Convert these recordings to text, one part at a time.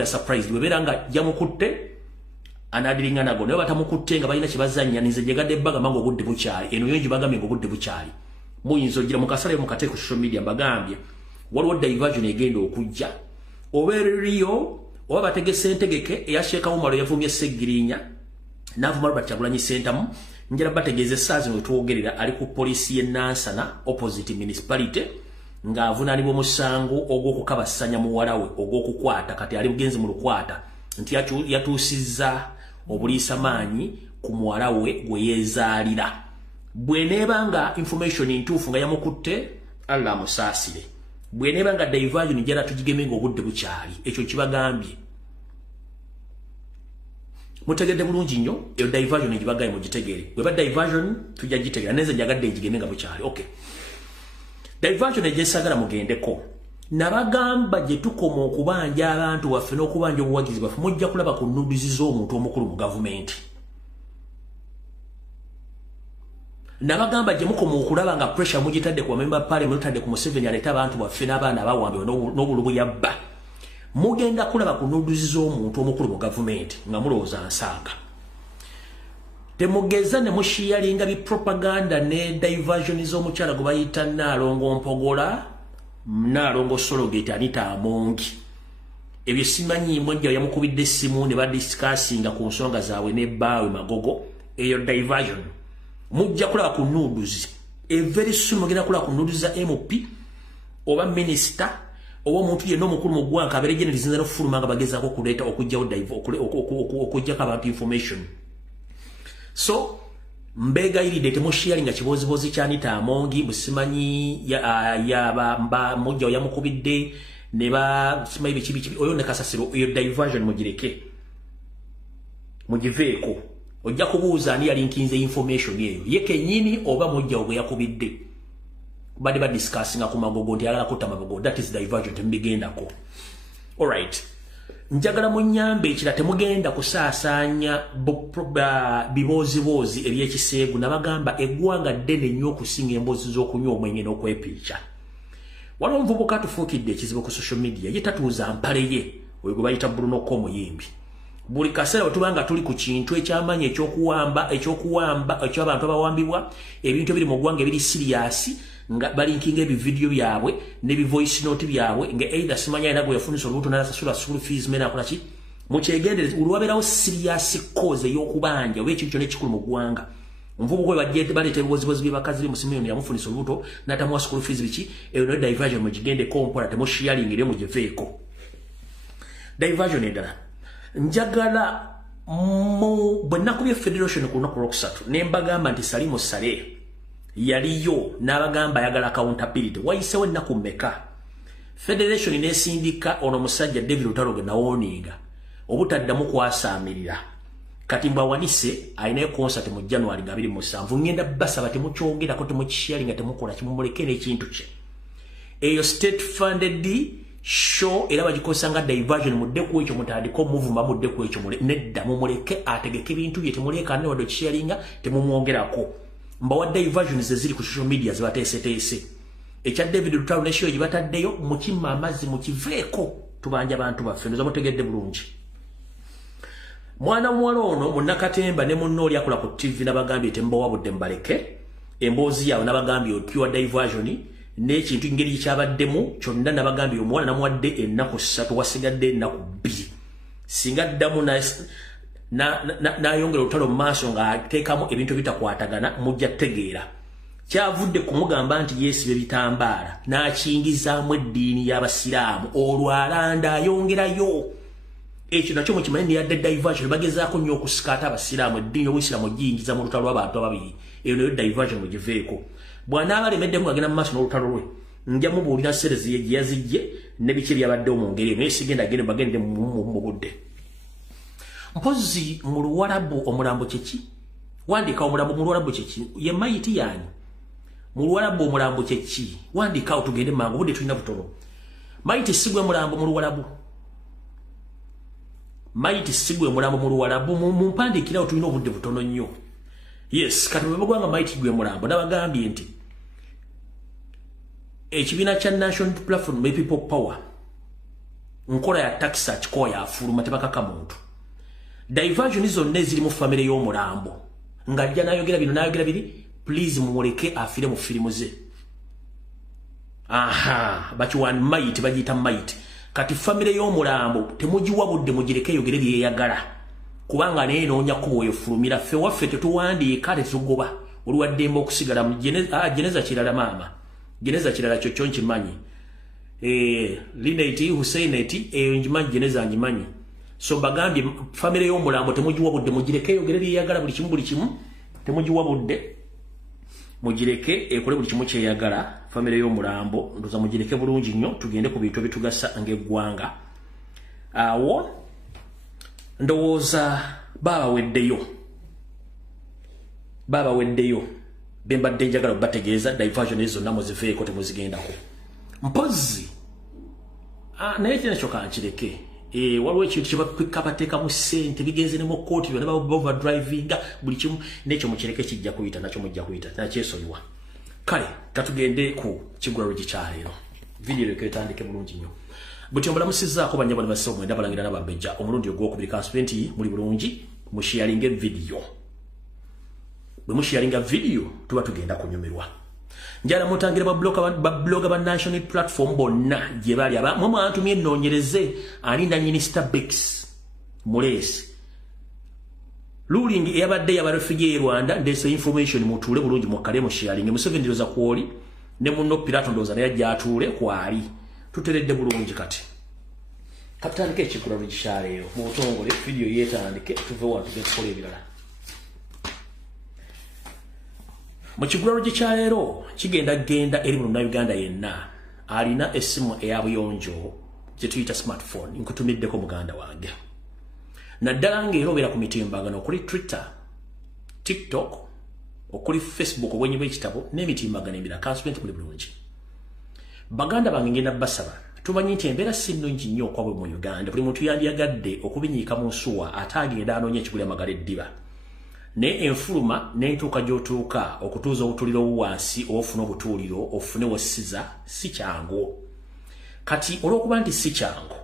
tobera surprise weberanga yamukutte anadiringa nago naye batamukutte nga balina kibazanya nize jegadde baga mango budde bukyali eno yonji bagamye ngo budde bukyali muyinzo gira mukasale mukate ku social media bagambye waliwo diversion egenda okujja obereriyo oba bategese entegeke eyasheka umalo yavumye segirinya navumalo bachagulanyi sentamu njira bategeze sazi notwogerera ali ku police ye Nansana opposite municipality nga avunani bo musango ogwokukabasanya muwalawe ogwokukwata kati ali bugenzi mu lukwata nti yatusiza obulisa manyi ku muwalawe gwe yezaalira bwenebanga information intufu nga yamukutte Allah musasire bwenebanga diversion njala tujigemenga obudde bukyali ekyo kibagambye mutegedde bulungi nnyo eyo diversion njibagaye mugitegere weba diversion tujja gitegera neze njagadde njigemenga bukyali okay diversion ejesagala mugendeko nabagamba je tukoma okubanja abantu baffe n'okubanja obuwagizi baffe mujja kulaba ku nuduzi z'omuntu omukulu mu government nabagamba je mukoma okulaba nga pressure mugitadde ku member parliament tadde ku Museveni aleta abantu baffe n'abaana bawambe n'obulubu yabba mugenda kulaba ku nuduzi z'omuntu omukulu mu government nga mulowooza nsanga temugeza ne mushiyalinga bi propaganda ne diversion z'omukyala gwe bayita Nalongo Mpogola Nalongo Sologate Anita Amongi ebyo simanyi mwajja yamukubidde simu ne badiscussinga ku nsonga zaabwe ne baawe magogo eyo diversion mujja kulaba ku nuduzi very soon mugenda kulaba ku nuduzi za MP oba minister oba omuntu yenna omukulu mu ggwanga abeere lizinza n'okufuluma nga bagezaako kuleeta okujjawo okujjako abantu information so mbegayiride temushiyalinga kibozibozi kya Anita Amongi musimanyi yaba mujja yamukubidde ne ba simanyi bikibi oyo ne kasasiro iyo diversion mugireke mugiveeko ojja kubuuza ani yalinkinze information eyo yeke nyini oba mujja obwe yakubidde bade ba discussinga ku magogo ndi alala kutta magogo that is diversion tembigendako alright njagala munyambe ekira temugenda kusaasanya bibozibozi ebyekiseegu nabagamba eggwanga ddene nnyo okusinga emboozi z'okunywa omwenge n'okwepiica waliwo omuvubuka atufuukidde ekizibu ku social media ye tatuuza mpale ye oyo gwe bayita Bruno Komuyimbi buli kaseera bwe tubanga tuli ku kintu ekyamanyi eky'abantu abawambibwa ebintu ebiri mu ggwanga ebiri siriyasi nga balinkinga ebi video byabwe ne bi voice note byabwe nga either simanya ina go yafunisa olubuto n'asasula school fees mena akolaki mukyegendereza ulwaberawo serious cause y'okubanja oba ekintu kyonna ekikulu mu ggwanga omuvubuka we bajjete baleeta ebibozibozi by'ebakazi b'emusimiyoni yamufunisa olubuto n'atamuwa school fees biki eyo no diversion mugigende kompola temusharing eri mugiveeko diversion endala njagala mu bwenakubye federation ku lunaku lwokusatu ne mbagamba nti Salimu Saleh yaliyo n'abagamba ayagala accountability wayisewo ennaku mmeka federation nesindika ono musajja David Lutalo nawoninga obutaddamu kwasaamirira kati mbwawanise ayinayo concert mu January 2007 ngenda basaba temukyongerako temukisharinga temukola kimumulekere ekintu kye eyo state funded show era bagikosanga diversion mudde ku ekyo mutandiko movement mudde ku ekyo nedda mumuleke ategeke ebintu bye temuleka ne wado kisharinga temumwongerako mbawa diversions eziri ku social media zibateeseteese ekya David Lutalo ne show gibataddeyo mukima amazi mukiveeko tubanja abantu baffe ndoza mutegedde bulungi mwana muwala ono munnakatemba ne munnooli akola ku TV n'abagambye tembawa budde mbaleke emboozi yawe n'abagambye pure diversion n'ekintu ngeri kyabaddemu kyonna n'abagambye omuwala namuwadde ennaku 3 wasigadde ennaku 2 singa ddamu n'ayongera olutalo mu maaso ng'ateekamu ebintu bitakwatagana mujja tegeera kyavudde kumugamba nti yeesibe bitambaala n'akingizaamu eddiini y'abasiraamu olwalanda ayongerayo ekyo nakyo mukimanyi neyadde diversion bagezaako nnyo okusikaata abasiraamu eddiini y'obusiraamu giyingiza mu lutalo lw'abantu ababiri eyo nayo diversion mugiveeko bw'anaaba alemeddemu agenda mu maaso n'olutalo lwe nja mubuulira serezi ye gye yazijje ne biki ebyabaddewo mu ngeri naye sigenda agende bagende mu budde mpozi mu Luwarabu omulambo kyeki wandika omulambo mu Luwarabu kyeki ye mayiti yanyu mu Luwarabu omulambo kyeki wandika tugende mangu budde tulina butono mayiti sigwe mulambo mu Luwarabu mayiti sigwe mulambo mu Luwarabu mu mpandikirawo tulina obudde butono nnyo yes kati bwe bagwanga mayiti gwe mulambo n'abagambye nti ekibiina kya National Platform for People Power nkola ya taxi achikoya afuluma tebakaka muntu diversion zonna ziri mu family y'omulambo nga ajja nayogera bino nayogera biri please mumuleke afire mu filimu ze aha bachiwan might bajita might kati family y'omulambo temujiwa budde mugireke yogere byeyagala kubanga neenoonya kuboyo fulumira ffe waffe tetuwandiika tetugoba oluwaddemba okusigala mu jeneza kirala maama jeneza kirala kyo kyo nkimanyi Lineti Husseineti njimanyi jeneza njimanyi so bagambye family y'omulambo temujiwa budde mugireke yogere byeyagala buli kimu temujiwa budde mugireke ekole buli kimu kyeyagala family y'omulambo ndoza mugireke bulungi nnyo tugende ku bintu bitugasa ng'eggwanga awo ndowooza baba weddeyo bembadde njagala bategeeza diversion ezo namo ziveeko temuzigendako mpozi naye kinakyo kankireke waliwo ekintu kyebakabateeka mu ssente bigenze ne mu kooti byonna overdrivinga buli kimu nekyo mukireke kijja kuyita nakyo mujja kuyita nakyesonyiwa kale katugende ku kigulalo gikyaleero vidiyo leko etandike bulungi nnyo buti mbalamusizzaako banyabo ne bassebo mwenda balangira n'ababejja omulundi ogwokubiri kansube nti muli bulungi mushiyalinga vidiyo bwe mushiyalinga vidiyo tuba tugenda kunyumirwa njala mutangira babloga ba national platform bonna gye bali mwe mwantumye nnoonyereze alinda Minister Bex Mulesi ruling eyabadde yaba refugee Rwanda ndese information mutule bulungi mukale mushiyalinga Museveni ndoza kwoli ne munno Pilato ndoza naye ajja atule kwali tuteredde bulungi kati kapitani ekikula rugishaleero mu butongole video yetandike tuve wantu getukola ebirala mu kigulalo gikyaleero genda eri mu Uganda yenna alina essimu eyabuyonjo gye tuyita smartphone nkutumiddeko muganda wange naddala ng'erobeera ku mitimbagano okuli Twitter, TikTok, okuli Facebook obwenyi bw'ekitabo n'emitimbagano emirala kansubenti buli bulungi baganda bange ngenda basaba tumanyi nti embeera si nnungi nnyo okwabwe mu Uganda buli muntu yandyagadde okubinyiika mu nsuwa ate agenda anoonya ekiguli amagala eddiba ne enfuluma n'entuuka gy'otuuka okutuuza obutuliro wansi ofuna obutuuliro ofune wessiza si kyangu kati olw'okuba nti si kyangu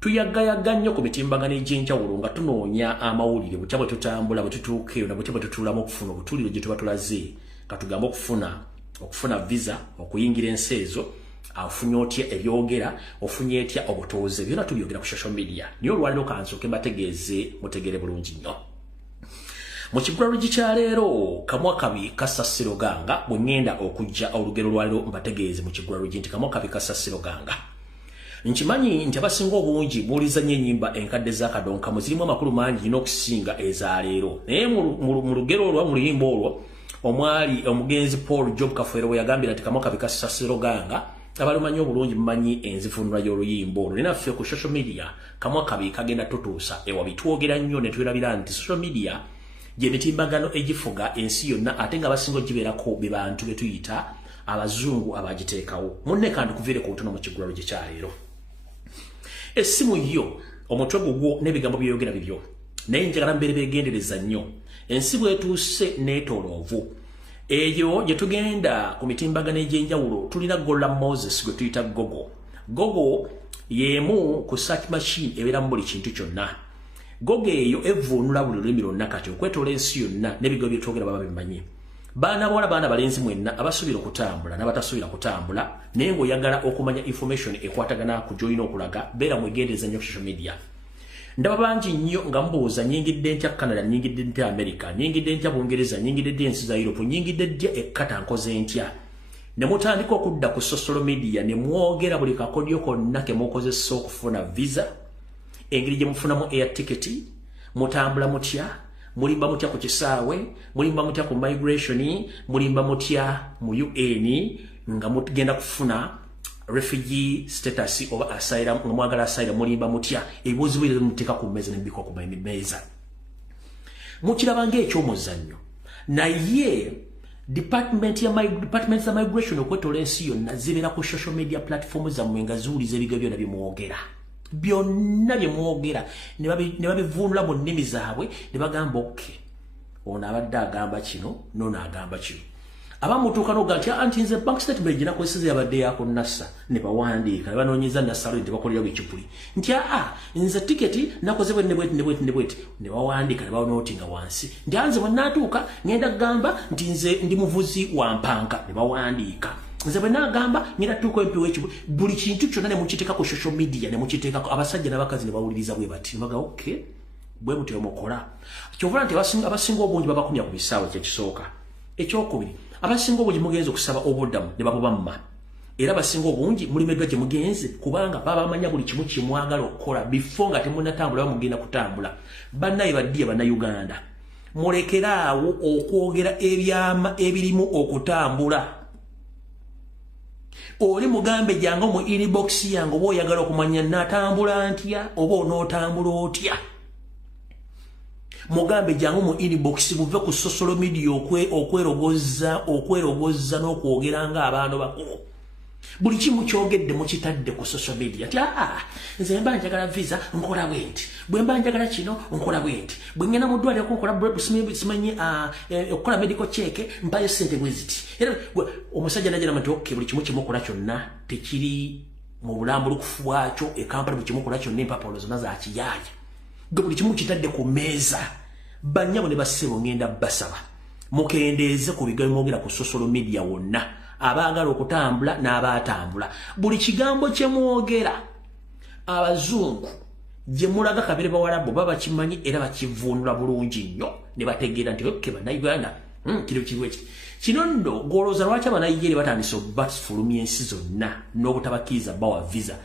tuyaggayaga nnyo ku mitimbagano egy'enjawulo nga tunoonya amawulire butya bwe tutambula bwe tutuuka eyo na butya bwe tutuulamu okufuna obutuliro gye tuba tulaze katugambe okufuna visa okuyingira ensi ezo afunye otya ebyogera ofunye etya obutuuze byonna tubyogera ku social media niyo olwaliro kansooke mbategeeze mutegere bulungi nnyo mu kigulalo gikyaleero kamwa kabi kasasiro ganga bwe ngenda okujja olugero lwaliro mbategeeze mu kigulalo nti kamwa kabi kasasiro ganga nkimanyi nti abasinga obungi buuliza nnyo ennyimba enkadde z'akadonkamu zirimu amakulu mangi n'okusinga ezaleero naye mu lugero olwo mu luyimba olwo omwali omugenzi Paul Job Kafwero we yagambira nti kamwa kabi kasasiro ganga abalumanyi obulungi mumanyi enzivunula y'oluyimba olwo naffe ku social media kamwa kabi kagenda tutuusa ewa bitwogera nnyo ne twirabira nti social media gye mitimbagano egifuga ensi yonna ate nga basinga ogibeerako be bantu be tuyita abazungu abagiteekawo munne kandi kuviire ku butono mu kigulalo gikyaleero essimu yo omutwe gugwo n'ebigambo byeyogera bibyo naye njagala mbeere beegendereza nnyo ensi bwetuuse n'etoloovu eyo gye tugenda ku mitimbagano egy'enjawulo tulina Gola Moses gwe tuyita Gogo y'emu ku search machine ebeera mu buli kintu kyonna Gogo eyo evvuunula buli lulimi lwonna kati okwetoola ensi yonna n'ebigambo bye twogera baba bimanyi baana bawala baana balenzi mwenna abasuubira okutambula n'abatasuubira kutambula naye ng'oyagala okumanya information ekwatagana ku gy'olina okulaga beera mwegendereza nnyo ku social media ndaba bangi nnyo nga mbuuza nyingidde ntya Canada nyingidde ntya America nyingidde ntya Bungereza nyingidde ntya ensi za Europe nyingidde ntya ekkata nkoze ntya ne mutandika okudda ku social media ne mwogera buli kakodyo konna ke mukozesa okufuna visa engeri gye mufunamu air ticket mutambula mutya mulimba mutya ku kisaawe mulimba mutya ku migration mulimba mutya mu UN nga mugenda kufuna refugee status oba asylum mwagala asylum mulimba mutya ebibuuzo biri muteeka ku mmeeza n'ebikwa ku mmeeza mukiraba ng'ekyomuzannyo naye department za migration okwetoola ensi yonna zibeera ku social media platform zammwe nga ziwuliza ebigambo byonna bye mwogera ne babivuunula mu nnimi zaabwe ne bagamba oke ono abadde agamba kino n'ono agamba kino abamutuuka n'ogati anti nze bank statement gye nakozeseza yabadde yako nassa ne bawandiika ne banoonyeza nassa lwe tebakolera ekipuli nti nze tiketi nakoze bwe ne bweti ne bawandiika ne banootinga wansi nti nze bwe naatuuka ngenda kugamba nti nze ndi muvuzi wa mpanka ne bawandiika nze bwe nagamba ngenda tuuka empewo ekipuli buli kintu kyonna ne mukiteeka ku social media ne mukiteekako abasajja n'abakazi ne bawuliriza bwe bati ne baga okay bwe mutyo mukola kyovula nti abasinga obungi babakumya ku bisaawe kyekisooka ekyokubiri abasinga obungi mugenze okusaba obuddamu ne babubamma era abasinga obungi mulimeddwa gye mugenze kubanga baba bamanya buli kimu kye mwagala okukola before nga temunnatambula bamugenda kutambula bannaye baddiye bannayuganda mulekeraawo okwogera ebyama ebirimu okutambula oli mugambe jangu mu inbox yange oba oyagala okumanya natambula ntya oba onootambula otya mugambe jangu mu inbox buve ku social media okwerogozza n'okwogera nga abantu bakulu buli kimu kyogedde mukitadde ku social media ati nze mba njagala visa nkola bwenti bwe mba njagala kino nkola bwenti bwe ngenda mu ddwaliro nkola simanyi okukola medical check mpayo ssente bweziti era omusajja najja nti okay buli kimu kimukola kyonna tekiri mu bulambulukufu bwakyo ekampala buli kimukola kyonna empapalo zonna za kiyaaya buli kimu kitadde ku meeza bannyabo ne bassebo ngenda basaba mukendeeze ku bigambo mwogera ku social media wonna abaagala okutambula n'abaatambula buli kigambo kye mwogera abazungu gye mulaga kabere bawalabu baba kimanyi era bakivuunula bulungi nnyo ne bategeera nti oke bannayuganda kino kiriwo ekiti kino nno gwolowooza lwaki abanayigere batandise obafulumya ensi zonna n'obutabakkiriza bawa visa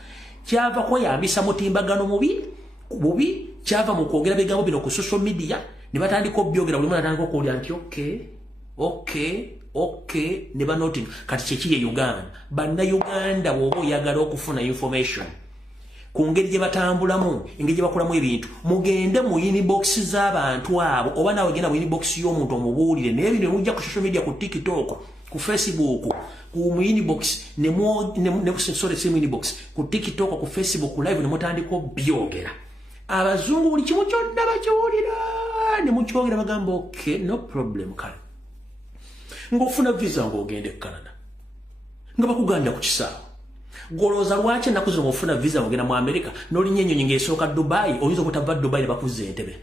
kyava kweyambisa mutimbagano bubi kyava mu kwogera bigambo bino ku social media ne batandika obyogera buli mwana atandika okuwulira nti okay ne banoting kati kyekiri e Uganda bannayuganda bw'oba oyagala okufuna information ku ngeri gye batambulamu engeri gye bakolamu ebintu mugende mu inbox z'abantu abo oba nawe genda mu inbox y'omuntu omubuulire naye bino mujja ku social media ku TikTok ku Facebook ku inbox ku TikTok ku Facebook live ne mutandika obyogera abazungu buli kimu kyonna bakiwulira ne mukyogera bagamba okay no problem kale ng'ofuna visa ng'ogende e Canada nga bakuganda ku kisaawe golooza lwaki ennaku zino ng'ofuna visa ng'ogenda mu America n'olinya ennyonyi ng'esooka Dubai oyinza obutava Dubai ne bakuzza entebe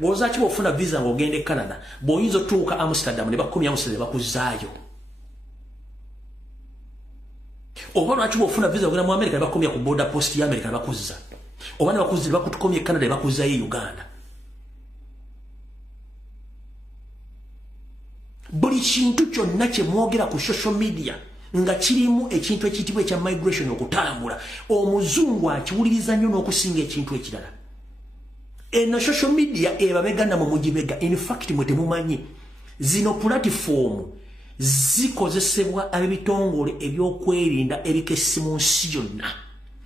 golooza ki bw'ofuna visa ng'ogenda e Canada bw'oyinza otuuka Amsterdam ne bakukomya Amsterdam ne bakuzzaayo oba lwaki bw'ofuna visa ng'ogenda mu America ne bakukomya ku border post ya America ne bakuzza oba ne bakuzza ne bakutukomya e Canada ne bakuzzaayo e Uganda buli kintu kyonna kye mwogera ku social media nga kirimu ekintu ekiyitibwa ekya migration okutambula omuzungu akiwuliriza nnyo n'okusinga ekintu ekirala eno social media ebabeganda mu mugibega in fact mwe temumanyi zino platform zikozesebwa ab'ebitongole ebyokwerinda ebikessi mu nsi yonna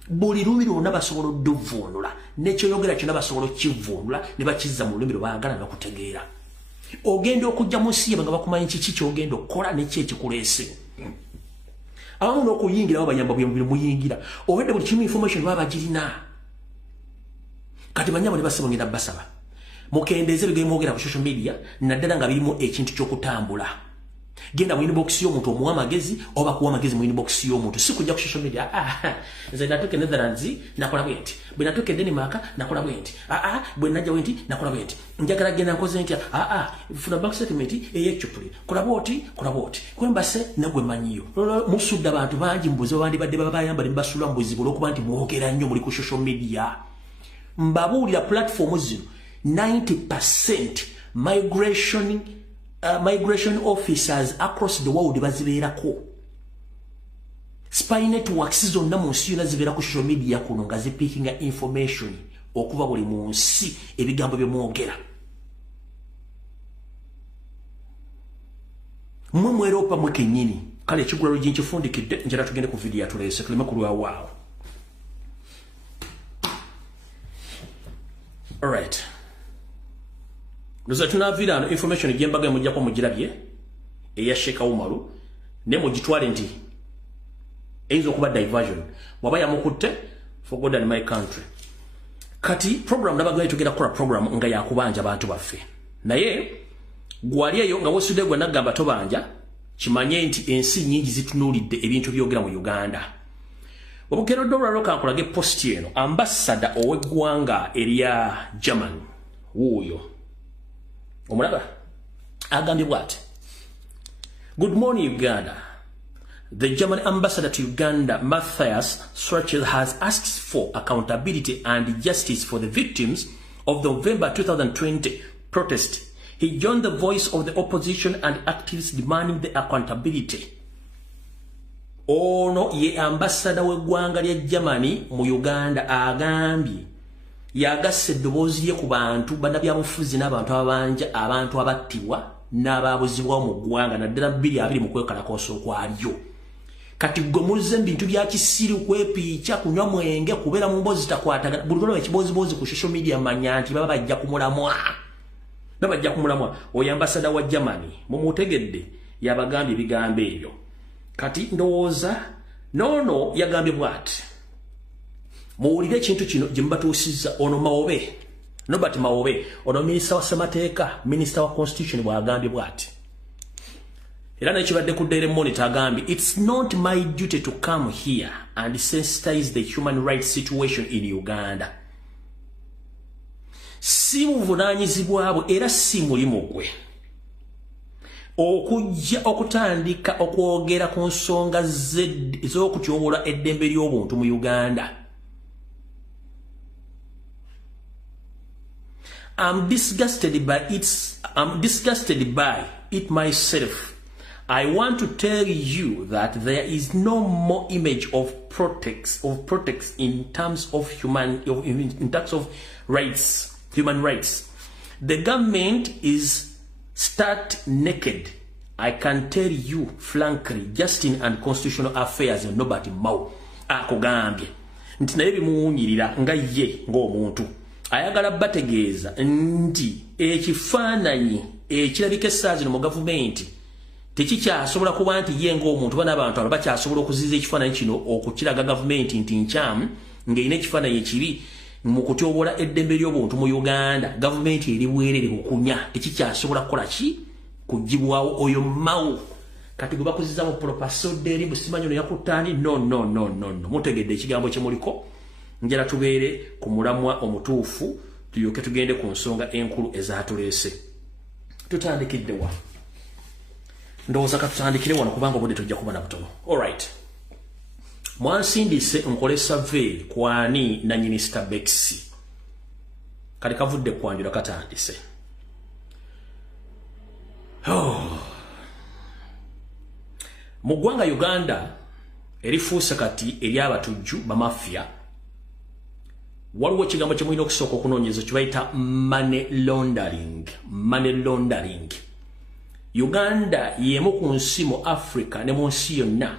buli lulimi lwonna basobola odduvuunula nekyoyogera kyonna basobola okkivuunula ne bakizza mu lulimi lwe baagala n'okutegeera ogenda okujja mu nsi nga bakumanyi kiki kyogenda okukola neki ekikuleese abamu n'okuyingira bayamba bwe muyingira obedde buli kimu information baba bagirina kati banyabo ne basaba ngenda basaba mukendeeze bigambo mwogera ku social media naddala nga birimu ekintu ky'okutambula genda mu inbox y'omuntu omuwa amagezi oba kuwa amagezi mu inbox y'omuntu si kujja ku social media nze natuuka Netherlands nakola bwenti bwe natuuka Denmark nakola bwenti bwe najja bwenti nakola bwenti njagala genda nkoze ntya funa bank statement ey'ekyupuli kola bwoti kwembase nagwe manyiyo musudde abantu bangi mbuzi babandibadde babayamba ne mbasula mu buzibu olw'okuba nti mwogera nnyo muri ku social media mbabuulira platform zino 90% migration officers across the world bazibeerako spy networks zonna mu nsi yonna zibeera ku social media kuno nga zipiikinga information okuva buli mu nsi ebigambo bye mwogera mwe mu Europa mwe kennyini kale ekigulalo gye nkifundikidde njala tugende ku video yatuleese tuleme kulwawaawo alright Ndoza tunaviira information gyembaga mujjako mugirabye eya Sheikh Umaru ne mugitwale nti eyinza okuba diversion waba yamukutte for God and my country kati program nabaga tugenda kukola program nga yakubanja abantu baffe naye gwali eyo nga wosudde gwe nagamba tobanja kimanye nti ensi nyingi zitunulidde ebintu byogera mu Uganda. Obukero dollar loka akulage post eno ambassador ow'eggwanga erya German wuyo omulaba agambye bw'ati. Good morning Uganda. The German ambassador to Uganda, Matthias Schwartz, has asked for accountability and justice for the victims of the November 2020 protest. He joined the voice of the opposition and activists demanding the accountability. Ono ye ambassador w'eggwanga lya Germany mu Uganda agambye yagasse eddoboozi lye ku bantu bannabyabufuzi n'abantu abanja abantu abattibwa n'abaabuzibwa mu ggwanga naddala 220 mu kwekalakoosa okwalyo. Kati gwe muzze bintu bya kisiru kwepiica kunywa mwenge kubeera mu mboozi takwatagana buli lwona ekiboozibozi ku social media manya nti baba bajja kumulamwa oyo ambassador wa Germany mumutegedde yabagambye ebigambo ebyo. Kati ndowooza nono yagambye bw'ati muwulire ekintu kino gye mubatuusizza ono Mawobe Nobert Mawobe ono minisita wa ssemateeka minisita wa constitution bw'agambye bw'ati era nekibadde ku Daily Monitor agambye it's not my duty to come here and sensitize the human rights situation in Uganda. Si buvunaanyizibwa bwe era si mulimu gwe okujja okutandika okwogera ku nsonga z'okutyobula eddembe ly'obuntu mu Uganda. I'm disgusted by it myself. I want to tell you that there is no more image of protects in terms of human rights. The government is start naked. I can tell you frankly, just in and constitutional affairs and nobody mau akugambye nti naye bimuwunyirira nga ye ng'omuntu ayagala bategeeza nti ekifaananyi ekirabika essaazi mu gavumenti tekikyasobola kuba nti ye ng'omuntu bana abantu abo bakyasobola okuziza ekifaananyi kino okukiraga gavumenti nti nkyamu ng'erina ekifaananyi ekibi mu kutyobola eddembe ly'obuntu mu Uganda. Gavumenti eri bwerere okunya tekikyasobola kukola ki kugibwawo oyo mawu kati gwe bakuziza mu propasode eri busimanyi ono yakutaani no mutegedde ekigambo kye muliko njala tubeere ku mulamwa omutuufu tuyoke tugende ku nsonga enkulu ezatuleese. Tutandikidde wa ndowooza katutandikire wano kubanga obudde tujja kuba na butono. Alright, mwansindise nkole survey kwani na Minister Bexi kati kavudde kwanjula katandise. Mu ggwanga Uganda erifuuse kati eri abatujju bamafia waliwo ekigambo kye mulina okusooka okunoonyeza kye bayita money laundering. Uganda y'emu ku nsi mu Africa ne mu nsi yonna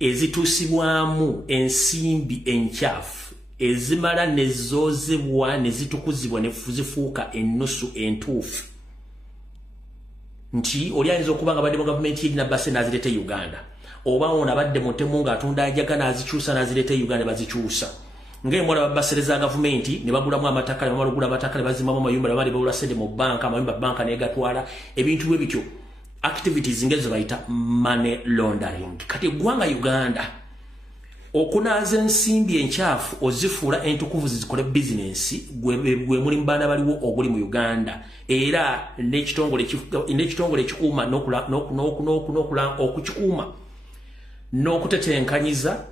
ezituusibwamu ensimbi enkyafu ezimala ne zoozebwa ne zitukuzibwa ne zifuuka ennusu entuufu. Nti oli ayinza okuba nga badde mu gavumenti y'Endobeso n'azireeta Uganda oba ono abadde mu ntemu ng'atunda ajaga n'azikyusa n'azireeta Uganda bazikyusa ng'emmola babasereza gavumenti ne bagulamu amataka ne bamala okugula amataka ne bazimbamu amayumba ne bamala babula ssente mu banka amayumba banka neegatwala ebintu bwe bityo activities ngezo bayita money laundering. Kati eggwanga Uganda okunaaza ensimbi enkyafu ozifuula entukuvu zikole bizinensi gwe mulimu baana baliwo oguli mu Uganda era n'ekitongole ekikuuma okukikuuma n'okutetenkanyiza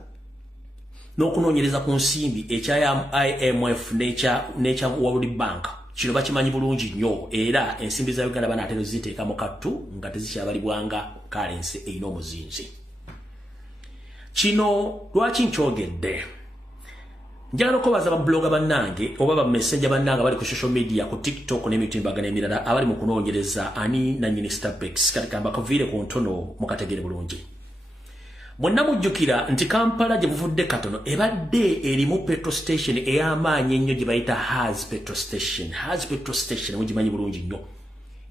n'okunoonyereza ku nsimbi ekya IMF n'ekya World Bank kino bakimanyi bulungi nnyo era ensimbi za Uganda banaatera ziteeka mu kattu nga tezikyabalibwanga kalensi erina omuzinzi. Kino lwaki nkyogedde njagala okubaza ababloga bannange oba bamessenja bannange abali ku social media ku TikTok n'emitimbagano emirala abali mu kunoonyereza ani na Minister Bex kati kamba kaviire ku ntono mukategere bulungi. Mwenna mujjukira nti Kampala gye buvudde katono ebadde erimu petrol station ey'amaanyi ennyo gye bayita Haz petrol station mugimanyi bulungi nnyo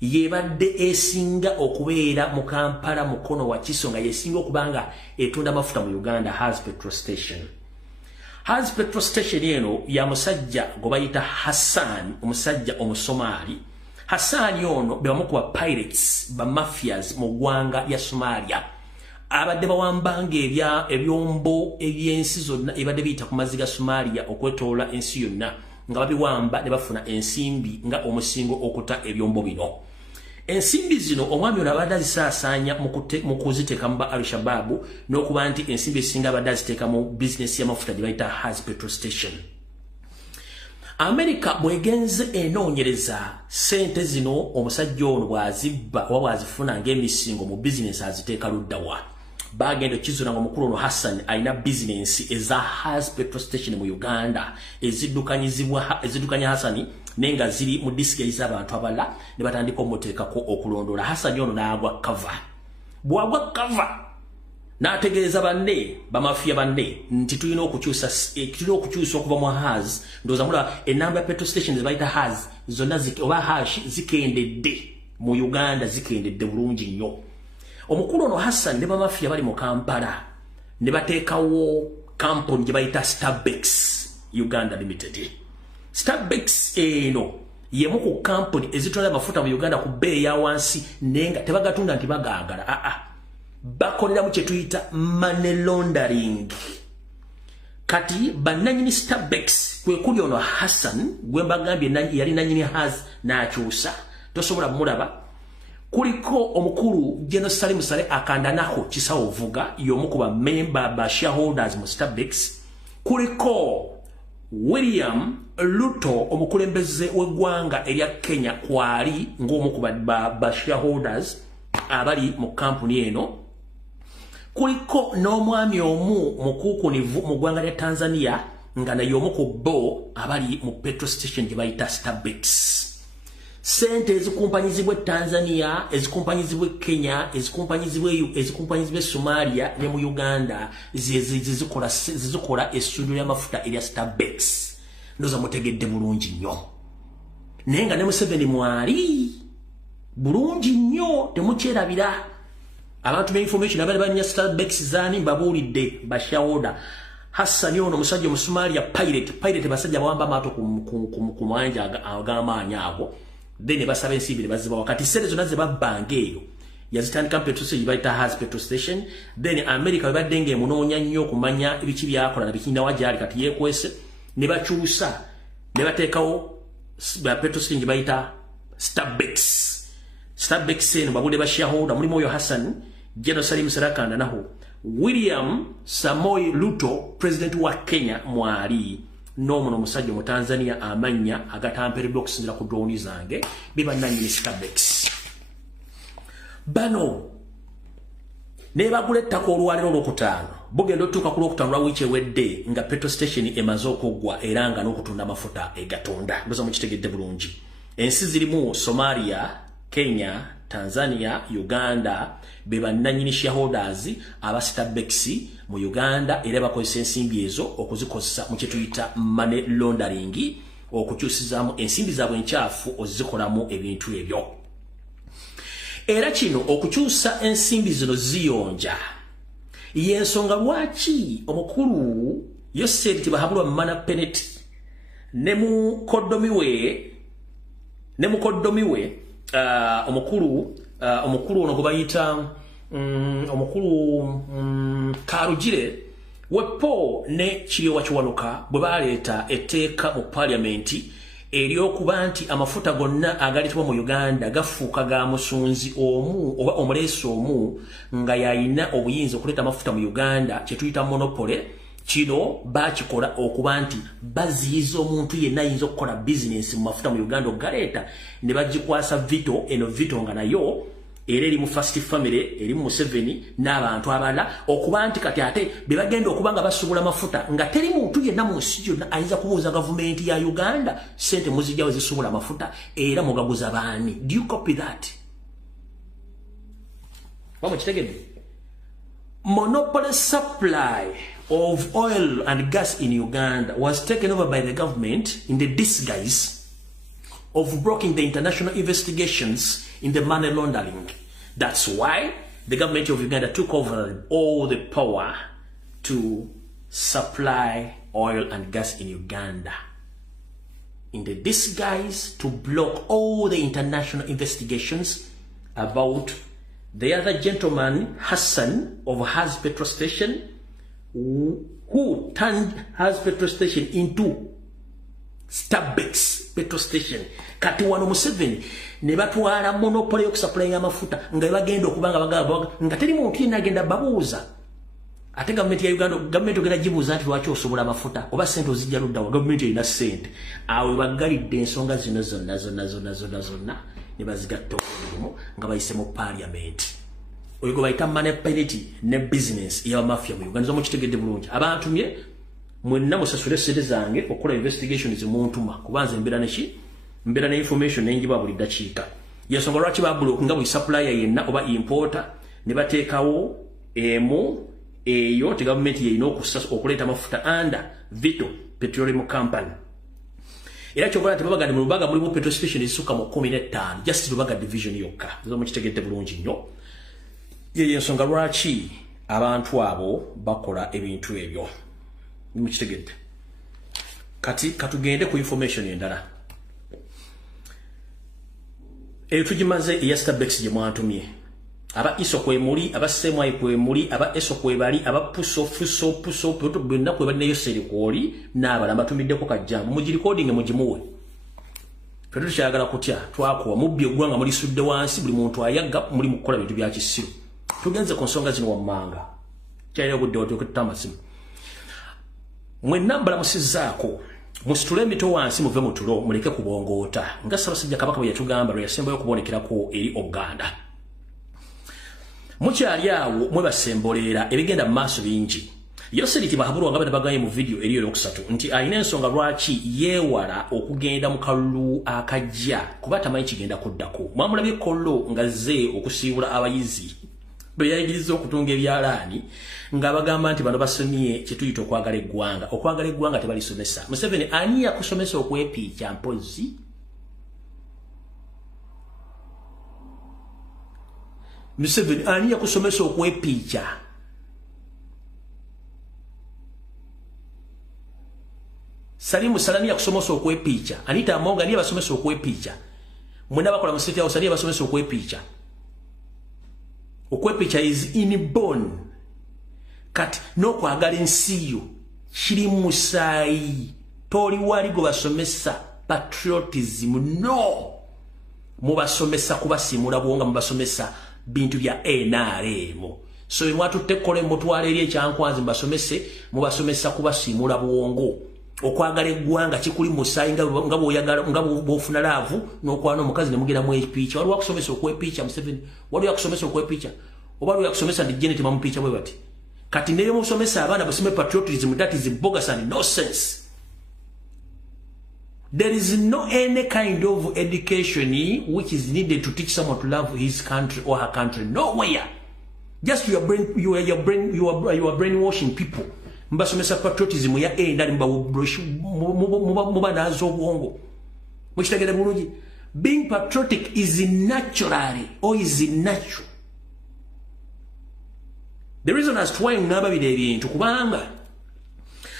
yebadde esinga okubeera mu Kampala mukono wa Kiso nga yesinga okubanga etunda mafuta mu Uganda. Haz petrol station eno ya musajja gwe bayita Hassan, omusajja Omusomaali Hassan ono bebamu ku pirates ba mafias mu ggwanga lya Somalia abadde bawambanga ebyombo ebyensi zonna ebadde biyita ku mazzi ga Somalia okwetoola ensi yonna nga babiwamba ne bafuna ensimbi nga omusingo okuta ebyombo bino. Ensimbi zino omwami ono abadde azisaasaanya mu kuziteeka mu ba Al-Shabaab n'okuba nti ensimbi ezisinga abadde aziteeka mu bizinesi y'amafuta gye bayita Haz Petrol Station. America bwegenze enoonyereza sente zino omusajja ono bwazibba oba bwazifuna ng'emisingo mu bizinesi aziteeka luddawa. Bagenda okizuna nga omukulu ono Hassan alina bizinesi eza Haz Petrol Station mu Uganda eziddukanya Hassan nenga ziri mu disiki ez'abantu abala ne batandika omuteekako okulondola. Hassan ono n'agwa cover. Bw'agwa cover n'ategeeza banne bamafiya banne nti tulina okukyusa okuva mu Haz ndowooza mulaba enamba ya petrol station zebayita Haz zonna oba hash zikendedde mu Uganda zikendedde bulungi nnyo. Omukulu ono Hassan ne bamafiya bali mu Kampala ne bateekawo kampuni gye bayita Starbex Uganda Limited. Starbex eno yemu ku kampuni ezitwala amafuta mu Uganda ku bbeeyi ya wansi nenga tebagatunda nti bagaagala. Bakolera mu kye tuyita money laundering. Kati bannanyini Starbex kwe kuli ono Hassan gwe mbagambye yali nanyini Haz n'akyusa tosobola mulaba. Kuliko omukulu General Salim Sale akandanaho Kisawo Vuga y'omu ku bamemba ba shareholders mu Starbex. Kuliko William Ruto omukulembeze w'eggwanga erya Kenya kwali ng'omu ku ba shareholders abali mu kampuni eno. Kuliko n'omwami omu mukuukunivu mu ggwanga lya Tanzania nga naye omu ku bo abali mu petrol station gye bayita Starbex. Sente ezikumpanyizibwa Tanzania, ezikumpanyizibwa Kenya, ezikumpanyizibwa Somalia ne mu Uganda zizikola essuudu y'amafuta erya Starbex. Ndoza mutegedde bulungi nnyo. Naye nga ne Museveni mwali bulungi nnyo temukyerabira. Abantu information abali banya Starbex zani mbabuulidde bashawoda. Hassan ono musajja mu Somalia pirate basajja bawamba maato ku mwanja ag'amaanyi ago. Then basaba ensimbi baziba wakati sente zonna ze babbanga eyo yazitandika petrol station bayita Haz Petrol Station. Then America babadde ng'emunoonya nnyo okumanya ebiki byakola na bikinda wajali kati yeekwese ne bakyusa ne bateekawo petrol station gye bayita Starbex. Starbex eno babude ba shareholder mulimu oyo Hassan, General Salim Sarakanda naho William Samoei Ruto president wa Kenya mwali n'omuno omusajja mu Tanzania amanya agatampereddwa okusinzira ku drone zange biba nanyini Starbex. Bano ne bagula ettaka olwaliro olwokutaano bugenda otuuka ku lwokutaano lwa wiiki ewedde nga petrol station emaze okuggwa era nga n'okutunda amafuta egatunda. Ndoza mukitegedde bulungi. Ensi zirimu Somalia, Kenya, Tanzania, Uganda beba nanyini shareholders aba Starbex mu Uganda era bakozesa ensimbi ezo okuzikozesa mu kyetuyita money laundering okukyusizaamu ensimbi zaabwe enkyafu ozikolamu ebintu ebyo. Era kino okukyusa ensimbi zino ziyonja yensonga lwaki omukulu Yoseri Tibahabulwa Mana Peneti ne mukoddomiwe omukulu ono gwe bayita omukulu Karugire wepo ne Kiryowa Kiwanuka bwe baleeta etteeka mu parliamenti eryokuba nti amafuta gonna agalitibwa mu Uganda gafuuka ga musunzi omu oba omuleesi omu nga yalina obuyinza okuleeta amafuta mu Uganda kye tuyita monopole. Kino bakikola okuba nti baziyiza omuntu yenna ayinza okukola bizinesi mu mafuta mu Uganda ogaleeta ne bagikwasa Vito. Eno Vito nga nayo era eri mu First Family eri mu Museveni n'abantu abala okuba nti kati ate be bagenda okuba nga basubula amafuta nga teri muntu yenna mu nsi yonna ayinza kubuuza gavumenti ya Uganda sente muzijja wezisubula amafuta era mugaguza baani. Do you copy that? Wamukitegedde? Monopoly supply of oil and gas in Uganda was taken over by the government in the disguise of blocking the international investigations in the money laundering. That's why the government of Uganda took over all the power to supply oil and gas in Uganda. in the disguise to block all the international investigations about the other gentleman, Hassan, of Haz Petrol Station, who turned Haz Petrol Station into Starbucks Petrol Station. Kati wano Museveni ne batwala monopoly yokusupplying amafuta nga bagenda okubanga bagaba nga teri muntu yenna agenda babuuza. Ate government ya Uganda, government ogenda jibuuza nti lwaki osobola amafuta oba sente ozijja ludda wa government erina sente. Awo bagalidde ensonga zino zonna ne bazigatta okulimu nga bayise mu parliament. Oyo bayita manipulity ne business ya mafia mu Uganda zo mukitegedde bulungi. Abantumye mwenna musasule sente zange okukola investigations muntuma kubanza mbera ne information nenjiba buli dakiika. Yensonga lwaki bablock nga buli supplier yenna oba importer ne bateekawo eyo te government yeyina okuleeta amafuta under Vito Petroleum Company. Era kyobola nti babagandi mu Lubaga mulimu petrol station ezisuka mu 15 just Lubaga division yokka. Zo mukitegedde bulungi nnyo. Yensonga lwaki abantu abo bakola ebintu ebyo. Mukitegedde. Kati katugende ku information endala. Tujimaze iya Starbucks gye mwantumye. Aba iso kwe muri, aba semwa kwe muri, aba eso kwe bali, aba puso puto benda kwe bali neyo seri kwoli na abalamba tumiddeko kajjamu mugi recording mugimuwe. Fetu kyagala kutya twakuwa mubbi ogwanga muri sudde wansi buli muntu ayagga muri mukola bintu bya kisiru. Tugenze ku nsonga zino wammanga. Kyalira budde otokutama simu. Mwe nambala musizaako musitule mito wansi muve mutulo muleke kubongoota nga Ssaabasajja Kabaka bwe yatugamba lwe yasembayo okubonekerako eri Uganda. Mukyali awo mwe basembolera ebigenda mu maaso bingi. Yoseriti bahabulwa nga bagaye mu video eriyo lokusatu nti ayina ensonga lwaki yeewala okugenda mu kalulu akajja kuba tamanyi kigenda kuddako. Mwamulabye kollo nga ze okusiibula abayizi bwe yayigiriza okutunga ebyalaani nga bagamba nti bano basomye kye tuyita okwagala eggwanga. Okwagala eggwanga tebalisomesa. Museveni ani yakusomesa okwepiikya mpozi? Museveni ani yakusomesa okwepiikya? Salimu Salami yakusomesa okwepiikya. Anita Amonga ani yabasomesa okwepiikya? Mwena bakola mu State House ani yabasomesa okwepiikya? Okwepiikya is inborn. Kati n'okwagala ensi yo kiri musaayi. Toli wali gwe basomesa patriotism no. Mubasomesa kubasimula bwonga mubasomesa bintu bya NRM. So mwatutte kole mutwala eri ekyankwanzi mubasomesa kubasimula bwongo. Okwagala eggwanga kikuli musaayi nga bw'oyagala nga bw'ofuna laavu n'okwana omukazi ne mugenda mu epiikya. Waliwo akusomesa okwepiikya Museveni? Waliwo akusomesa okwepiikya? Oba waliwo akusomesa ndi Janet bamupiikya bwe bati? Kati neyo musomesa abaana basome patriotism, that is bogus and nonsense. There is no any kind of education which is needed to teach someone to love his country or her country. Nowhere. Just you are brainwashing people. Mbasomesa patriotism ya ndali muba nazo obwongo. Mukitegere bulungi. Being patriotic is naturally or is natural. The reason as to why ngaba bide ebintu kubanga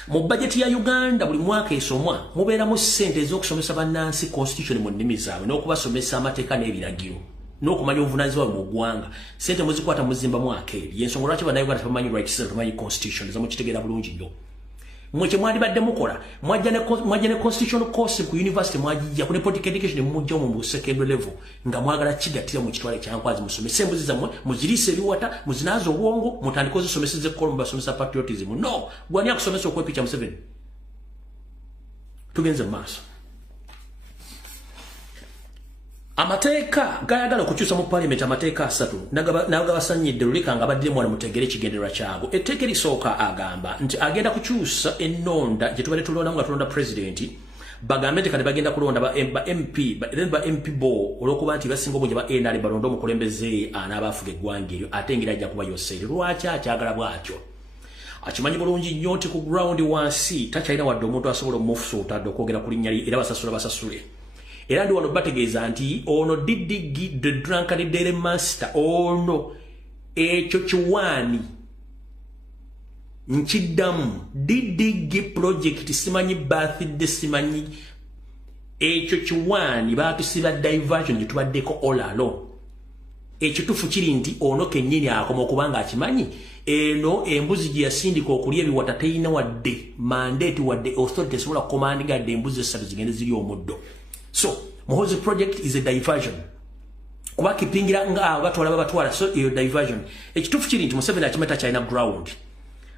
mu budget ya Uganda buli mwaka esomwa mubeera mu ssente ez'okusomesa bannansi constitution mu nnimi zaabwe n'okubasomesa amateeka n'ebiragiro n'okumanya obuvunaanyizibwa mu ggwanga. Ssente muzikwata muzimba mwaka eri. Y'ensonga lwaki bannayuganda tebamanyi rights zaabwe, tebamanyi constitution za mukitegeera bulungi nnyo. Mwe kye mwandibadde mukola mwajja ne constitutional course ku university mwajija ku ne political education mujja mu secondary level nga mwagala kigatira mu kitwale kyankwazi musomesa embuzi zammwe muziriise ebiwata muzinaaza obwongo mutandika ozisomeseza ekkolo mubasomesa patriotism. No, gwani akusomesa okwepiikya Museveni? Tugenze mu maaso. Amateeka gayagala okukyusa mu parliament amateeka 3 nagabasanyidde lulika nga baddire mwana mutegere kigendererwa kyago. Etteeka erisooka agamba nti agenda kukyusa ennonda gye tubadde tulondamu nga tulonda president bagambe nti kati bagenda kulonda ba MP bo olw'okuba nti basinga obungi ba NRM balonda omukulembeze anaabafuga eggwanga eryo ate engeri ajja kuba yoseere. Lwaki akyagala bw'atyo? Akimanyi bulungi nnyo nti ku ground wansi takyalina wadde omuntu asobola omufusa otadde okwogera ku linnya lye era basasule. Era ndi wano bategeeza nti ono Didigi the drunkard dairy master ono ekyo kiwaani nkiddamu Didigi project simanyi birthday simanyi ekyo kiwani batusiba diversion gitubaddeko all along ekitufu kiri nti ono kennyini akoma okubanga akimanyi eno embuzi gye yasindika okulya ebiwata teyina wadde mandate wadde authority esobola commandinga wadde embuzi esatu zigende ziri omuddo. So Muhoozi project is a diversion kuba kipingira nga batwala batwala, so iyo diversion ekitufu kiri nti Museveni akimeta China ground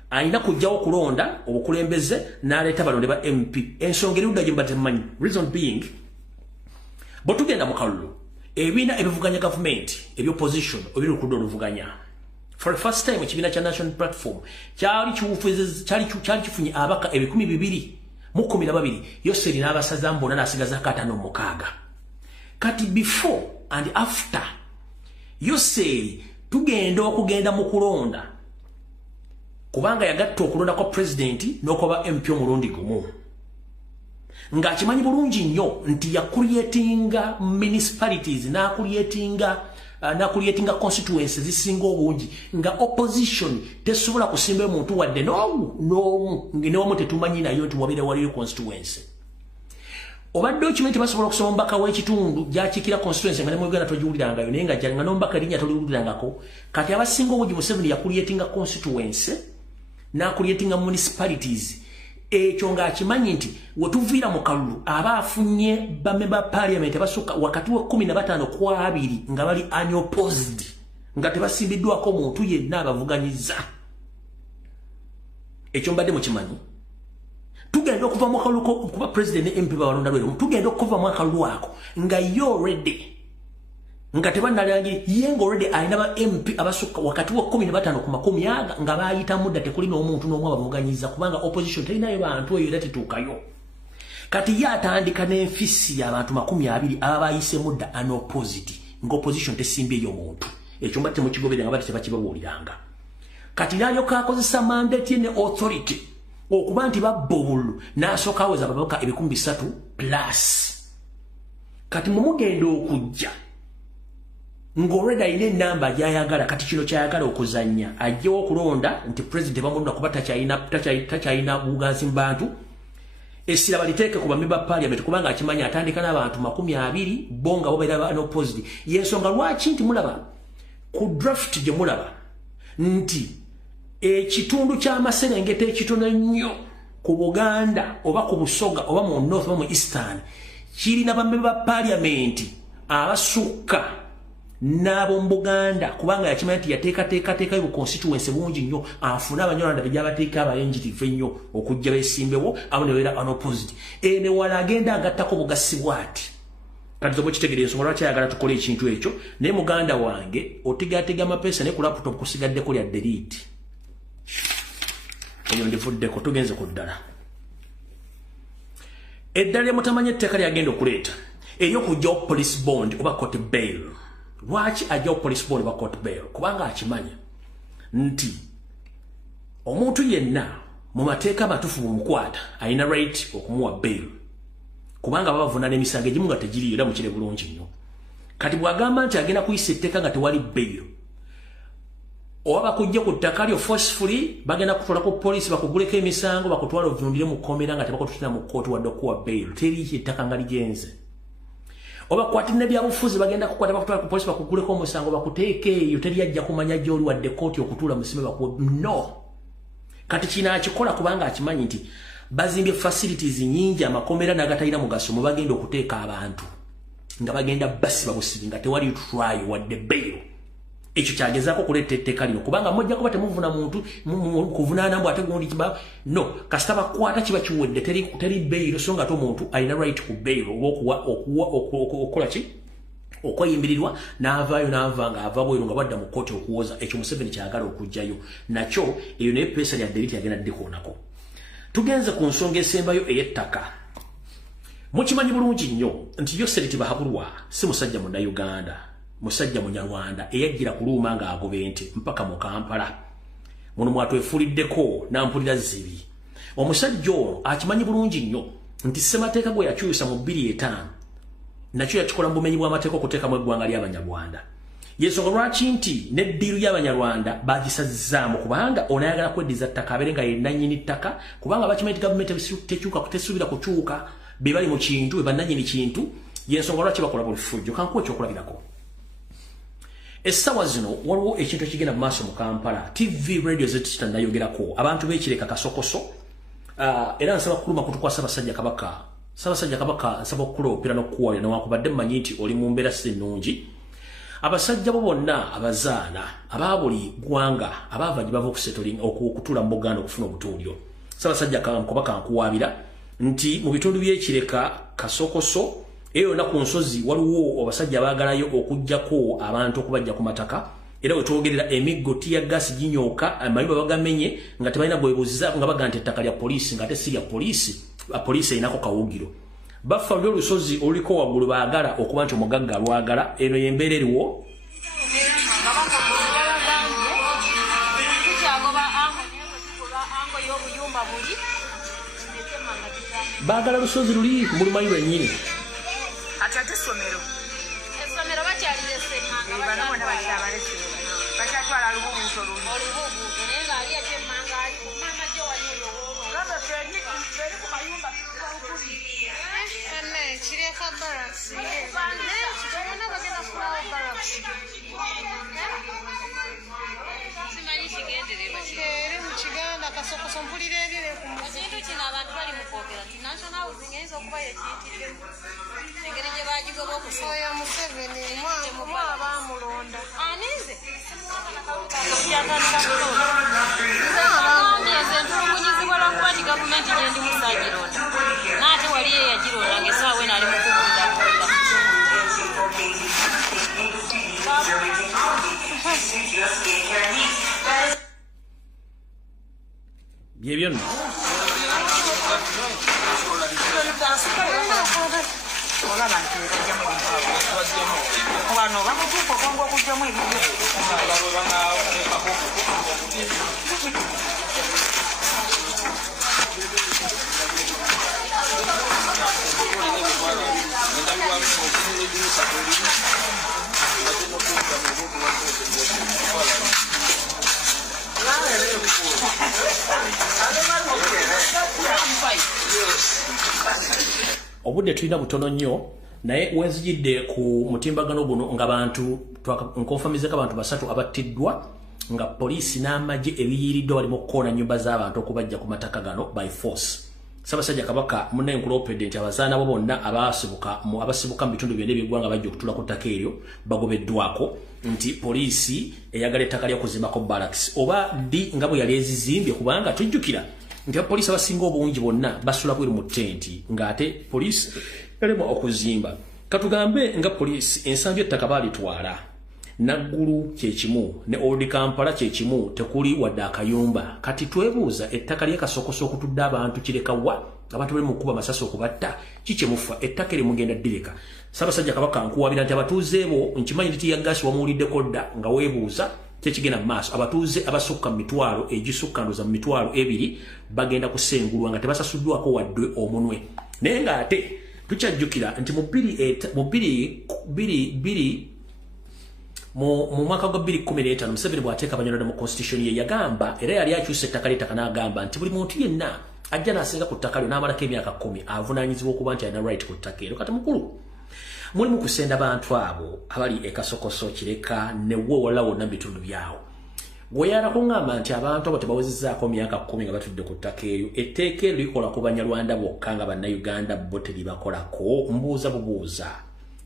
ayina kujjawo kulonda obukulembeze n'aleeta balonde ba MP ensonga erudda gye mbatemanyi. Reason being botugenda mu kalulu ebiina ebivuganya government ebyo opposition ebiri okudda oluvuganya for the first time ekibiina kya national platform kyali kifunye abaka 212 Yoseri n'abasaza mbona n'asigaza katano mukaaga. Kati before and after Yoseri tugenda okugenda mu kulonda kubanga yagatta okulonda kwa president n'okuba MP omulundi gumu nga akimanyi bulungi nnyo nti ya creatinga municipalities na creatinga constituencies zisinga obungi nga opposition tesobola kusimba omuntu wadde n'omu tetumanyi nayo nti wabire waliyo constituency. Obadde okimanyi basobola okusoma mbaka w'ekitundu gyakikira constituency nga ne mu Uganda togiwulirangayo naye nga janga n'ombaka linnya toliwulirangako. Kati abasinga obungi Museveni ya creatinga constituency na creatinga municipalities ekyo nga akimanyi nti wetuviira mu kalulu abaafunye bamemba parliament abasuka wakati wa 15 ku 2 nga bali unopposed nga tebasimbiddwako muntu yenna abavuganyiza. Ekyo mbadde mukimanyi tugenda okuva mu kalulu kuba president ne MP balonda lwero tugenda okuva mu kalulu ako nga yo ready nga tebannalangi yengo already ayina ba MP abasuka wakati wa 15 ku 10 nga bayita mudda tekuli n'omuntu n'omwe abavuganyiza kubanga opposition terinayo bantu eyo datituukayo. Kati yatandika n'enfisi y'abantu 20 ababayise mudda unopposed nga opposition tesimbye eyo muntu ekyo mbatte mu kigoberera nga bati tebakibabuuliranga. Kati n'alyoka akozesa mandate ne authority okuba nti babbobulu n'asooka aweza ababaka 300 plus. Kati mumugenda okujja ngoreda ile namba yayagala kati kino kyayagala okuzanya ajjewo okulonda nti president bamulonda kuba tachayina buganzi mbantu esira baliteeke kuba member parliament kubanga akimanya atandika n'abantu 20 bonga bobeera unopposed. Yensonga lwaki nti mulaba ku draft gye mulaba nti ekitundu ky'amaserengeta ekitono nnyo ku Buganda oba ku Busoga oba mu North oba mu Eastern kirina bamember parliament abasukka nabo mbuganda kubanga yakimanya nti yateeka mu constituency bungi nnyo afuna abanyarwanda byabateeka abayenjitivu ennyo okujja besimbewo abo ne beera unopposed ne wala agenda agattako bugasi bwati. Kati zobo kitegeera ensonga lwaki ayagala tukole ekintu ekyo naye muganda wange otegatega amapesa ne ku laptop kusigaddeko lya delete eyo ndivuddeko tugenze ku ddala eddala mutamanya etteeka lyagenda okuleeta eryokujjawo police bond oba court bail. Lwaki ajjawo police bond oba court bail? Kubanga akimanya nti omuntu yenna mu mateeka amatuufu bumukwata ayina right okumuwa bail kubanga babavunaana emisango egimu nga tegiriyo era mukire bulungi nnyo. Kati bw'agamba nti agenda kuyisa etteeka nga tewali bail oba bakujja ku ttaka lyo forcefully bagenda kutwalako police bakuguleko emisango bakutwala ovundire mu kkomera nga tebakututira mu kkooti wadde okuwa bail teri ettaka nga ligenze. Oba kwatine byabufuzi bagenda kukwata bakutwala ku police bakuguleko omusango bakuteeke eyo teri ajja kumanya gy'oli wadde kkooti okutuula musime bakuwe no. Kati kino akikola kubanga akimanyi nti bazimbye facilities nyingi amakomera n'agatayina mugaso mu bagenda okuteeka abantu nga bagenda basiba busibi nga tewali trial wadde bail. Ekyo kyagezaako kuleeta etteeka lino kubanga mujja kuba temuvuna muntu kuvunaana mbw ate gundi kiba no kasita bakwata kiba kiwedde teri bail so nga ate omuntu alina right ku bail oba okukola ki okweyimbirirwa n'avaayo n'ava nga ava bweru nga badda mu kkooti okuwoza. Ekyo Museveni kyagala okujjayo nakyo eyo naye pesa lya delete yagenda ddikoonako. Tugenze ku nsonga esembayo ey'ettaka. Mukimanyi bulungi nnyo nti Yoseri Tibahabulwa si musajja Munnayuganda, musajja Munyarwanda eyajjira kuluuma ng'agoba ente mpaka mu Kampala. Muno mwatwefuliddeko n'ampulira zibi. Omusajja ono akimanyi bulungi nnyo nti ssemateeka gwe yakyusa mu 2005 nakyo yakikola mu bumenyi bw'amateeka okuteekamu eggwanga ly'Abanyarwanda. Yensonga lwaki nti n'eddiiru y'Abanyarwanda bagisazzaamu kubanga onayagala kweddiza ttaka abeere nga yenna nnyini ttaka kubanga bakimanyi nti gavumenti tesuubira kukyuka bebali mu kintu bannanyini kintu yensonga lwaki bakola buli fujjo kankuwa ekyokulabirako essawa zino waliwo ekintu ekigenda mu maaso mu Kampala TV radio zetitannayogerako abantu b'ekireka kasokoso era nsaba kuluma kutukwa Ssaabasajja Kabaka nsaba okukuloopera n'okukuwalira newankubadde mmanyi nti oli mu mbeera si nnungi abasajja bo bonna abazaana aba buli ggwanga abaava gye bava okutuula mu Buganda okufuna obutuuliro Ssaabasajja Kabaka nkuwaabira nti mu bitundu by'ekireka kasokoso eyo na ku nsozi waliwo abasajja baagalayo okujjako abantu okubajja ku mataka era wetwogerera emiggo tiya gas ginyooka amayumba bagamenye nga tebalina bwebuuziza nga baga nti ettaka lya poliisi nga ate si lya poliisi poliisi erinako kawugiro bafa lyo olusozi oluliko waggulu baagala okuba nti omugagga lwagala eno yembeera eriwo baagala lusozi luli mulumanyi lwennyini ate essomero bakyalira essemmanga bano bonna bakyabalese bakyatwala lububuuto luli olububuuto naye ng'ali akyemmanga ali mama gye wali eyo gamba eri ku mayumba kireka barasi kibona bagenda kulawo barasi simanyi kigendererwa eri mu Kiganda kasokoso mpulira ebire ku ekintu kino abantu bali mu kwogera nti national housing eyinza okuba yekiyitiddemu engeri gye bagigoba okusoya Museveni mwamu abaamulonda anize nze ntulugunyizibwa lwakuba nti gavumenti gye ndi musaagironda naate wali ye yagironda ng'essaawa eno ali mu kubundabunda byebyo nno olaba nti bajjamu ebintu wano bamutuuka okwanga okugjamu ebintu obudde tulina butono nnyo naye wenzijidde ku mutimbagano guno ng'abantu nkonfamizeko abantu 3 abattiddwa nga poliisi n'amagye ebiyiriddwa bali mu kukoona nnyumba z'abantu okubajja ku mataka gano by force Ssaabasajja Kabaka munne nkuloopedde nti abazaana bo bonna abasibuka mu bitundu byonna eby'eggwanga bajja okutula ku ttaka eryo bagobeddwako nti poliisi eyagala ettaka ly'okuzimbako barracks oba ddi nga bwe yali ezizimbye kubanga tujjukira nti abapoliisi abasinga obungi bonna basula bweru mu ttenti ng'ate poliisi yalemwa okuzimba katugambe nga poliisi ensanju ettaka baalitwala Naggulu kyekimu ne Old Kampala kyekimu tekuli wadde akayumba kati twebuuza ettaka lye Kasokoso okutudde abantu kireka wa abantu bali mu kuba masasi okubatta kikyemufa ettaka lye mugenda direka Ssaabasajja Kabaka nkuwabira nti abatuuze bo nkimanyi nti yagasi wamuwuliddeko dda nga weebuuza kyekigenda mu maaso abatuuze abasukka mu mitwalo egisukka ndoza mu mitwalo 2 bagenda kusengulwa nga tebasasuddwako wadde omunwe naye ng'ate tukyajjukira nti mu mwaka gwa 2015 Museveni bw'ateeka abanyarwanda mu constitution ye yagamba era yali akyusa ettaka ly'ettaka n'agamba nti buli muntu yenna ajja n'asenga ku ttaka lyo n'amalako emyaka 10 avunaanyizibwa okuba nti alina right ku ttaka eryo kati mukulu mulimu kusenda bantu abo abali ekasokoso kireka ne wo wala wonna mu bitundu byawo goyara kungamba nti abantu abo tebawezezzaako myaka 10 nga batudde ku ttaka eryo etteeka eryo likola ku banyarwanda bokka nga bannayuganda bo teribakolako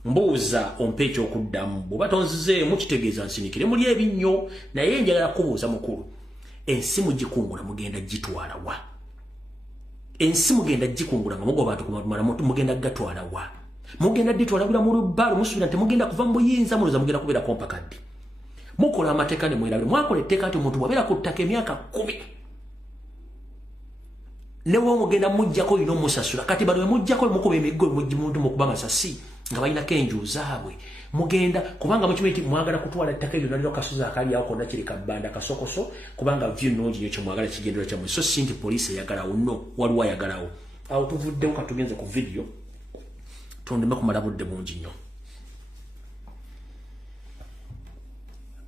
mbuuza ompe ekyokuddamu bw'oba tonzizeemu kitegeeza nsinikire muli ebinnyo naye njagala kubuuza mukulu ensi mugikungula mugenda gitwala wa ensi mugenda gikungula nga mugo abantu kumala mugenda gatwala wa mugenda ditwala bula mu lubalo musubira nti mugenda kuva mu buyinza muloza mugenda kubeera kompakaddi mukola amateeka ne mwerabe mwakola etteeka nti omuntu bwabeera ku ttaka emyaka 10 newo mugenda mujjako yino musasula kati bano mujjako mukuba emiggo muntu mukuba masasi nga balinako enju zaabwe mugenda kubanga mukimanyi nti mwagala kutwala ettaka eryo naliro kasozi akali awo konna kiri kabbanda Kasokoso kubanga vyu nnungi nnyo kyemwagala kigendero kyammwe so si nti poliisi eyagalawo nno waliwo ayagalawo awo tuvuddewo katugenze ku video tondeme kumala budde bungi nnyo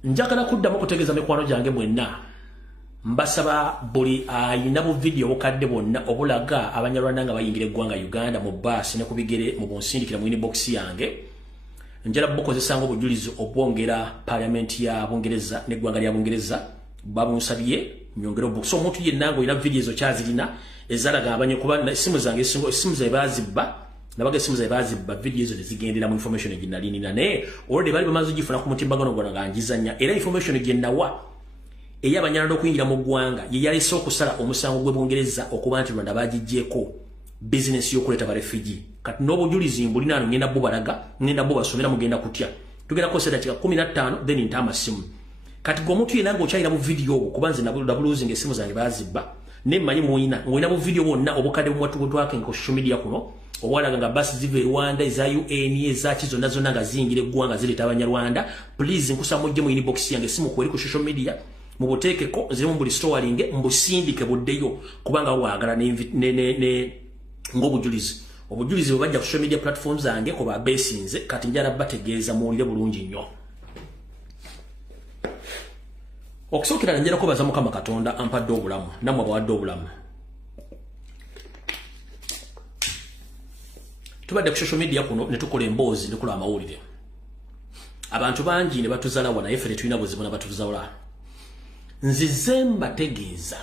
njagala kuddamu okutegeeza mikwano gyange mwenna mbasaba buli ayina bu video bukadde bonna obulaga abanyarwanda nga bayingira eggwanga Uganda mu bus ne kubigere mu bonsindikira mu inbox yange njala bukozesa ngo obujulizi obwongera parliament ya Bungereza n'eggwanga lya Bungereza babunsabye nyongero box omuntu yenango ina video zo kyazirina ezalaga abanye kuba simu zange simu za bazibba nabaga simu za bazibba video zo zigendera mu information eginalini nane already bali bamaze gifuna ku mutimbagano gwana nganjizanya era information egendawa eyabanyarwanda okuyingira mu ggwanga ye yali sokusala omusango gwe Bungereza okuba nti Rwanda bagijjeko business yokuleta ba refugee kati n'obujulizi mbulina ano ngenda bubalaga ngenda bubasomera mugenda kutya tugenda kosera kika 15 then ntama simu kati gomuntu yenango okyayira mu video kubanze na losing esimu zange bazibba ne manyi muina ngwina mu video bonna obukade mu watu gwake ko social media kuno obwalaga nga basi zive Rwanda za UN ezachi zonna zonna nga zingire ggwanga zileta abanyarwanda please nkusa mujje mu inbox yange simu kweri ku social media muboteke ko zirimu buli storying mbusindike buddeyo kubanga wagala ne ngobujulizi obujulizi bwajja ku social media platforms zange ko ba basinze kati njala bategeeza muulire bulungi nnyo okusokera njala ko baza mukama Katonda ampadde obulamu namwe bawadde obulamu tubadde ku social media kuno ne tukola emboozi ne kula amawulire abantu bangi ne batuzala wana efere tulina buzibona batuzawula nzizemba tegeeza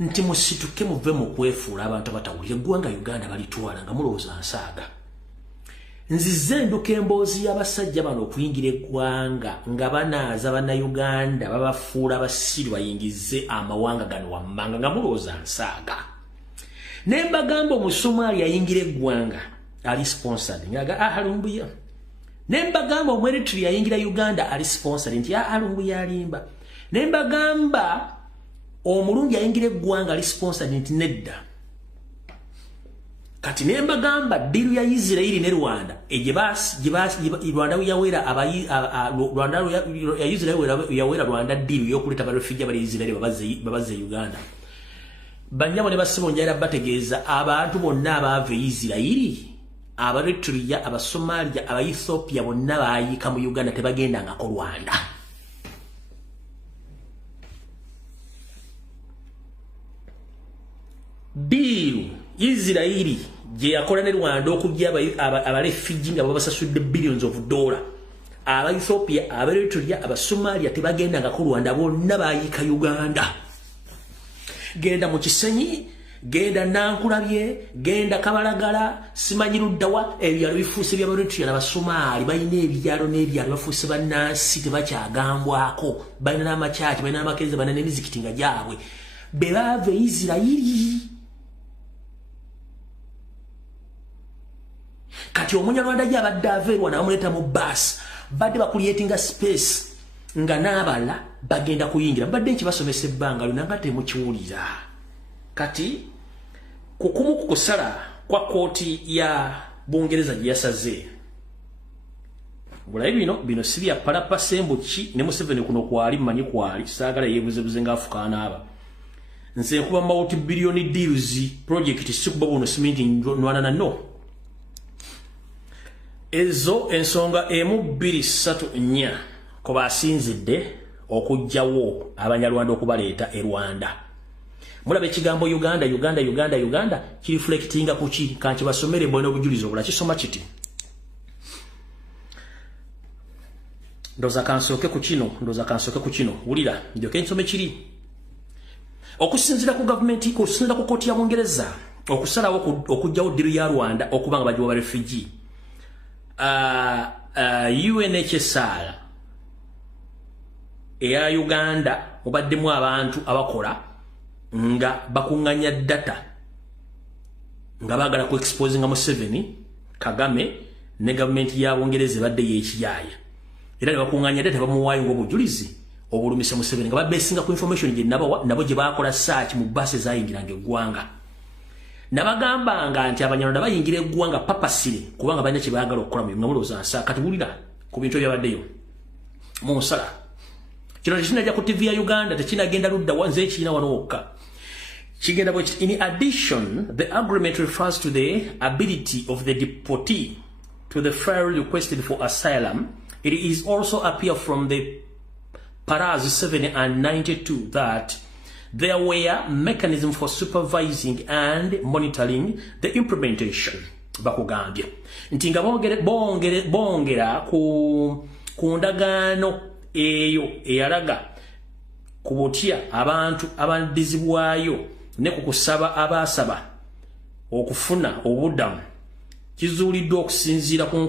nti musituke muve mu kwefuula abantu abatawulire eggwanga Uganda balitwala nga mulowooza nsaaga nzizenduka emboozi y'abasajja bano okuyingira eggwanga nga banaaza bannayuganda babafuula basiru bayingize amawanga gano wammanga nga mulowooza nsaaga ne mbagamba Omusomaali ayingira eggwanga ali sponsored ngaga Lumbuye ne mbagamba Omueritrea ayingira Uganda ali sponsored nti Lumbuye alimba ne mbagamba Omulungi ayingira eggwanga ali sponsored nti nedda kati ne mbagamba diru ya Israeli ne Rwanda Rwanda yawera Rwanda ya Israeli yawera Rwanda diru yokuleta ba refugee bali Israeli babaze Uganda banyabo ne basibonjera bategeeza abantu bonna abave Israeli Abaeritrea Abasomalia Abaethiopia bonna bayika mu Uganda tebagenda nga ko Rwanda biru Israeli je yakola ne Rwanda okujja abarefugee nga babasasudde billions of dollars Abaethiopia Abaeritrea Abasomalia tebagenda nga ko Rwanda bonna bayika Uganda genda mu Kisenyi genda Nankulabye genda Kabalagala simanyi luddawa ebyalo bifuuse by'Abaeritrea n'Abasomaali balina ebyalo n'ebyalo bafuuse bannansi tebakyagambwako balina n'amakyaki balina n'amakereza balina n'emizikiti nga gyabwe be bave Israeli kati omunyarwanda gyabadde aveerwa n'amuleta mu bus badde bakuliyetinga space nga n'abala bagenda kuyingira badde nkibasomesa ebbanga lyonna nga temukiwulira kati kukumu kukusala kwa kooti ya Bungereza gye yasaze bulayi bino si bya palapasembuki ne Museveni kuno kwali mmanyi kwali saagala yeebuzebuze ng'afukaana aba nze nkuba multi-billion deals project sikuba buno siminti nwanana no ezo ensonga emu 2 3 4 ko basinzidde okujjawo abanyarwanda okubaleeta e Rwanda mulabe ekigambo Uganda kireflectinga ku ki kanti basomere bwene obujulizo bula kisoma kiti ndoza kansoke ku kino wulira njoke nsome kiri okusinzira ku government okusinzira ku kooti ya Bungereza okusalawo okujjawo diru ya Rwanda okubanga bajiwa ba refugee UNHCR eya Uganda mubaddemu abantu abakola nga bakunganya data nga bagala ku expose nga Museveni Kagame ne government ya Bungereza badde yekiyaya era bakunganya data bamuwayo ngobujulizi obulumise Museveni nga babesinga ku information gye nabo gye bakola search mu base zayingiranga eggwanga nabagamba nga nti abanyarwanda bayingira eggwanga papasire kubanga balina kye baagala okukola mu mulowooza nsa kati bulira ku bintu ebyabaddeyo mu nsala kino tekinajja ku TV ya Uganda tekinagenda ludda wanze ekirina wano wokka kigenda bwe in addition the agreement refers to the ability of the deportee to the file requested for asylum. It is also appear from the paras 7 and 92 that there were mechanisms for supervising and monitoring the implementation. Bakugambye nti nga bongera ku ndagaano eyo eyalaga ku butya abantu abandizibwayo ne ku kusaba abasaba okufuna obuddamu kizuuliddwa okusinziira ku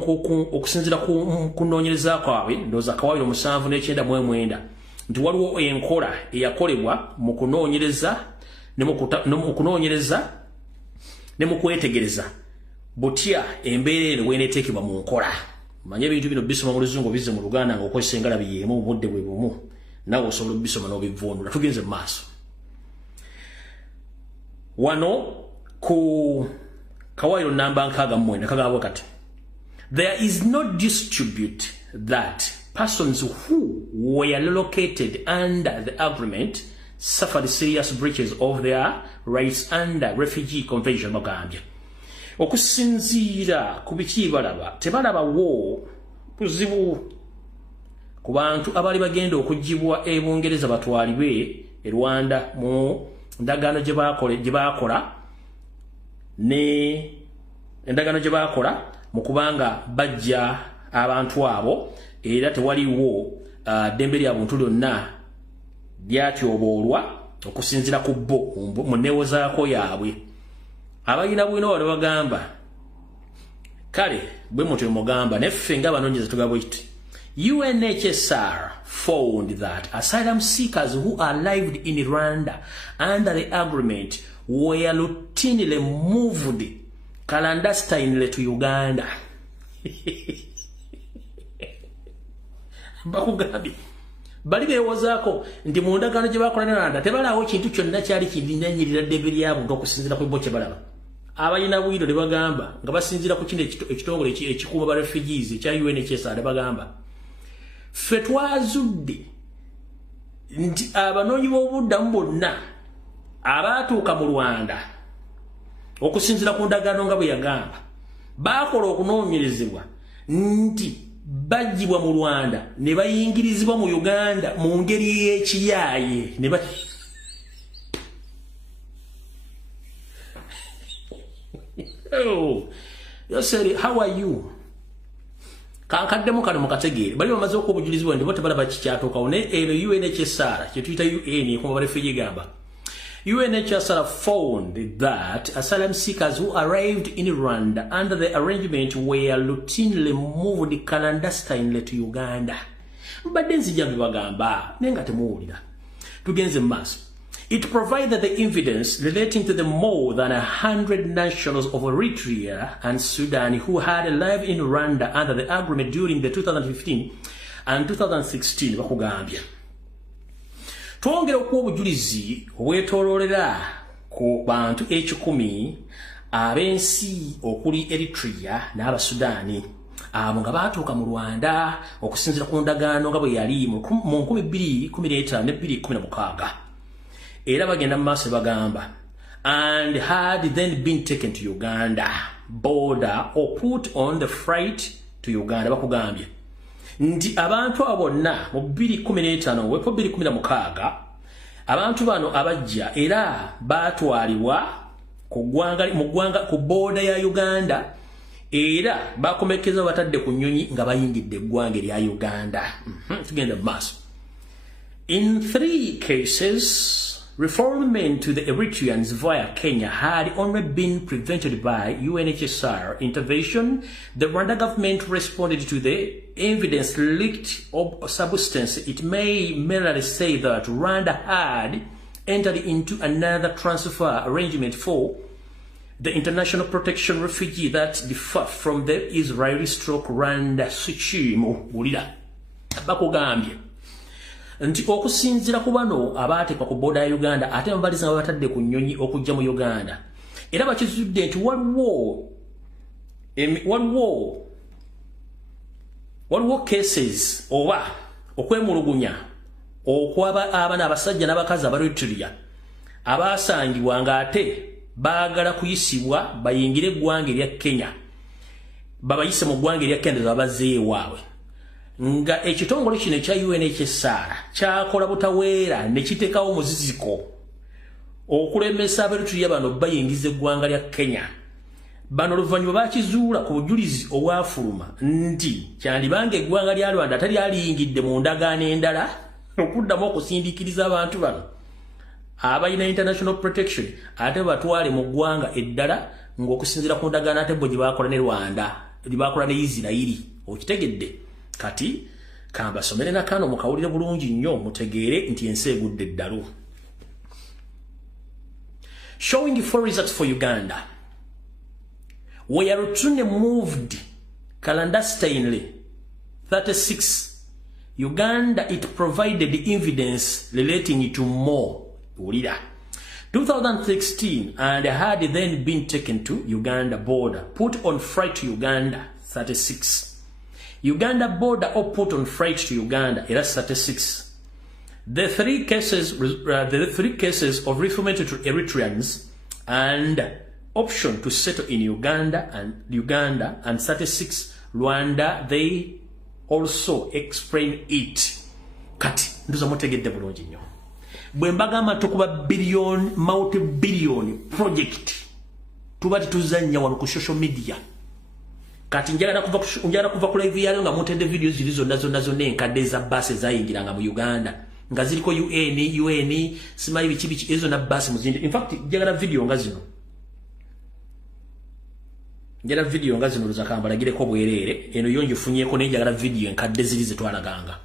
kunoonyereza kwabwe ndowooza Kawabiro 7/9 nti waliwo enkola eyakolebwa mu kunoonyereza ne mu kwetegereza butya embeera eno bw'eneeteekebwa mu nkola. Manye ebintu bino bisoma mu Luzungu bizze mu Luganda ng'okozesa engalabi y'emu mu budde bwe bumu nawe osobola obisoma n'obivvuunula. Tugenze mu maaso wano ku Kawabiro namba 6 kagamba kati there is no dispute that persons who were relocated under the agreement suffered serious breaches of their rights under Refugee Convention. Bagambye okusinziira ku biki balaba tebalabawo buzibu ku bantu abali bagenda okugibwa ebungereza batwalibwe e Rwanda mu ndagaano gye bakola mu kubanga bajja abantu abo era tewaliwo ddembe lya buntu lyonna lyatyoboolwa okusinziira ku bo mu nneewozaako yaabwe. Abalina bwino wano bagamba kale bwe mutwe mugamba neffe ng'abanoonyereza tugamba iti UNHCR found that asylum seekers who arrived in Rwanda under the agreement were routinely moved clandestinely to Uganda. Bakugambye bali beewozaako nti mu ndagaano gye bakola ne Rwanda tebalaawo kintu kyonna kyali kirinnyanyirira ddembe ly'abantu okusinziira ku bo kye balaba. Abalina bwino ne bagamba nga basinziira ku kino ekitongole ekikuuma ba refugees ekya UNHCR ne bagamba ffe twazudde nti abanoonyi b'obuddamu bonna abaatuuka mu Rwanda okusinziira ku ndagaano nga bwe yagamba baakola okunoonyerezebwa nti bajjibwa mu Rwanda ne bayingirizibwa mu Uganda mu ngeri y'ekiyaaye ne oh, you said, how are you? Kankaddemu kano mukategeere bali bamaze okubujulizi bwende bo tebalaba kikyatuukawo ne eno UNHCR kye tuyita UN ekuma barefugee gamba UNHCR found that asylum seekers who arrived in Rwanda under the arrangement were routinely moved clandestinely to Uganda. Mbadde nzija bibagamba nenga temuwulira. Tugenze mu maaso. It provided the evidence relating to the more than 100 nationals of Eritrea and Sudan who had lived in Rwanda under the agreement during the 2015 and 2016 bakugambya. Twongera okuwa obujulizi obwetooloolera ku bantu 10 ab'ensi okuli Eritrea n'Abasudaani abo nga baatuuka mu Rwanda okusinziira ku ndagaano nga bwe yali mu 2015 ne 2016 era bagenda mu maaso bagamba and had then been taken to Uganda border or put on the flight to Uganda. Bakugambye nti abantu abonna mu 2015 wepo 2016 abantu bano abajja era batwalibwa ku border ya Uganda era bakomekeza batadde ku nnyonyi nga bayingidde eggwanga lya Uganda. Tugenda mu maaso. In 3 cases refoulement to the Eritreans via Kenya had only been prevented by UNHCR intervention. The Rwanda government responded to the evidence leaked of substance. It may merely say that Rwanda had entered into another transfer arrangement for the international protection refugee that differed from the Israeli/Rwanda scheme. Ulira bakugambye nti okusinziira ku bano abaatekwa ku boda ya Uganda ate mbaliza nga batadde ku nnyonyi okujja mu Uganda era bakizudde nti waliwo cases oba okwemulugunya okwaba abana abasajja n'abakazi abaritria abaasangibwa nga ate baagala kuyisibwa bayingire eggwanga erya Kenya babayise mu ggwanga erya Kenya babazeeyo waabwe nga ekitongole kino ekya UNHCR kyakola butaweera ne kitekawo muziziko okulemesa Eritrea bano bayingiza eggwanga lya Kenya. Bano oluvannyuma bakizuula ku bujulizi obwafuluma nti kyandibanga eggwanga lya Rwanda tali aliyingidde mu ndagaano endala okuddamu okusindiikiriza abantu bano abalina international protection ate batwale mu ggwanga eddala ng'okusinziira ku ndagaano ate bo gye baakola ne Rwanda gye baakola ne Isirayiri. Okitegedde kati kambasomere nakano mukawulire bulungi nnyo mutegeere nti ensi egudde eddalu. Showing four results for Uganda. Where Rutune moved clandestinely 36, Uganda it provided evidence relating to more. 2016 and had then been taken to Uganda border, put on freight to Uganda 36. Uganda border or put on freight to Uganda era 36. The three cases of refoulement to Eritreans and option to settle in Uganda and 36 Rwanda, they also explain it. Kati nduza mutegedde bulungi nnyo. Bwe mbagamba tukuba billion multi-billion project tubati tuzanya wano ku social media. Kati njagala kuva ku live yalo nga mutende videos zilizo nazo nenkadde za basi zayingiranga mu Uganda nga ziliko UN simayi bichi ezo na basi muzinde. In fact njagala video nga zino. Njagala video nga zino luzakambalagireko bwerere eno yonjo funyeko ne njagala video enkadde zilize twalaganga.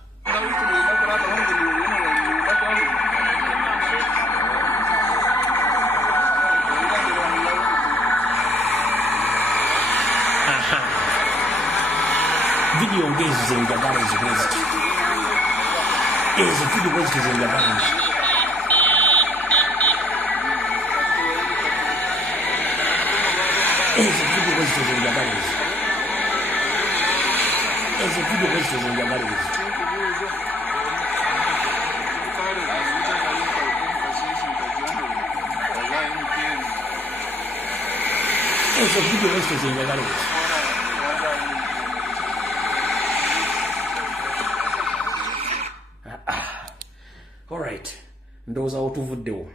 Video ngezi zenjagala eziwezi. Ezi video ngezi zenjagala. Ezi video ngezi zenjagala. Ezi video ngezi zenjagala. Ezi video ngezi zenjagala. Alright, ndoza otuvuddewo.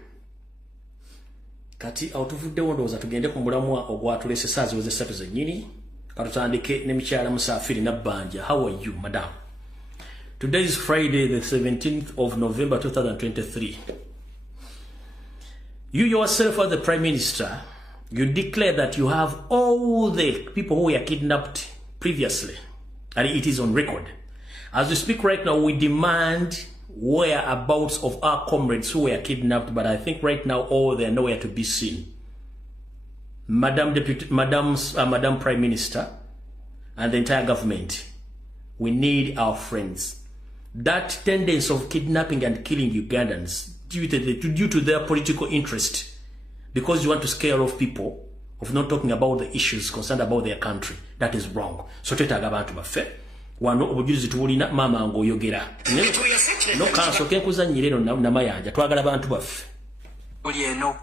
Kati otuvuddewo ndoza tugende ku mulamwa ogwatulese saazi weze 3 zennyini. Katutandike ne mikyala Musafiri Nabbanja. How are you, madam? Today is Friday, the 17th of November 2023. You yourself as the Prime Minister, you declare that you have all the people who were kidnapped previously. And it is on record. As we speak right now, we demand whereabouts of our comrades who were kidnapped, but I think right now all they are nowhere to be seen. Madam Prime Minister and the entire government, we need our friends. That tendency of kidnapping and killing Ugandans due to their political interest, because you want to scare off people of not talking about the issues concerned about their country, that is wrong. So twetaaga abantu baffe wano obujulizi tubulina mama ng'oyogera no kanso kenkuzannyira eno namayanja twagala abantu baffe. Oli eno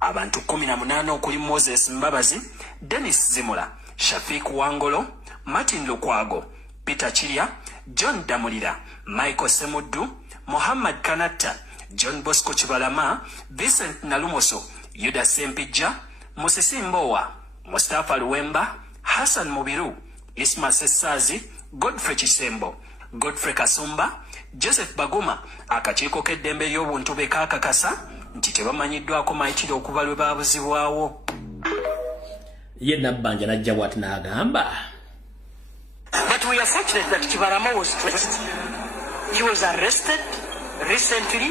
abantu 18 okuli Moses Mbabazi, Dennis Zimula, Shafik Wangolo, Martin Lukwago, Peter Chiria, John Damulira, Michael Semuddu, Muhammad Kanata, John Bosco Chibalama, Vincent Nalumoso, Yuda Sempijja, Musisi Mbowa, Mustafa Luwemba, Hassan Mubiru, Isma Sessazi, Godfrey Chisembo, Godfrey Kasumba, Joseph Baguma, akakiiko k'eddembe ly'obuntu bekaakakasa nti tebamanyiddwako mayitire okuva lwe baabuzibwawo. Ye Nabbanja najja bw'ati n'agamba. But we are fortunate that Kibarama was traced. He was arrested recently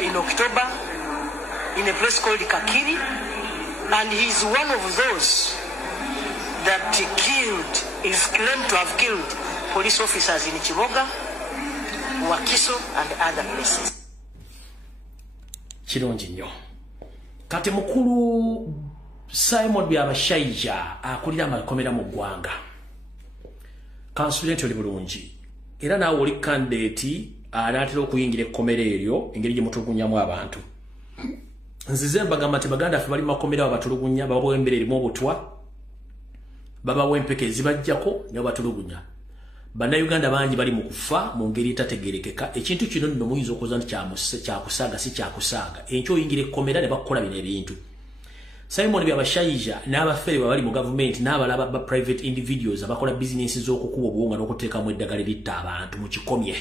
in October in a place called Kakiri, and he's one of those that is claimed to have killed police officers in Chiboga, Wakiso, and other places. Kirungi nnyo. Kati mukulu Simon Byabashaija akulira amakomera mu ggwanga. Kansulenti oli bulungi. Era naawe oli candidate anaatera okuyingira ekkomera eryo engeri gye mutulugunyamu abantu. Nzize mbagamba nti baganda ffe bali makomera abatulugunya babawa emmere erimu obutwa, babawa empeke ezibajjako ne batulugunya. Bannayuganda bangi bali mu kufa mu ngeri etategerekeka. Ekintu kino nno muyinza okuza nti kyakusaaga si kyakusaaga. Enkyo oyingira ekkomera ne bakola bino ebintu. Simon byabashayija n'abafere bali mu government n'abalaba ba private individuals abakola business z'okukuba obuwunga n'okuteekamu eddagala eritta abantu mu kikomye.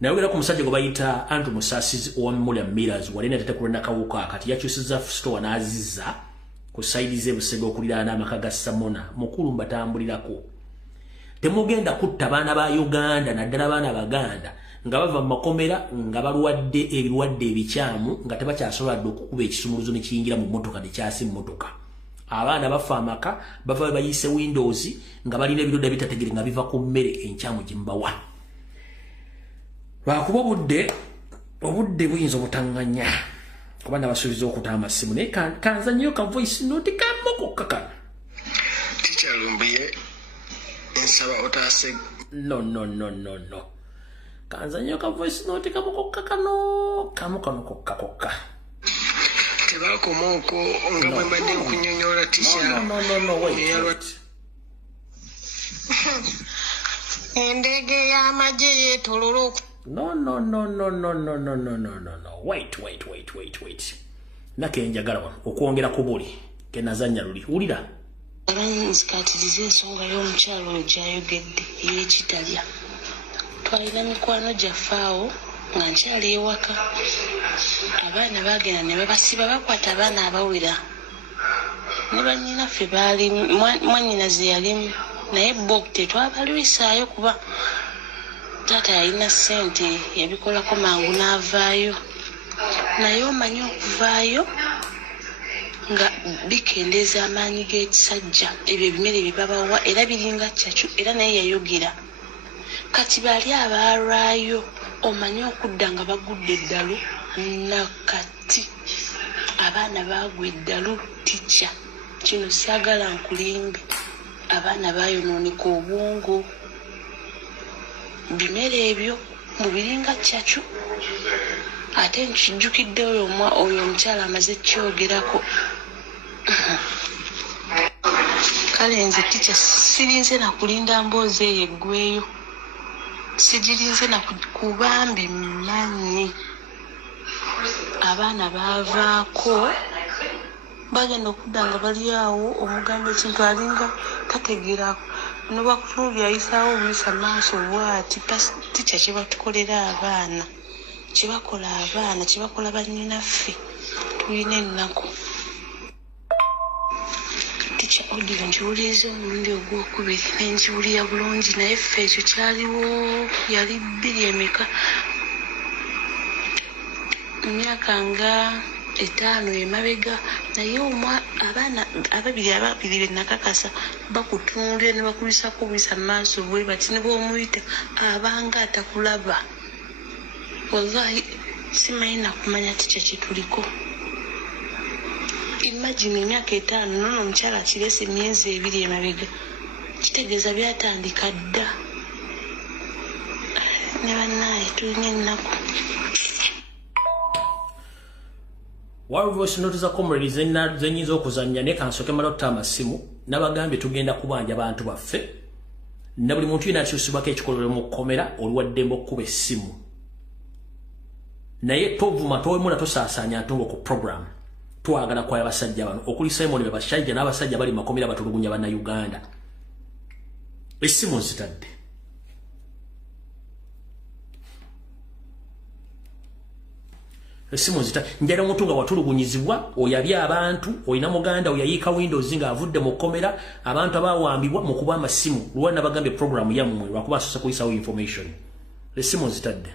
Nayogera ku musajja gwe bayita Andrew Musasizi Owememe Millers walina tatekulwa nakawuka kati yakyusiza store n'azizza ku side ze Busega okuliraana amaka ga Samona mukulu mbatambulirako. Temugenda kutta baana ba Uganda naddala baana Baganda nga bava mu makomera nga balwadde ebirwadde ebikyamu nga tebakyasobola okukuba ekisumuluzo ne kiyingira mu mmotoka ne kyasi mu mmotoka. Abaana bafa amaka bava bayise windows nga balina ebirwadde bitategere nga biva ku mmere enkyamu gimbawa. Lwakuba obudde buyinza obutanganya kuba nabasuubiza okutama amasimu naye kanza nnyo ka voice note kamoko kaka. Teacher Lumbuye ensaba otase no kanza nnyo ka voice note kamoko kaka no kamoko kokka tebakomoko nga bwe mbadde nkunyonyola teacher wait. Endege y'amagye yeetololo No. Wait. Nakenjagala wano okwongera ku buli kenazanya luli. Ulira. Nzikatiriza ensonga y'omukyalo oyo gy'ayogedde ey'ekitalya. Twalina mikwano gyaffe awo nga nkyali ewaka. Abaana baagenda ne babasiba bakwata abaana abawera. Ne bannyinaffe baali mwannyinaze yalimu naye bo tetwabalwisaayo kuba taata yalina ssente yabikolako mangu n'avaayo. Naye omanyi okuvaayo nga bikendeeza amaanyi g'ekisajja ebyo ebimere bye babawa era biringa cyacu era naye yayogera. Kati bali abalwayo omanyi okudda nga bagudde eddalu nakati abaana baagwa eddalu ticca. Kino saagala nkulimbe abaana baayonooneka obwongo. Bimere ebyo mu biringa cyacu ate nkijjukidde oyo omukyala amaze kyogerako. Kale nze ticca sirinze nakulinda mboozi eyo eggweyo, sigirinze nakubambi mmanyi. Abaana baavaako bagenda okudda nga bali awo omugamba ekintu alinga tategeerako nobakutuulira ayisaawo obuyisa maaso bwati ticca kyebatukolera abaana kyebakola abaana kyebakola bannyinaffe tulina ennaku. Ticca audio ngiwuliriza omulundi ogwokubiri nengiwulira bulungi naye ffe ekyo kyaliwo yali 2 emeka emyaka nga 5 emabega naye abaana ababiri be nakakasa bakutunuulira ne bakubisako obuyisa mu maaso bwe bati ne bw'omuyita abanga atakulaba. Wallahi simanyi nakumanya ticca kituliko. Imagine emyaka 5 nono omukyala akirese emyezi 2 emabega kitegeeza byatandika dda. Ne bannaye tulina ennaku. Voice note za comrade zenyinza okuzannya ne kansoke malotta amasimu nabagambye tugenda kubanja abantu baffe na buli muntu yina akyusibwako ekikololo mu kkomera oluwaddembe okkuba essimu naye tovuma towemula tosaasaanya ntongo ku program twagala kwaya basajja bano okuli Simon bebashajja n'abasajja bali makomera batulugunya bannayuganda essimu zitadde. Esimu zita njala mutunga watulugunyizibwa oyabya abantu oyina muganda oyayiika windows nga avudde mu komera abantu abawambibwa mu kuba amasimu luwana bagambe program yammwe lwakuba asosa kuyisawo information. Esimu zitadde.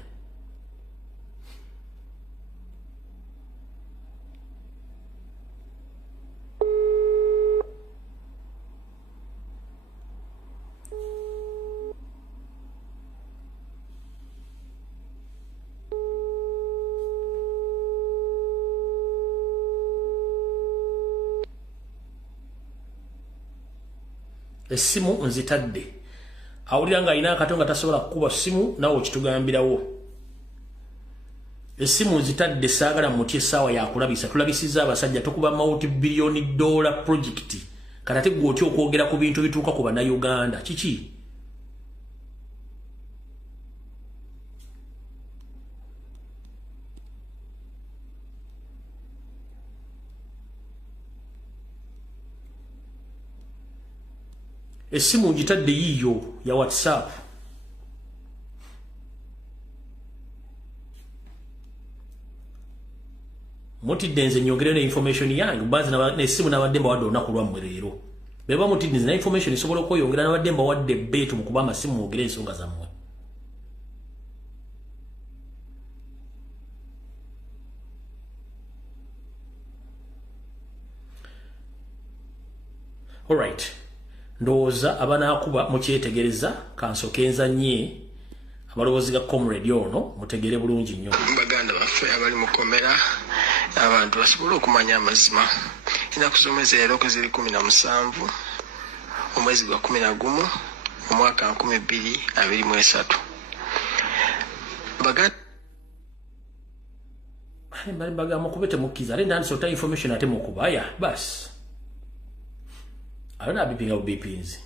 Esimu nzitadde awulira nga alina akatonga tasobola kukuba simu nawe kitugambirawo. Esimu nzitadde saagala muti essaawa yakulabisa tulabisiza abasajja tukuba multi-billion dollar project kati ate gwe otya okwogera ku bintu bituuka ku bannayuganda kiki Esimu ngitadde yiyo ya WhatsApp. Mutidde nze nyongere ne information yange bazi na esimu nabadde mbawadde olunaku lwammwe leero. Beba mutidde na information isobola okweyongera nabadde mbawadde beetu mu kuba amasimu mwogere ensonga zammwe. Alright. Ndowooza abanaakuba mukyetegereza kansokenza nnye abalowoozi ga comrade ono mutegere bulungi nnyo. Baganda baffe abali mukomera abantu basobola okumanya amazima. Ennaku z'omwezi leero ko ziri 17 omwezi gwa 11 omwaka 2023. Baganda mukubete mukiza ale ndandi sota information ate mukubaya basi. Alona bipinga ubipinzi.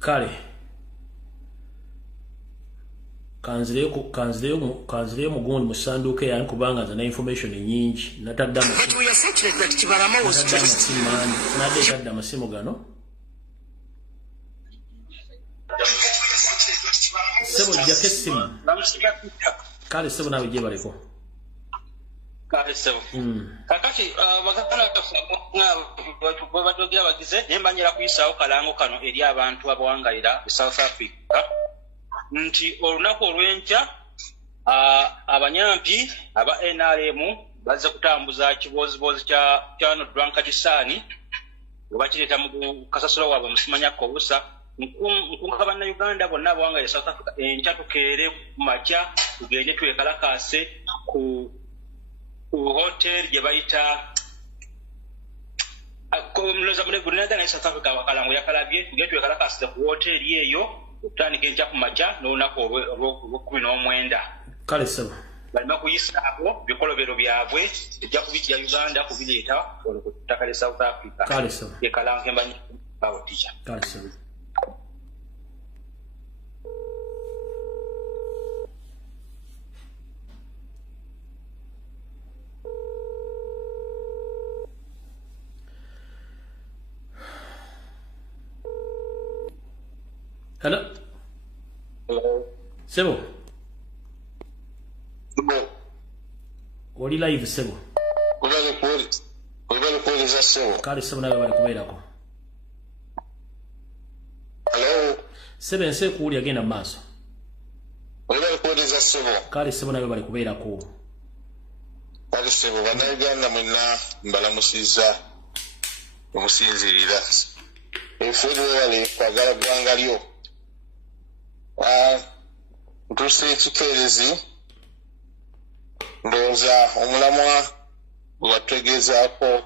Kale. Kanzire mugundi musanduke yange kubanga nze na information nyingi natadda amasimu gano sebo jjako essimu kale sebo nawe gye baliko kale sebo kakati batogera bagize nembanyira kuyisaawo kalango kano eri abantu abawangalira South Africa nti olunaku olw'enkya abanyampi aba NRM bazze kutambuza kibozibozi kya no drunkard sani webakireeta mu kasasiro waabwe musimanya kobusa nkunga bannayuganda bonna abawangalira South Africa enkya tukeere makya tugende twekalakase ku hotel gye bayita mloza mule gunaga na South Africa wakalango yakalabye tugende twekalakase ku hotel eyo utandika enkya ku makya n'olunaku olw'19 kale sebo balina kuyisaako bikolobero byabwe ejja kubikira Uganda kubireeta ku ttaka lya South Africa kale sebo yekalango embanyi bawo ticha kale sebo Hello. Sebo. Oli live sebo. Oli poli za sebo. Kale sebo nawe bali kubeerako. Hello. Sebo nse kuuli agenda maaso. Oli poli za sebo. Kale sebo nawe bali kubeerako. Kale sebo bannayuganda mwenna mbalamusiza omusinzirira. Efuuli wale kwagala ggwanga lyo. Ntuse ekikeerezi ndowooza omulamwa bwe batwegezaako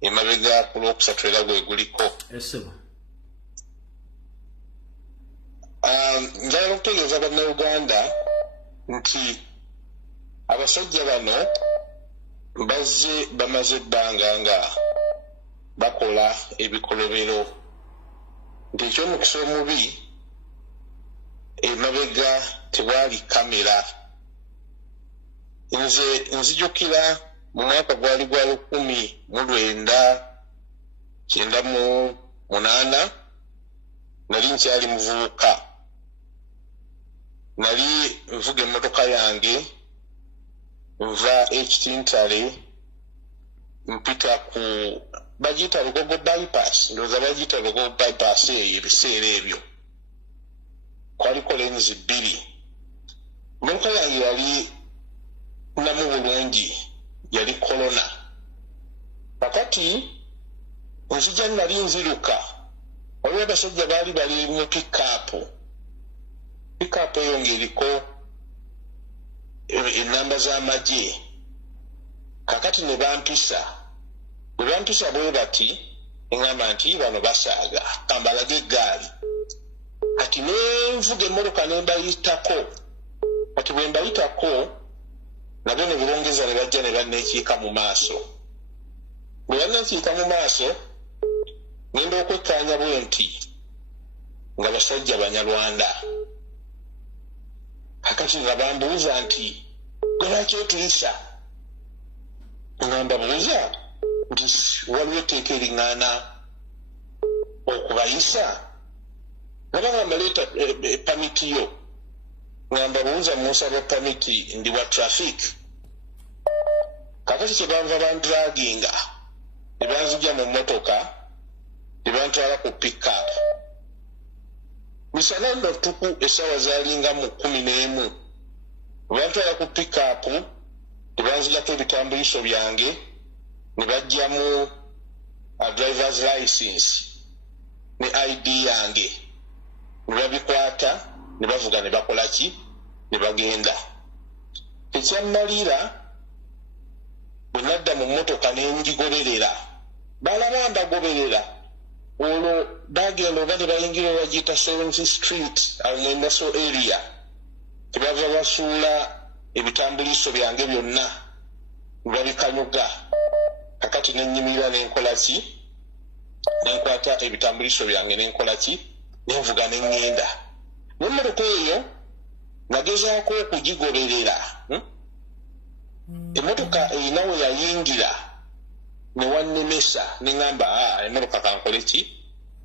emabega ku lwokusatu era gwe guliko. Esebo. Njagala okutegeeza bannayuganda nti abasajja bano bamaze ebbanga nga bakola ebikolobero nti ekyomukisa omubi emabega tewali kamera. Nze nzijukira mu mwaka gwali gwa 1998 nali nkyali muvubuka nali nvuga emmotoka yange nva ekitintale mpita ku bagiyita Lugogo bypass ndowooza bagiyita Lugogo bypass eyo ebiseera ebyo kwaliko lenzi 2 emmotoka yange yali namu bulungi yali corona kakati nzija nali nziruka waliwo abasajja baali bali mu pikapu eyo ng'eriko enamba z'amagye kakati ne bampisa bwe bati eŋŋamba nti bano basaaga kambalage eggaali kati nenvuga emmotoka ne mbayitako kati bwe mbayitako nabo ne bulongeza ne bajja ne banneekiika mu maaso bwe banneekiika mu maaso ngenda okwekkaanya bwe nti nga basajja Banyarwanda kakati nga bambuuza nti gwe lwaki otuyisa nga mbabuuza nti waliwo etteeka eriŋŋaana okubayisa nga bagamba leeta pamiti yo nga mbabuuza munsaba pamiti ndi wa traffic kakati kyebanva bandraginga ne banzija mu mmotoka ne bantwala ku pickup misana nno ttuku essaawa zaalinga mu 11 bantwala ku pickup ne banzijako ebitambuliso byange ne bajjamu drivers license ne ID yange ne babikwata ne bavuga ne bakola ki ne bagenda ekyammalira bwe nadda mu mmotoka ne ngigoberera balaba mbagoberera olwo bagenda oba ne bayingira wagiyita 7th Street mu Endobeso area tebava basuula ebitambuliso byange byonna ne babikanyuga kakati nenyimirira nenkola ki nenkwata ebitambuliso byange nenkola ki nenvuga neŋŋenda n'emmotoka eyo nagezaako okugigoberera emmotoka erina we yayingira ne wannemesa neŋŋamba emmotoka kankole ki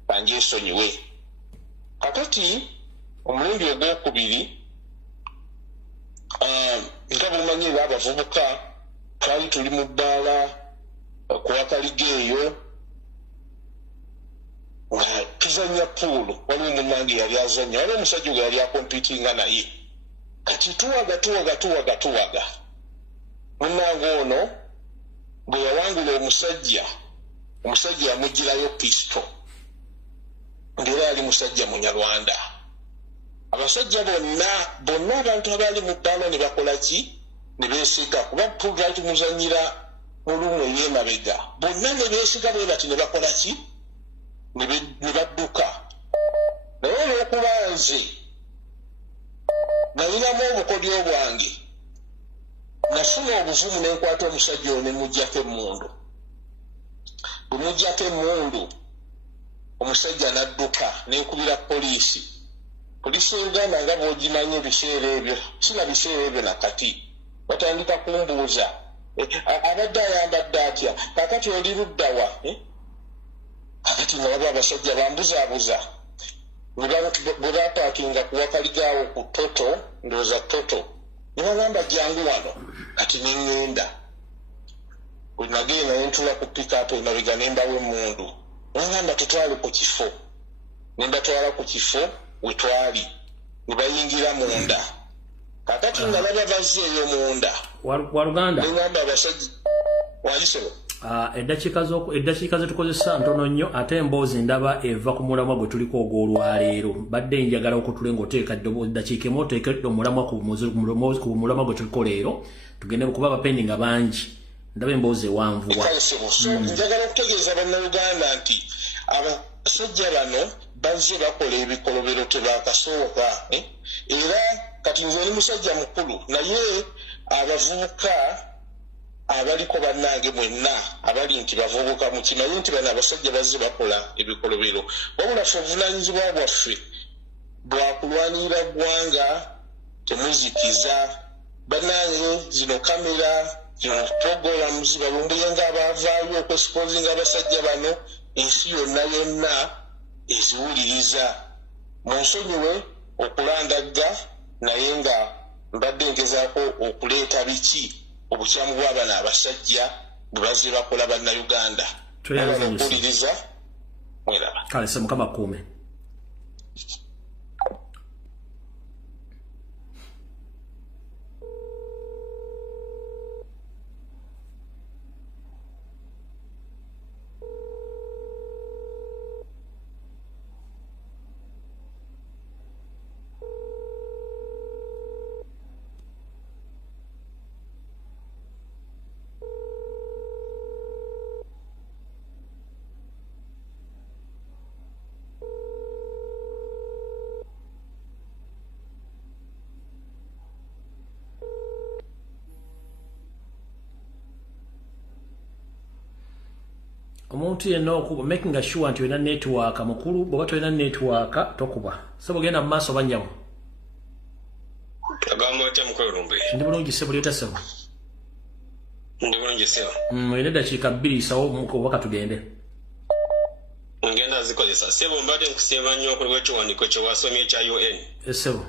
kangyesonyiwe kakati omulundi ogwokubiri nga bumanyi era abavubuka twali tuli mu bbaala kuwakaliga eyo nga tuzanya puulu waliwo munnange yali azanya waliwo omusajja gwe yali akompitinga naye kati tuwaga munnange ono bwe yawangula omusajja yamugirayo pisto ng'era yali musajja Munyarwanda abasajja bonna abantu abaali mu bbaala ne bakola ki ne beesiga kuba puulu twali tumuzanyira mu lumu ey'emabega bonna ne beesiga bwe bati ne bakola ki ne badduka naye olw'okuba nze nalinamu obukodyo bwange nafuna obuvumu nenkwata omusajja ono nemuggyako emmundu bwe muggyako emmundu omusajja n'adduka nenkubira poliisi y'Uganda nga bw'ogimanyi ebiseera ebyo sina biseera ebyo nakati batandika kumbuuza abadde ayambadde atya kakati oli ludda wa kakati nga waliwo abasajja bambuzaabuza bwe bapaakinga ku wakaligaawo ku toto ndowooza toto ne bagamba jangu wano kati neŋŋenda bwe nagenda ne ntula ku pikapu emabega ne mbawo emmundu ne bagamba tutwale ku kifo ne mbatwala ku kifo we twali ne bayingira munda kakati nga laba bazze eyo munda Waluganda ne ngamba abasajja walisebo eddakiika zetukozesa ntono nnyo ate emboozi ndaba eva ku mulamwa gwe tuliko ogw'olwaleero badde njagala okutule ng'oteeka eddakiika emu oteekedde omulamwa ku mulamwa gwe tuliko leero tugende kuba abapendinga bangi ndaba emboozi ewanvuwa njagala okutegeeza bannayuganda nti abasajja bano bazze bakola ebikolobero tebakasooka era kati nze oli musajja mukulu naye abavubuka abaliko bannange mwenna abali nti bavubuka mukimanyi nti bano abasajja bazze bakola ebikolobero wabula ffe obuvunaanyizibwa bwaffe bwakulwanirira ggwanga temuzikiza bannange zino kamera zino programs balumbuye nga abaavaayo okwesipozinga abasajja bano ensi yonna eziwuliriza munsonyiwe okulandagga naye nga mbadde ngezaako okuleeta biki obukyamu bw'abano abasajja bwe bazze bakola bannayuganda okuwuliriza mweraba kale se mukama kuume Omuntu yenna okuba making sure nti olina network mukulu bw'oba tolina network tokuba sebo genda mu maaso bannyamu agamba otya mukolo Lumbuye ndi bulungi sebo lyota sebo ndi bulungi sebo olina eddakiika 2 sawo obaka tugende ngenda zikozesa sebo mbadde nkusiima nnyo okuliwo ekiwandiiko kye wasomye ekya UN sebo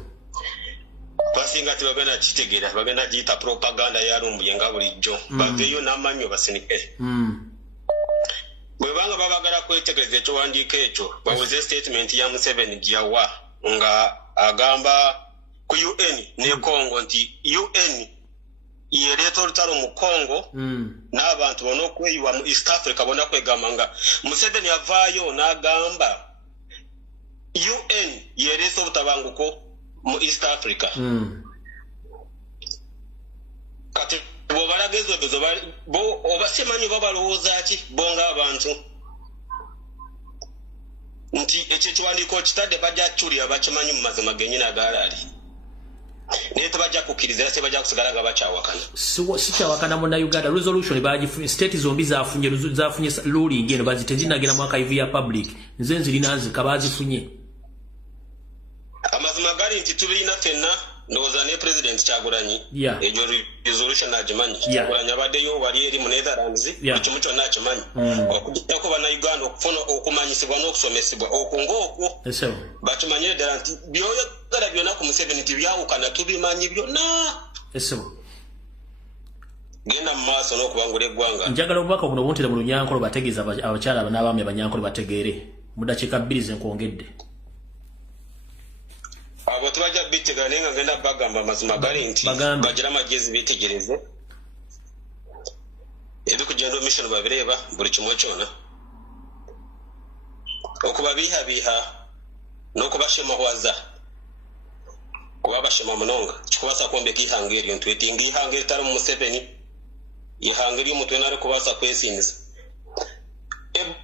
basinga tebagenda kitegeera bagenda giyita propaganda ya Lumbuye nga bulijjo baveeyo n'amannyo basinike bwebanga babagala kwetegereza ekiwandiiko ekyo bawoze statement ya Museveni gyawa nga agamba ku UN ne Congo nti UN yereeta olutalo mu Congo n'abantu bonna okweyiwa mu East Africa bonna kwegamba nga Museveni avaayo n'agamba UN yereeta obutabanguko mu East Africa kati bw'obalaga ezo oba simanyi babalowooza ki bo ng'abantu nti ekyo ekiwandiiko kitadde bajja kukyulira bakimanyi mu mazima gennyini agaalaali naye tebajja kukkiriza era tebajja kusigala nga bakyawakana sikyawakana munnayuganda resolution bagifunye state zombi zafunye ruling eno bazitezinagera mu akaivu ya public nze nzirina nzika bazifunye amazima gali nti tubirina ffenna ndowooza ne president Kyagulanyi egyo resolution agimanyi Kyagulanyi abaddeyo wali eri mu Netherlands ekimu kyonna akimanyi okuggyako bannayuganda okufuna okumanyisibwa n'okusomesebwa okwo ng'okwo bakimanyire ddala nti byoyagala byonna ku Museveni nti byawukana tubimanyi byonna genda mu maaso n'okubangula eggwanga njagala obubaka buno buntire mu Lunyankole bategeeza abakyala n'abaami Abanyankole bategeere mu ddakiika 2 ze nkwongedde abo tubajja bitegana naye nga ngenda bagamba amazima gali nti bagira amagezi beetegereze ebikugenda omission babireeba buli kimu kyona okubabiihabiiha n'okubashemahwaza kuba bashema munonga kikubasa kwombeka ihanga eryo ntwetinga ihanga eritali mu Museveni ihanga ery'omutwe nali kubasa kwesinza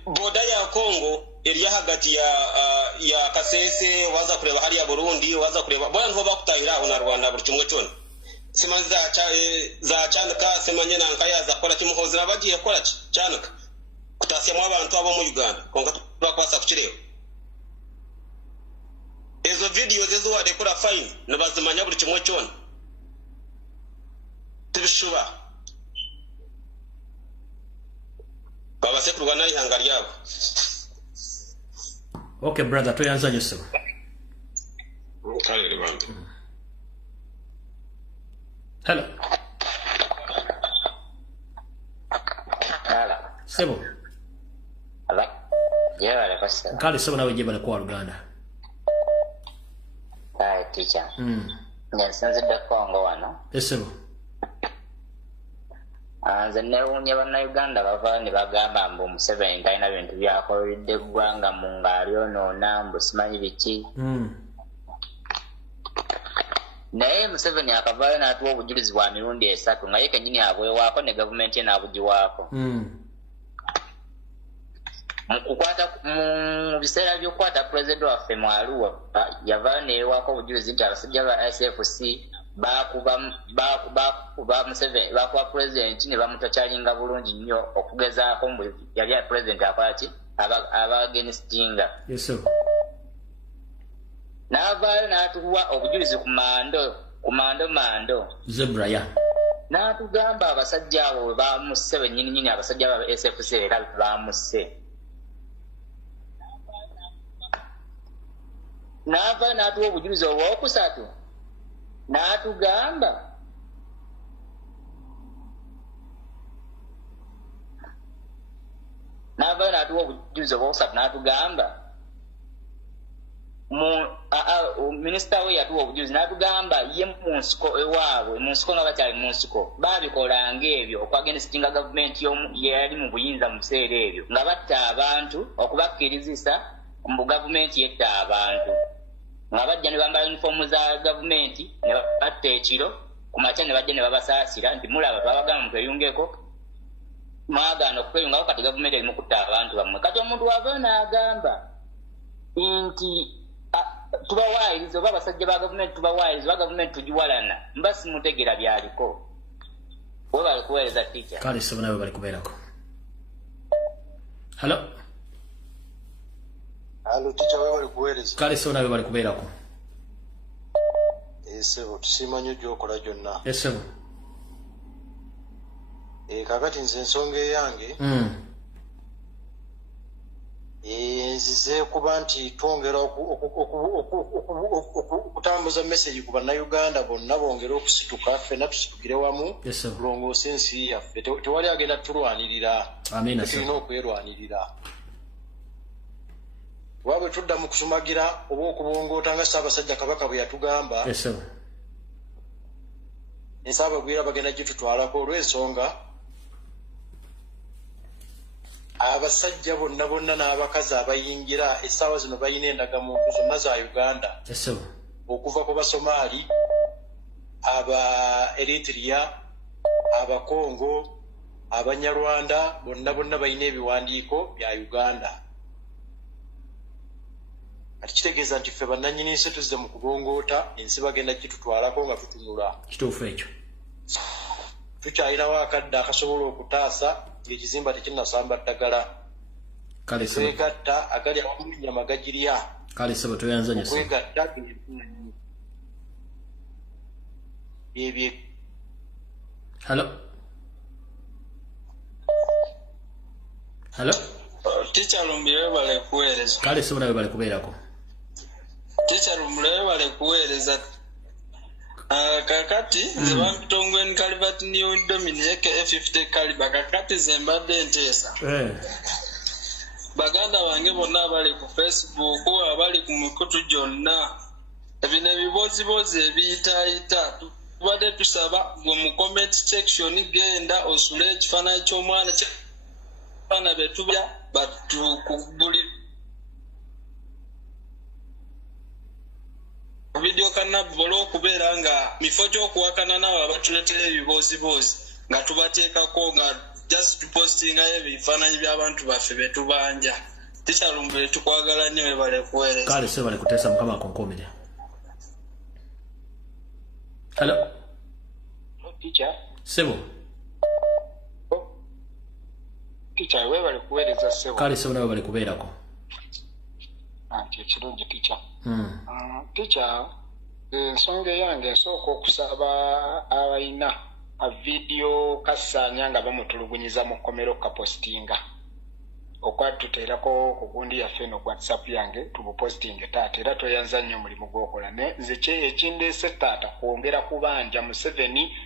boda ya Congo eriya hagati ya Kasese waza kureba hali ya Burundi waza kureba bwana nho bakutahira aho na Rwanda buri kimwe cyone simanzi za Cyanuka semanye na nkaya za kola kimuhozira bagiye kola Cyanuka kutasyamo abantu abo mu Uganda konga tubakubasa kukireba ezo video zezo wade kula fine nabazimanya buri kimwe cyone tibishuba baba sekurwa nayi hanga ryabo. Okay brother, tuyanza nyo sebo. Kale libambe. Hello. Hello. Sebo. Hello. Yeah, wale pasta. Kale sebo nawe jeba kwa Uganda. Hi teacher. Nyansanze da Kongo wano. Sebo. Nze newuumye bannayuganda bava ne bagamba mbu Museveni talina bintu byakololidde eggwanga mu ngaali onoona mbu simanyi biki. Naye Museveni akavaayo n'atuwa obujulizi bwa mirundi 3 nga ye kennyini abwewaako ne gavumenti ye n'abugiwaako. Mu biseera by'okukwata pulezidenti waffe mu Arua yavaayo neyewaako obujulizi nti abasajja ba SFC bakuba Museveni bakuba president ne bamutokyalinga bulungi nnyo okugezaako mbu yali ya president akwati abagenistinga. Yes sir. N'avaayo n'atuwa obujulizi ku mando Zebra ya. N'atugamba abasajja abo bamusse bennyini abasajja ba SFC era bamusse. N'avaayo n'atuwa obujulizi obwokusatu n'atugamba n'avaayo n'atuwa obujulizi obwokusatu n'atugamba minisita we yatuwa obujulizi n'atugamba ye mu nsiko ewaabwe mu nsiko nga bakyali mu nsiko baabikolanga ebyo okwagenesitinga gavumenti yeyali mu buyinza mu biseera ebyo nga batta abantu okubakkirizisa mbu gavumenti yetta abantu nga bajja ne bambala yunifoomu za gavumenti ne batta ekiro ku makya ne bajja ne babasaasira nti mulaba twabagamba mutweyungeko mwagaana okweyungako kati gavumenti erimu kutta abantu bammwe. Kati omuntu wava n'agamba nti tubawaayiriza oba abasajja ba gavumenti tubawaayiriza oba gavumenti tugiwalana mba simutegera byaliko we bali kuweereza ticha. Kale sebo nawe bali kubeerako. Hello. Hello, teacher, wewe walikueleza. Kale sio nawe balikubeerako. Sebo tusimanyo gyokola gyonna. Sebo. Kakati nze ensonga yange. Nzize kuba nti twongera okutambuza message ku bannayuganda bonna bongera okusituka ffenna tusitukire wamu tulongoose ensi yaffe tewali agenda tulwanirira tulina okwerwanirira wabwe tudda mu kusumagira oba okubongoota nga Ssaabasajja Kabaka bwe yatugamba ensaabagwira bagenda gitutwalako olw'ensonga abasajja bonna n'abakazi abayingira essaawa zino bayina endagamuntu zonna za Uganda okuva ku Basomaali aba Eritrea abakongo abanyarwanda bonna bayina ebiwandiiko bya Uganda ati kitegeeza nti ffe bannannyini nsi tuzze mu kubongoota ensi bagenda gitutwalako nga tutunula kituufu ekyo tukyalinawo akadde akasobola okutaasa ng'ekizimba tekinnasamba ddagala kwegatta agali awamu ennyama gagirya kale sebo toyanzanya kwegatta byebye Hello Teacher Lumbuye bale kuweereza kale sebo nawe bale kubeerako Teacher Lumbuye bale kuweereza kakati nze bampitongweni Calvert New Domini AK50 Caliber kakati ze mbadde nteesa baganda bange bonna abali ku Facebook abali ku mikutu gyonna ebino ebibozibozi ebiyitaayita tubadde tusaba gwe mu comment section genda osule ekifaananyi ky'omwana ky'abaana betubya batukubuli video kanabbola okubeera nga mifo gy'okuwakana nabo abatuletera ebibozibozi nga tubateekako nga just tupostingayo ebifaananyi by'abantu baffe betubanja Teacher Lumbuye tukwagala nnyo webale kuweereza kale sebo bale kuteesa mukama akonkomere Hello Teacher sebo Teacher webale kuweereza sebo kale sebo nawe bale kubeerako ekirungi Teacher Teacher ensonga yange nsooka okusaba abalina a video kasaanya nga bamutulugunyiza mu kkomero kapostinga okwatuteerako ku gundi yaffe no WhatsApp yange tubupostinge taata era toyanza nnyo omulimu gw'okola nze ekindeese taata kwongera kubanja Museveni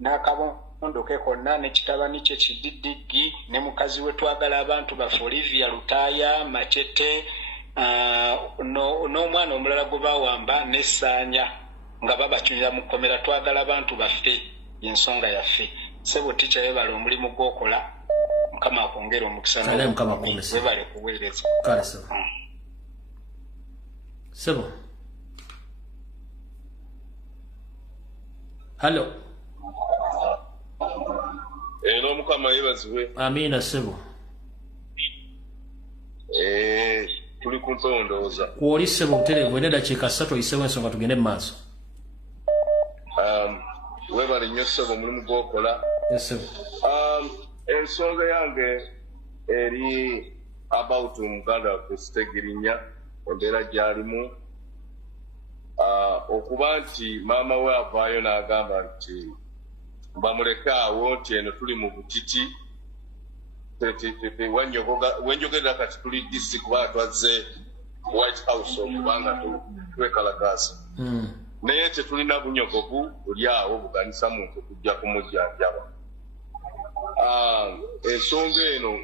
n'akabondo ke konna n'ekitabani kye Kididdigi ne mukazi we twagala abantu baffe Olivia Lutaaya Machete n'omwana omulala gwe bawamba n'essaanya nga babakyulira mu kkomera twagala abantu baffe ensonga yaffe sebo Teacher webale omulimu gw'okola mukama akwongera omukisa webale kuweereza kale sebo sebo Hello n'omukama yebazibwe amiina sebo tuli ku mpondooza kwoli sebo butereevu ene dakiika 3 oyiseewo ensonga tugende mu maaso webale nnyo sebo omulimu gw'okola ensonga yange eri about omuganda waffe Sitegirinya embeera gy'alimu okuba nti maama we avaayo n'agamba nti bamuleke awo nti eno tuli mu butiti wenjogerera kati tuli DC kuba twazze White House okubanga twekalakaasa naye tetulina bunyogovu buli awo buganisa muntu kujja kumujjanjaba ensonga eno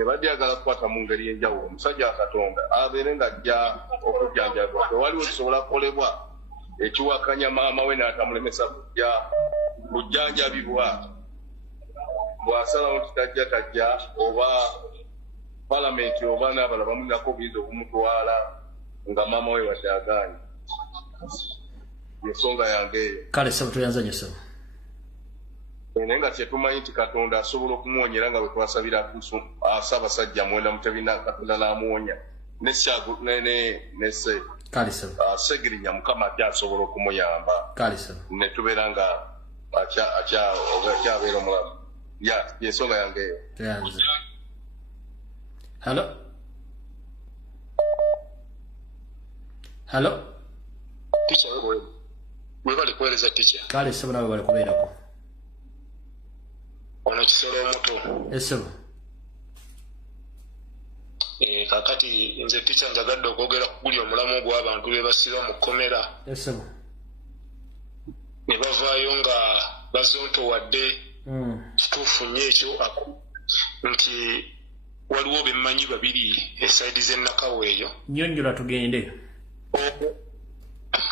ebadde yagala kukwata mu ngeri y'enjawulo omusajja wa Katonda abeere ng'ajja okujjanjabwa tewaliwo kisobola kukolebwa ekiwakanya maama we n'atamulemesa kujjanjabibwa bw'asalawo nti tajja oba palamenti oba n'abala bamulinako obuyinza obumutwala nga maama we wadde agaanye ensonga yange eyo kale sebo toyanzanya sebo naye nga kyetumanyi nti Katonda asobola okumuwonyera nga bwe twasabira Ssaabasajja mwenda Mutebi Katonda n'amuwonya Segirinya mukama ate asobola okumuyamba ne tubeera nga akyabeera omulamu yensonga yange eyo Hello? Hello? Teacher, we bali kueleza teacher. Kale sebo nawe bali kubeerako. Ono kisolo omuto. Esebo. Kakati nze teacher njagadde okwogera ku guli omulamu gw'abantu be basira mu kkomera. Esebo. Ne bavaayo nga bazontowadde kituufu nnyo ekyo nti waliwo bemmanyi babiri esaidi z'ennakawa eyo. Nnyonnyola tugende.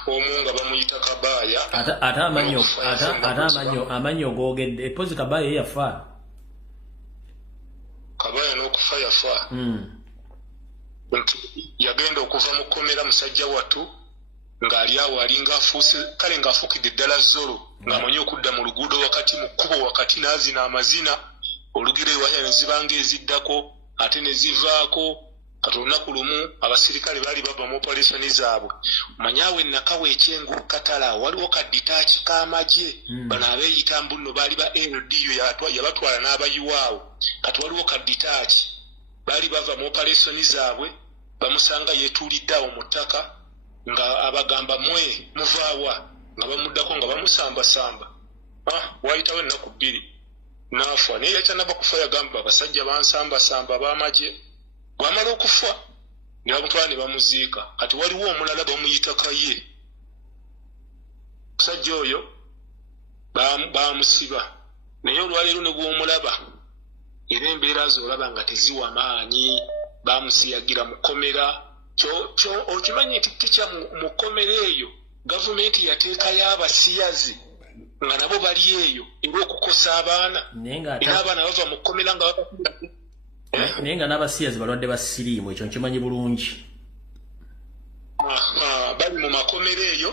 Omu nga bamuyita Kabaaya. Ate amanyo googedde. Epozi Kabaaya yafa. Kabaaya n'okufa yafa. Nti yagenda okuva mu kkomera musajja wattu ng'ali awo alinga afuuse kale ng'afuukidde ddala zolo ng'amanyi okudda mu luguudo wakati mu kkubo wakati n'azina amazina olugero ewaya ne zibanga eziddako ate ne zivaako kati olunaku lumu abasirikale baali bava mu operationi zaabwe manyaawe ennakawa ekyengu katala waliwo kaditaaki k'amagye bano abeeyita mbunno baali ba LDU yabatwala n'abayiwaawo kati waliwo kaditaaki baali bava mu operationi zaabwe bamusanga yeetuulidde awo mu ttaka nga abagamba mwe muvaawa nga bamuddako nga bamusambasamba wayitawo ennaku bbiri n'afa naye yakyanaba kufa yagamba abasajja bansambasamba b'amagye bw'amala okufa ne bamutwala ne bamuziika kati waliwo omulala bamuyita Kaye musajja oyo bamusiba naye olwaleero ne bw'omulaba era embeera z'olaba nga teziwa maanyi bamusiyagira mu kkomera okimanyi nti tikya mu kkomera eyo gavumenti yateekayo abasiyazi nga nabo bali eyo era okukosa abaana era abaana bava mu kkomera nga naye nga n'abasiyazi balwadde ba siriimu ekyo nkimanyi bulungi bali mu makomero eyo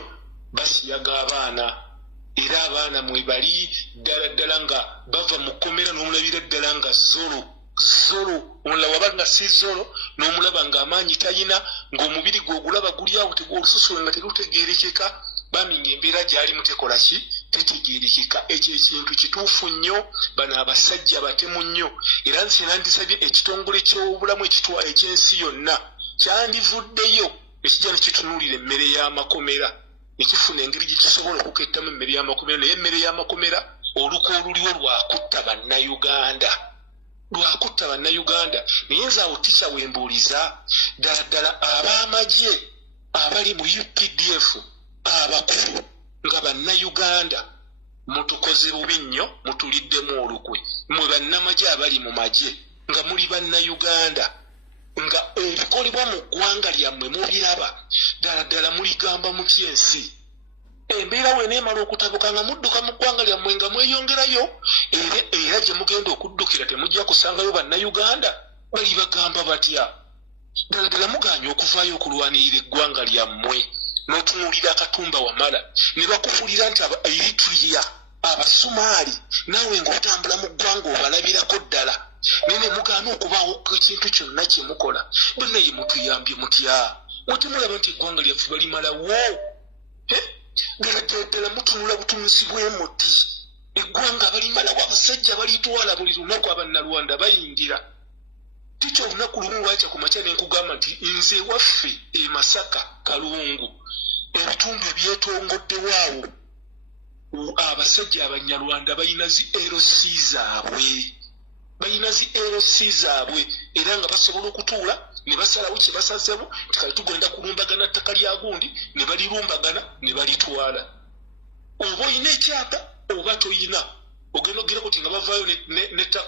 basiyaga abaana era abaana mwe bali ddala ddala nga bava mu kkomera n'omulabira ddala nga zolo omulala waba nga si zolo n'omulaba ng'amaanyi tayina ng'omubiri gwe ogulaba guli awo olususu nga terutegeerekeka bami ng'embeera gy'alimu tekola ki tetegeerekeka ekyo ekintu kituufu nnyo bano abasajja batemu nnyo era nsinga ndisabye ekitongole ky'obulamu ekyensi yonna kyandivuddeyo ekijja nekitunuulira emmere y'amakomera nekifuna engeri gye kisobola okukettamu emmere y'amakomera naye emmere y'amakomera oluko oluliwo lwakutta bannayuganda naye nze awo tikya wembuuliza ddala ddala ab'amagye abali mu UPDF abakulu nga bannayuganda mutukoze bubi nnyo mutuliddemu olukwe mwe bannamagye abali mu magye nga muli bannayuganda nga ebikolebwa mu ggwanga lyammwe mubiraba ddala ddala muligamba mutya ensi embeera weneemala okutabuka nga mudduka mu ggwanga lyammwe nga mweyongerayo era gye mugenda okuddukira temujja kusangayo bannayuganda bali bagamba batya ddala ddala muganye okuvaayo okulwanirira eggwanga lyammwe n'otunuulira akatumba wamala ne bakufulira nti Eritrea abasumaali naawe ng'otambula mu ggwanga obalabirako ddala naye ne mugaana okubaawo ekintu kyonna kye mukola bonna ye mutuyambye mutya mutemulaba nti eggwanga lyaffe balimalawo ddala mutunula butunuzi bw'emuti eggwanga balimalawo abasajja balitwala buli lunaku abannalwanda bayingira tikyo olunaku lumu lwakya ku makya ne nkugamba nti nze waffe e Masaka Kalungu ebitundu ebyetongoddewaawo abasajja abanyarwanda balina zi LC zaabwe era nga basobola okutuula ne basalawo kye basazemu nti kale tugenda kulumbagana ttaka lya gundi ne balirumbagana ne balitwala oba oyina ekyapa oba toyina ogenda ogirako ti nga bavaayo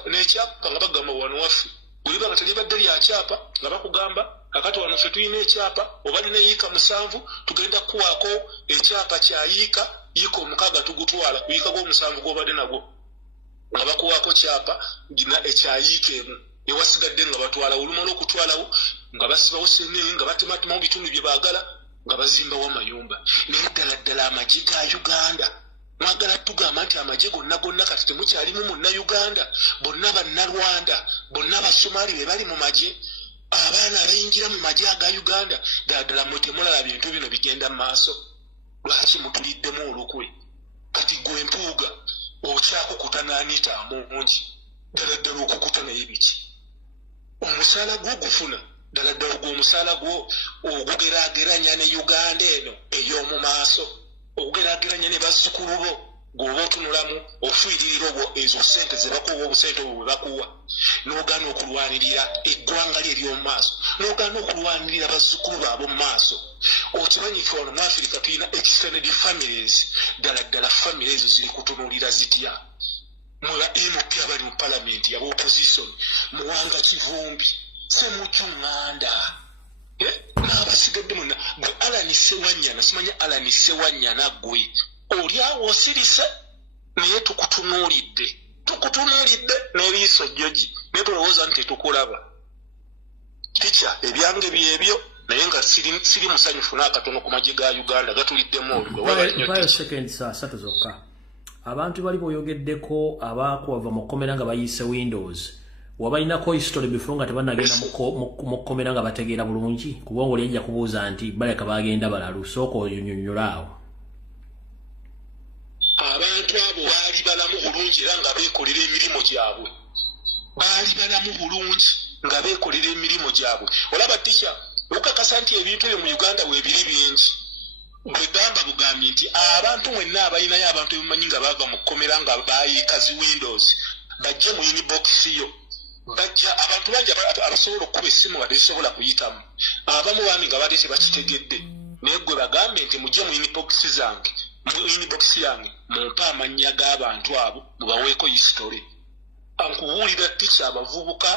n'ekyapa nga bagamba wano waffe bweliba nga teribadde lya kyapa nga bakugamba kakati wano ffe tulina ekyapa oba lina yiika 7 tugenda kuwaako ekyapa kyayiika yiika 6 tugutwala kuyiika g'omusanvu gw'obadde nagwo nga bakuwaako kyapa gina ekyayiika emu ewasigadde nga batwala olumala okutwalawo nga basibawo senene nga batematimamu bitundu bye baagala nga bazimbawo amayumba naye ddala ddala amagye ga Uganda mwagala tugamba nti amagye gonna kati temukyalimu munnayuganda bonna bannalwanda bonna abasomali be bali mu magye abaana abayingira mu magye aga Uganda ddala ddala mwe temulaba bintu bino bigenda mu maaso lwaki mutuliddemu olukwe kati gwe empuuga okyakukutana anita mungi ddala ddala okukuta naye biki omusaala gwo gufuna ddala ddala gw'omusaala gwo ogugeraageranya ne Uganda eno ey'omu maaso ogugeraageranya ne bazzukulu bo gw'oba otunulamu ofuyiririra obwo ezo ssente ze bakuwa obusente obwo bwe bakuwa n'ogaana okulwanirira eggwanga lye ery'omu maaso n'ogaana okulwanirira bazzukulu baabo mu maaso okimanyika wano mu Africa tulina extended families ddala ddala famire ezo ziri kutunuulira zitya muba MP abali mu palamenti aba opposition muwanga kivumbi semujunganda n'abasigadde muna gwe Alani Sewanyana simanya Alani Sewanyana gwe oli awo osirise naye tukutunuulidde n'ebiiso jjogi naye tulowooza nti tetukulaba tica ebyange byebyo naye nga siri musanyufu n'akatono ku magi ga Uganda gatuliddemu olwo seconds 3 zokka abantu bali boyogeddeko abakwava mu kkomera nga bayiise Windows wabalinako history before nga tebanagenda mu kkomera nga bategeera bulungi kubanga oli ajja kubuuza nti baleka bagenda balalu sooka oyonyonyola awo abantu abo baali balamu bulungi era nga beekolera emirimu gyabwe olaba tica okakasa nti ebintu ebyo mu Uganda weebiri bingi bwegamba bugambi nti abantu mwenna abalinayo abantu ebimanyi nga baava mu kkomera nga bayiika zi Windows bajje mu inbox yo bajja abantu bangi abasobola okuba essimu nga tezisobola kuyitamu abamu baami nga baali tebakitegedde naye gwe bagambe nti mujje mu inbox yange mumpe amannya g'abantu abo mubaweeko history ankubuulira tica abavubuka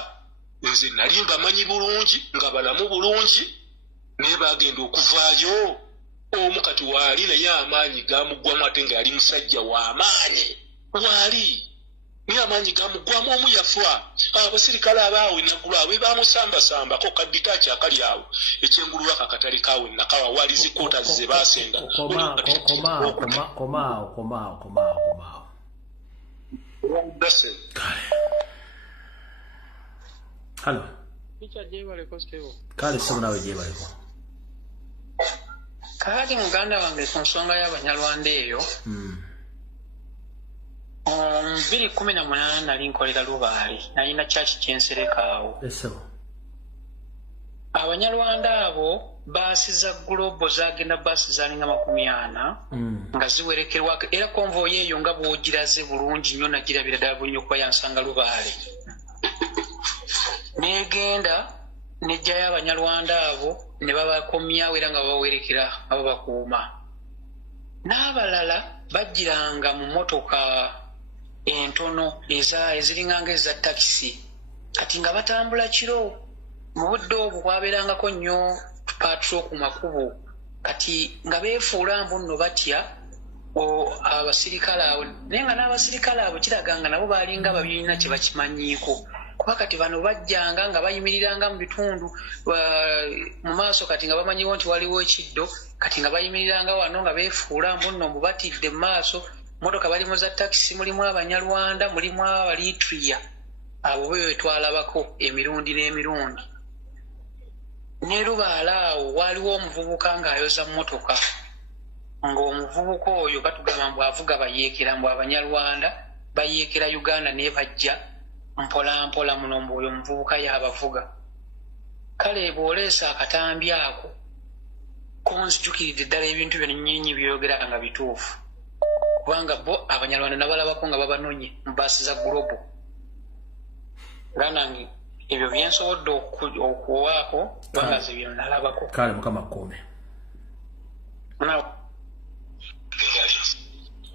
nze nali mbamanyi bulungi nga balamu bulungi naye bagenda okuvaayo omu kati waali naye amaanyi gamuggwamu ate nga yali musajja w'amaanyi waali naye amaanyi gamuggwamu omu yafa abasirikale abaawe naggulu awe bamusambasambako kadditaaki akali awo ekyengulu akakatale kaawe nakawa wali zikoota ze baasenda komaawo halo kale sebo nawe gyebaleko kakati muganda wange ku nsonga y'Abanyarwanda eyo 2018 nali nkolera Lubaale nalina kyaki kyenserekaawo Abanyarwanda abo baasi za global zagenda baasi zalinga 40 nga ziwerekerwa era konvoyi eyo nga bw'ogiraze bulungi nnyo nagirabira ddala bulungi okuba yansanga Lubaale negenda nejjayo Abanyarwanda abo ne babakomyawo era nga bawerekera abo bakuuma n'abalala bajjiranga mu motoka entono ezilinganga eza takisi kati nga batambula kiro mu budde obwo kwabeerangako nnyo patro ku makubo kati nga beefuula mbu nno batya abasirikale abo naye nga n'abasirikale abo kiraganga nabo baalinga babiina kye bakimanyiiko kuba kati bano bajjanga nga bayimiriranga mu bitundu mu maaso kati nga bamanyiwo nti waliwo ekiddo kati nga bayimiriranga wano nga beefuula mbu nno mubatidde mu maaso motoka balimu za takisi mulimu Abanyarwanda mulimu Abalitria abo bwe twalabako emirundi n'emirundi ne Lubaale awo waliwo omuvubuka ng'ayoza motoka ng'omuvubuka oyo batugamba mbu avuga bayeekera mbu Abanyarwanda bayeekera Uganda naye bajja mpolampola muno mbu oyo omuvubuka y'abavuga kale bw'oleesa akatambi ako konzijukiridde ddala ebintu byo nnyinyi byogera nga bituufu kubanga bo Abanyarwanda nabalabako nga babanonye mu baasi za global era nange ebyo byensobodde okuwaako kubanga ze byo nalabako kale mukama kuume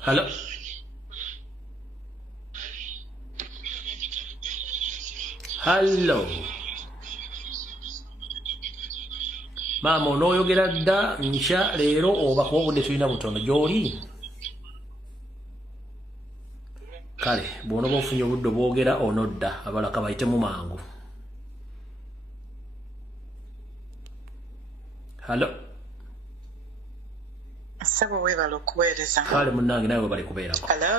halo hallo maama onooyogera dda nkya leero oba kuba obudde tulina butono gy'oli kale bw'onoba ofunye obudde bwogera onodda abalaka bayitemu mangu halo sebo weebala okuweereza kale munnange nawe webali kubeerako halo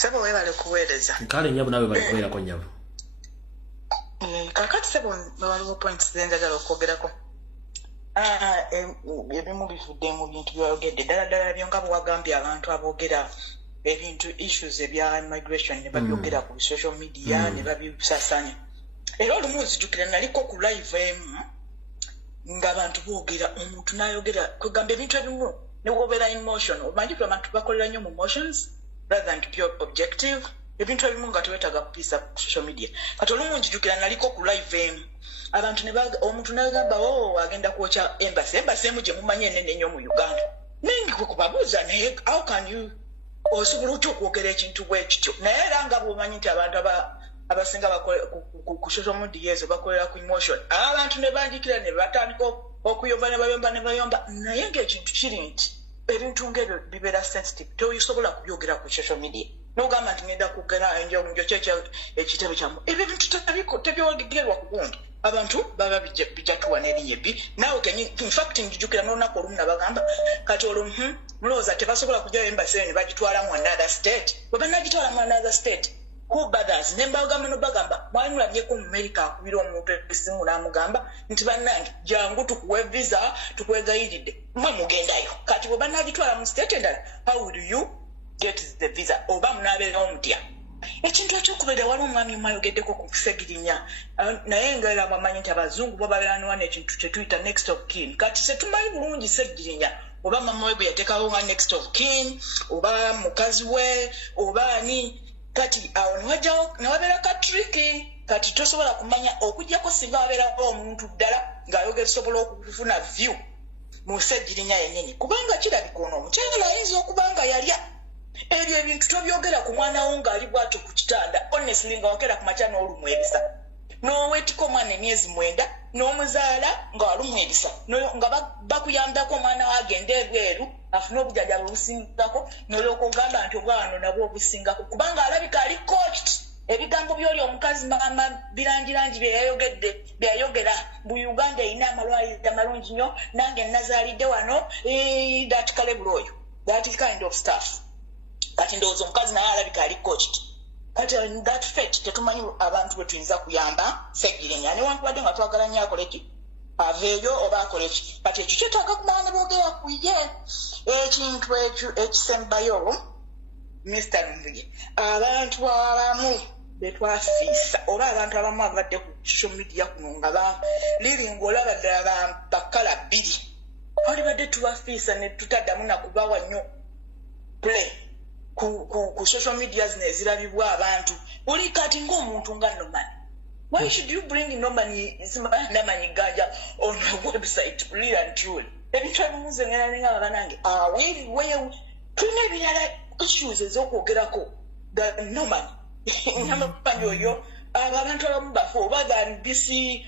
sebo weebala okuweereza kale nyabu nawe bali kubeerako nyabu kakati sebo waliwo points zenjagala okwogerako ebimu bivudde mu bintu byayogedde ddala ddala byo nga bwewagambye abantu aboogera ebintu issues ebya immigration ne babyogera ku social media ne babisasanya era olumu nzijukira naliko ku live emu ng'abantu boogera omuntu n'ayogera kwegamba ebintu ebimu ne wobeera emotion omanyi twe abantu bakolera nnyo mu emotions rather than to be objective ebintu ebimu nga tewetaaga kupiisa ku social media kati olumu nzijukira naliko ku live emu abantu omuntu n'agamba agenda kwokya embassy emu gye mumanyi enene nnyo mu Uganda ningi kwe kubabuuza naye how can you osobola otya okwogera ekintu bwe kityo naye era nga bw'omanyi nti abantu abasinga ku social media ezo bakolera ku emotion abantu ne banjikira ne batandika okuyomba ne bayomba naye ng'ekintu kiri nti ebintu ng'ebyo bibeera sensitive tosobola kubyogera ku social media n'ogamba nti ngenda kugera enjonjo ekitebe kyamu ebyo ebintu tebyogerwa ku gundi abantu baba bijatuwa n'erinnya ebbi naawe in fact njijukira n'olunaku olumu nabagamba kati olwo mulowooza tebasobola kujyayo embassy eyo ne bagitwala mu another state bwe banagitwala mu another state who brothers ne mbagamba nobagamba mwali mulabyeko mu America akubira omuntu esimu n'amugamba nti bannange jangu tukuwe visa tukwegayiridde mwe mugendayo kati bwe banagitwala mu state endala how will you get the visa oba munaabeerawo mutya ekintu ekyokubeera wali omwami mwayogeddeko ku kusegirinya naye ngaera mwamanyi nti abazungu bo babeera niwana ekintu kyetuyita next of kin kati setumanyi bulungi segirinya oba mama we bwe yateekawo nga next of kin oba mukazi we oba ani kati awo newabeera katriki kati tosobola kumanya okugjako singa wabeerako omuntu ddala ng'ayogera sobola okufuna view mu segirinya yennyini kubanga kirabika ono omukyala ayinza okuba nga yalya ebyo ebintu tobyogera ku mwana wo ng'ali bwato ku kitanda honestly nga wakera ku makya n'olumu ebisa n'oweetika omwana emyezi 9 n'omuzaala nga walumu ebisa nga bakuyambako omwana wo agenda ebweru afune obujajjabi obusingako n'olyoka ogamba nti obwano nabwo obusingako kubanga alabika ali coached ebigambo by'oli omukazi mama birangirangi byayogera bu Uganda erina amalwaliro amalungi nnyo nange nazaalidde wano that calibre oyo that kind of stuff kati ndowooza omukazi naye alabika ali coached kati that fate tetumanyi abantu bwe tuyinza kuyamba segirinya newankubadde nga twagala nnyo akoleki aveeyo oba akoleki kati ekyo kyetaaga kumala ne boogera ku ye ekintu ekyo ekisembayo Mr. Lumbuye abantu abamu betwafiisa oba abantu abamu abadde ku social media kuno nga liringa olaba ddala bakala bbiri oli badde tubafiisa ne tutaddamu nakubawa nnyo play ku social media zino ezirabibwa abantu oli kati ng'omuntu nga Norman why should you bring Norman Namanyi Ganja on a website really and truly ebintu ebimu ze ngenda ninga abanange wewe tulina ebirala issues ez'okwogerako Norman nyamanyi oyo abantu abamu bafa oba bisi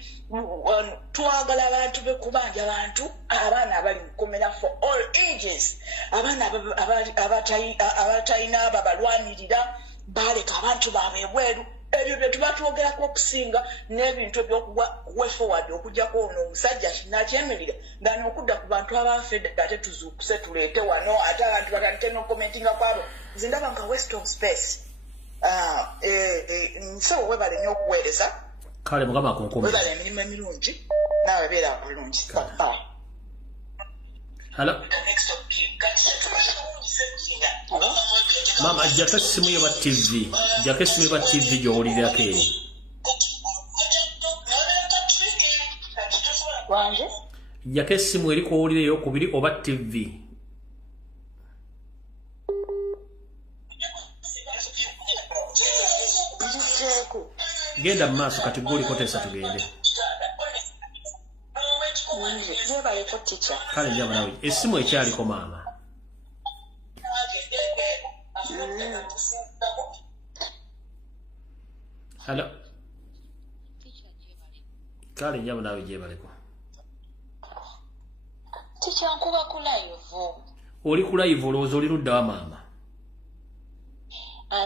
twagala abantu bekubanja abantu abaana abali mukomera for all ages abaana abatalina ababalwanirira baleka abantu baabwe ebweru ebyo bye tuba twogerako okusinga n'ebintu ebyokuwa way forward okugjako ono omusajja kinakyemirira nga n'okudda ku bantu abafedde ate tuzuukuse tuleete wano ate abantu batandike n'okomentinga kwabo nze ndaba nga waste of space nsobo webale nnyo okuweereza kale mugamba kunkume webale emirimu emirungi naawe beera bulungi Hello? Mama, jjako essimu yo ba TV. Jjako essimu yo ba TV gy'owulirako eri. Wanje? Jjako essimu eri kw'owulira ey'okubiri oba TV. Genda mu maaso kati gw'oliko teesa tugende. Kale njaba nawe essimu ekyaliko maama. Hello. Kale njaba nawe gyebaleko. Ticha nkuba ku live. Oli ku live olowooza oli ludda wa maama?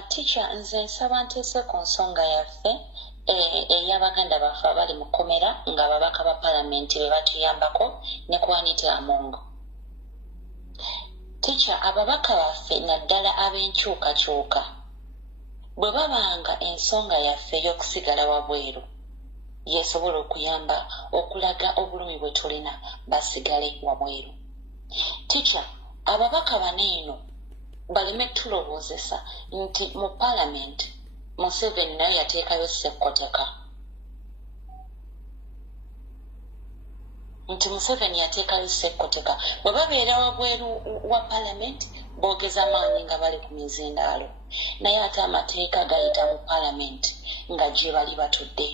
Ticha nze nsaba nteese ku nsonga yaffe ey'Abaganda baffe abali mu kkomera ng'ababaka ba palamenti be batuyambako ne ku Anita Amongo. Ticha ababaka baffe naddala ab'enkyukakyuka bwe babanga ensonga yaffe y'okusigala wabweru yesobola okuyamba okulaga obulumi bwe tulina basigale wabweru. Ticha ababaka baneeno baleme tulowoozesa nti mu palamenti Museveni naye yateekayo ssekkoteka nti Museveni yateekayo sekoteka bwe babeera wabweru wa parliament boogeza amaanyi nga bali ku mizindaalo naye ate amateeka gayita mu parliament nga gye bali batudde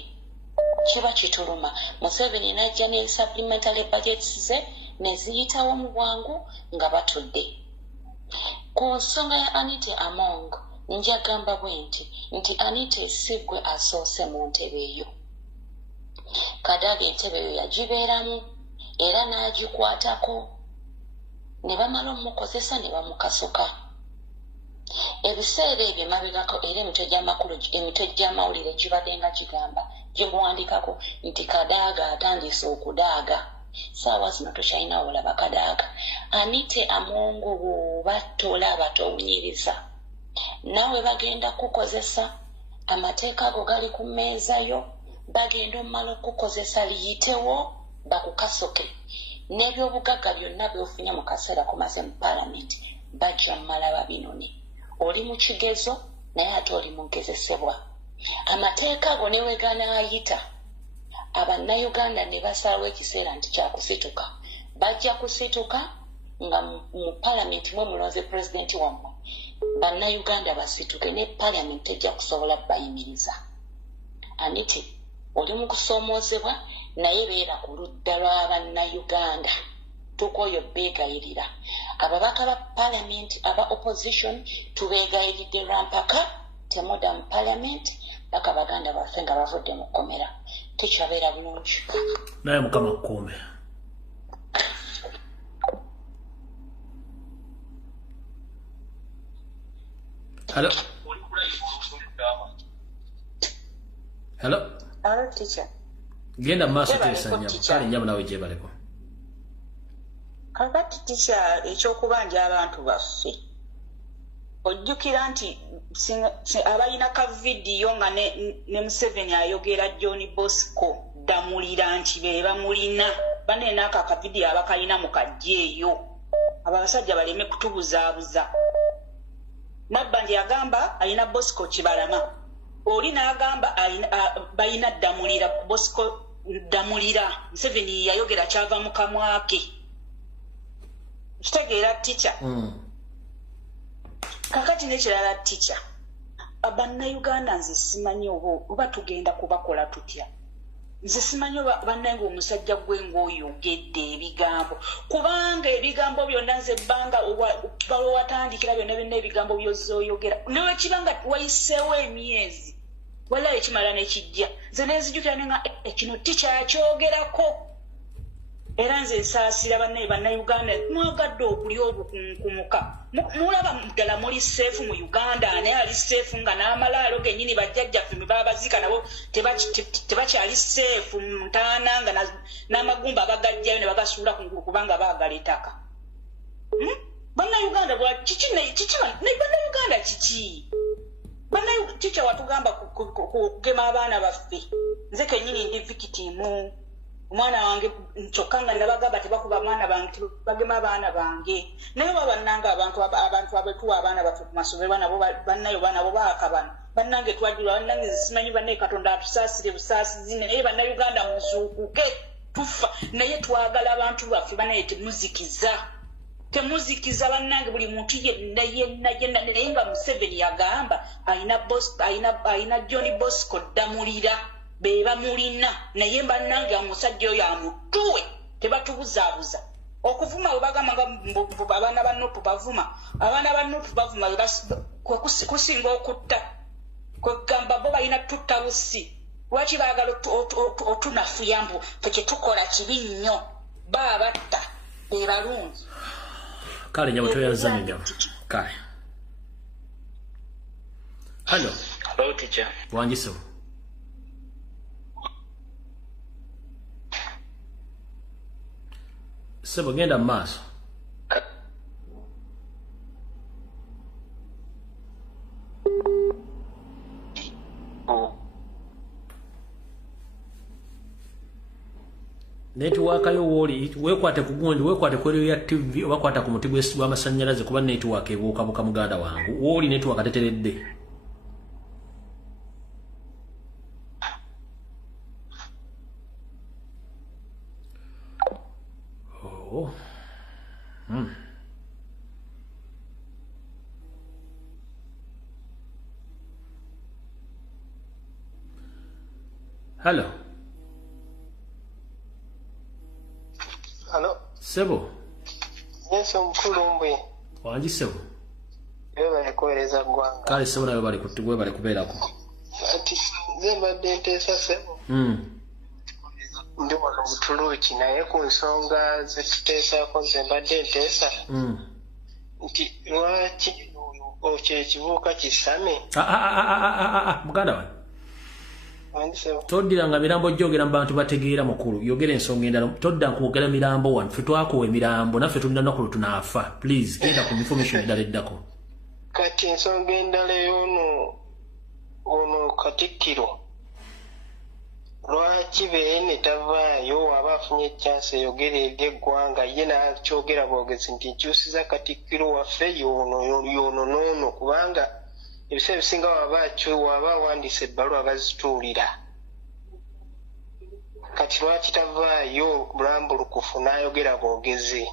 kiba kituluma. Museveni najja ne supplementary budgets ze ne ziyitawo mu bwangu nga batudde. Ku nsonga ya Anita Among njagamba bwe nti Anita si gwe asoose mu ntebe eyo. Kadaga entebe eyo yagibeeramu era n'agikwatako ne bamala omukozesa ne bamukasuka. Ebiseera ebyo mabegako era emitwe gy'amawulire gibadde nga gigamba gimuwandikako nti Kadaga atandise okudaaga. Saawa zino tokyalina olaba Kadaga. Anita Among bw'oba tolaba towunyiriza naawe bagenda kukozesa amateeka ago gali ku mmeeza yo bagenda omala okukozesa liyitewo bakukasuke n'ebyobugagga byonna byofunye mu kaseera kumaze mu palamenti bajja mmalaba binone. Oli mu kigezo naye ate oli mugezesebwa. Amateeka ago ne we ganaayita Abannayuganda ne basalawo ekiseera nti kyakusituka bajja kusituka nga mu palamenti mwe mulonze pulezidenti wammwe Bannayuganda basituke ne palamenti ejja kusobola bayimiriza. Anita oli mu kusoomoozebwa naye beera ku ludda lw'Abannayuganda tukoyo beegayirira ababaka ba palamenti aba opposition tubeegayiridde lwampaka temuda mu palamenti baka baganda baffe nga bavudde mu kkomera tekyabeera bulungi. Naye Mukama kukuume. Hello. Hello, teacher. Genda maaso teesanya kale nnyabo nawe gye baleko. Kakati teacher ekyokubanja abantu baffe ojjukira nti abalina ka vidiyo nga ne Museveni ayogera John Bosco damulira nti be bamulina banene aka vidiyo abakalina mu kajjeeyo abasajja baleme kutubuzaabuza. Nabbanja yagamba alina Bosco Kibalama oli n'agamba balina damulira Bosco damulira. Museveni yayogera kyava mu kamwake kitegeera teacher. Kakati nekirala teacher Abannayuganda nze simanyi oba tugenda kubakola tutya. Nze simanyi bannange omusajja gw'eng'oyogedde ebigambo kubanga ebigambo byonna nze ebbanga watandikira byonna ebigambo by'ozooyogera newekibanga wayiseewo emyezi walayo ekimala nekijja nze neenzijukira nenga kino tikyakyogerako. Era nze nsaasira bannayuganda mwagadde okulya obukunkumuka mulaba ddala muli seefu mu Uganda naye ali seefu nga n'amalaalo gennyini bajjajjaffe mwe baba bazika nabo tebakyali seefu mu ntaana nga n'amagumba abagajjayo ne bagasuula ku ngulu kubanga baagala ettaka. Bannayuganda bannayuganda kiki? Teacher watugamba kugema abaana baffe nze kennyini ndi victimu. Omwana wange kyokka nga nabagamba tebakuba mwana bange bagema abaana bange naye babannanga abantu abetuwa abaana baffe ku masomero nabo bannayo banabo baakabana bannange twajula bannange simanyi bannaye Katonda atusaasire busaasizi naye bannayuganda muzuukuke tufa naye twagala abantu baffe bannaye temuzikiza bannange buli muntu yenna naye nga Museveni yagamba alina John Bosco damulira be bamulina naye bannange omusajja oyo amutuwe tebatubuzaabuza okuvuma bwe bagamba nga abaana ba Nuupu bavuma kusinga okutta kwegamba bo balina tutta busi lwaki baagala otunafuya mbu ffe tukola kibi nnyo baabatta be balungi. Kale nyabo toyazanyiga kale. Hello teacher. Wanjiso. Sebo genda maaso. Network yo woli wekwate kugundi wekwate kwero ya TV obakwata ku muti gw'amasannyalaze kuba network ebuuka buka muganda wangu woli network ateteredde. Hello. Hello. Sebo. Yes, Lumbuye. Wanji Sebo. Bale kuweereza ggwanga. Kale Sebo nawe bali kubeerako. Ati nze mbadde nteesa Sebo. Ndi wano Butuluuki naye ku nsonga zituteesaako nze mbadde nteesa. Nti lwaki okyo ekibuuka kisame? Muganda wange. Toddiranga mirambo gyogera mu bantu bategeera mukulu. Yogera ensonga endala. Todda nkwogera mirambo wano. Ffe twakuwa emirambo naffe tulina nnaku tunaafa. Please genda ku information endala eddako. Kati ensonga endala ey'ono Katikkiro lwaki beene tavaayo aba afunye chance eyogera eri eggwanga ye n'akyogera bwogezi nti nkyusiza Katikkiro waffe y'ono n'ono kubanga ebiseera ebisinga waba awandiisa ebbaluwa bazituulira. Kati lwaki tavaayo bulambulukufu n'ayogera bwogezi?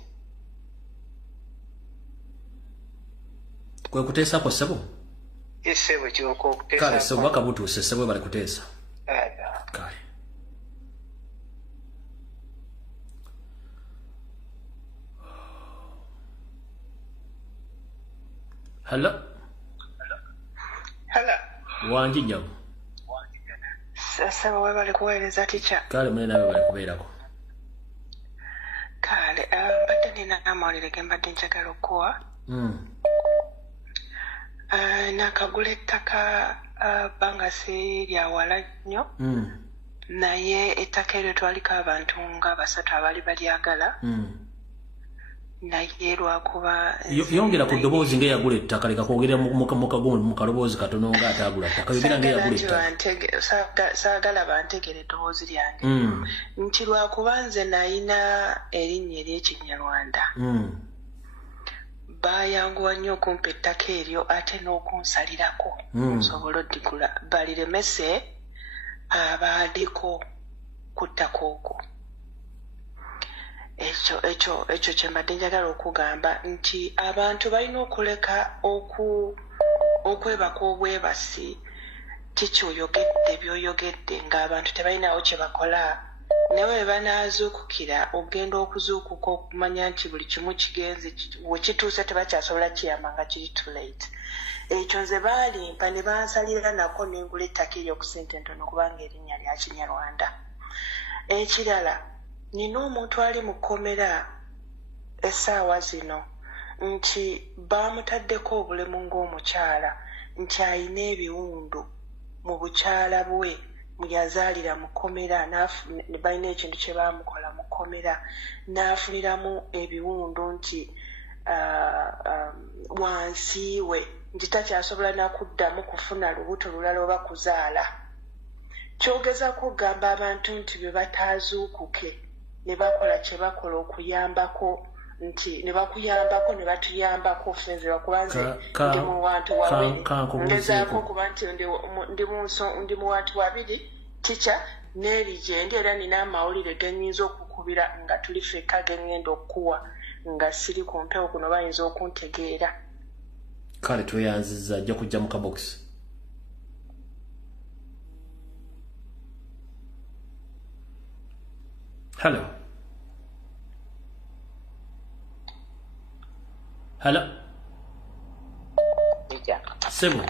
Kwe kuteesako Sebo? Sebo kiroka okuteesa. Kale Sebo baka butuuse Sebo bali kuteesa. Kale. Hello. Hello. Wanji nyago. Sebo we bali kuweereza tica. Kale mune nawe bali kubeerako. Kale mbadde nina Mawulire ge mbadde njagala okuwa. Nakagula ettaka bbanga si lya wala nnyo. Naye ettaka eryo twaliko abantu nga basatu abali balyagala. Naye lwakuba yongera ku ddoboozi ng'eyagula ettaka leka kwogera mu kaloboozi katono ng'ataagula ttaka yogera ng'eyagula ettaka. Saagala bantegere eddoboozi lyange nti lwakuba nze nayina erinnya ery'Ekinyarwanda. Bayanguwa nnyo okumpa ettaka eryo ate n'okunsalirako nsobola oddigula baliremese abaadiko ku ttaka okwo. Ekyo kye mbadde njagala okugamba nti abantu balina okuleka okwebaka obwebasi kikyoyogedde by'oyogedde ng'abantu tebalinawo kye bakola. Nawe banaazuukukira ogenda okuzuukuka okumanya nti buli kimu kigenze we kituuse tebakyasobola kiyamba nga kiri too late. Ekyo nze baalimpa ne bansalira nako n'engula ettaka eryo ku ssente entono kubanga erinnya lya Kinyarwanda. Ekirala nina omuntu ali mu kkomera essaawa zino nti baamutaddeko obulemu ng'omukyala nti ayina ebiwundu mu bukyala bwe yazaalira mu kkomera balina ekintu kye baamukola mu kkomera n'afuniramu ebiwundu nti wansi we nti takyasobola nakuddamu kufuna lubuto lulala oba kuzaala. Kyogezako okugamba abantu nti bye bataazuukuke ne bakola kye bakola okuyambako nti ne bakuyambako ne batuyambako ffe lwakuba nze ndi mu bantu wabiri ngezaako okuba nti ndi mu bantu wabiri tica n'eri gye ndi era nina amawulire gennyinza okukubira nga tuli ffekka gengenda okukuwa nga siri ku mpewo kuno bayinza okuntegeera. Kale tweyanziza ajja kujja mu kabokisi. Hello. Hello. Sebo.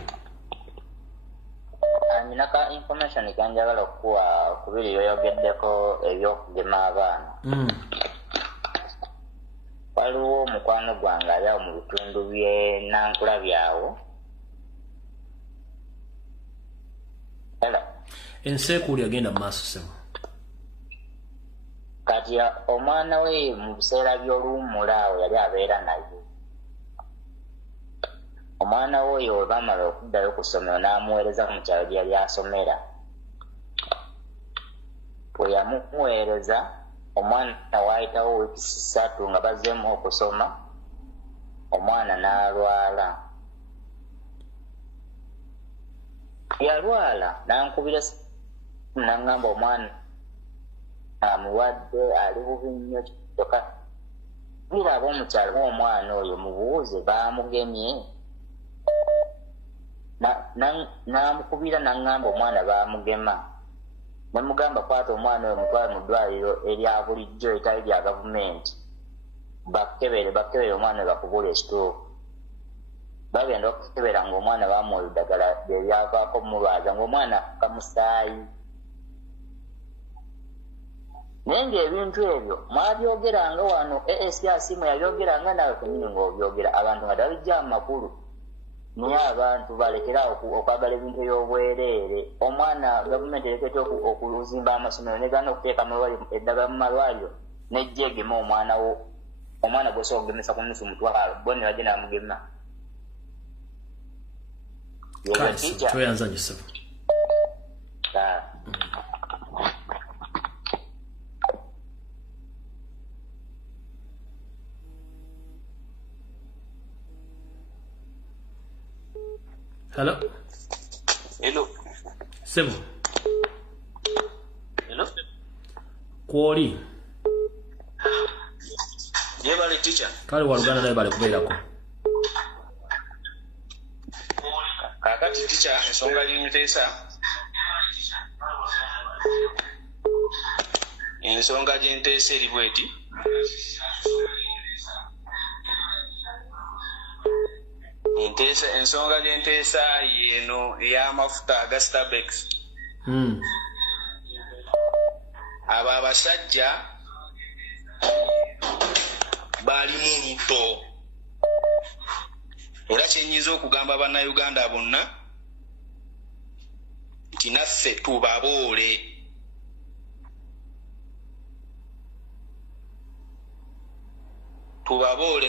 Ninaka information kanjagala okuwa kubiri yoyogeddeko ebyokugema abaana. Waliwo omukwano gwange ali awo mu bitundu by'Enankula byawo. Enseekuli agenda mu maaso Sebo. Kati omwana we mu biseera by'oluwummula awo yali abeera naye. Omwana we oyo bamala okuddayo ku ssomero n'amuweereza mu kyalo gye yali asomera. Bwe yamuweereza omwana waayitawo wiiki 3 nga bazzeemu okusoma omwana n'alwala. Yalwala n'ankubira n'aŋŋamba omwana amulwadde ali bubi nnyo kyokka biraba omukyalo omwana oyo mubuuze baamugemye n'amukubira n'aŋŋamba omwana baamugema nemugamba kwata omwana oyo mutwale mu ddwaliro erya bulijjo etali lya gavumenti bakebere omwana bakubula ekituufu bagenda okukebera ng'omwana bamuwa eddagala eryavaako mulwaza ng'omwana afuka musaayi naye ng'ebintu ebyo mwabyogeranga wano esiasimu yabyogeranga nawe kenyini ng'obyogera abantu nga tabijja mu makulu naye abantu balekerawo okwagala ebintu eby'obwereere omwana gavumenti ereketa okuzimba amasomero negana okuteeka eddagala mu malwaliro nejja egema omwana gwosobola okugemesa ku nusu mutwalo bo ne bagenda bamugema tweyanzanyisa Hello. Hello. Sebo. Hello. Kwoli. Jebale teacher. Kale walugana naye bali kubeerako. Kakati teacher ensonga y'enteesa. Ensonga y'enteesa eri bweti. Ensonga y'enteesa yeno ey'amafuta aga Starbex. Abo abasajja balimu luto era kyenyinza okugamba bannayuganda bonna nti naffe tubaboole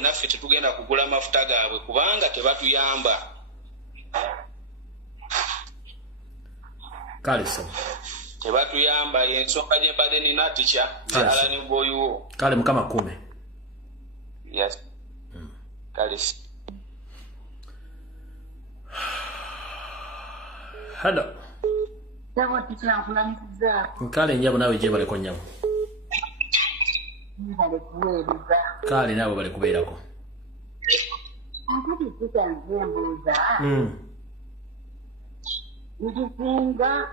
naffe tetugenda kugula mafuta gaabwe kubanga tebatuyamba. Kale so tebatuyamba ensonga gye mbadde nina teacher Alani Boyuwo. Kale mukama kume. Yes. Kale. Hello. Sawa teacher nkulangiza. Kale njabo nawe je bale konyamu. Kale nawe bali kubeerako. Akati teacher nzembuuza. Nkisinga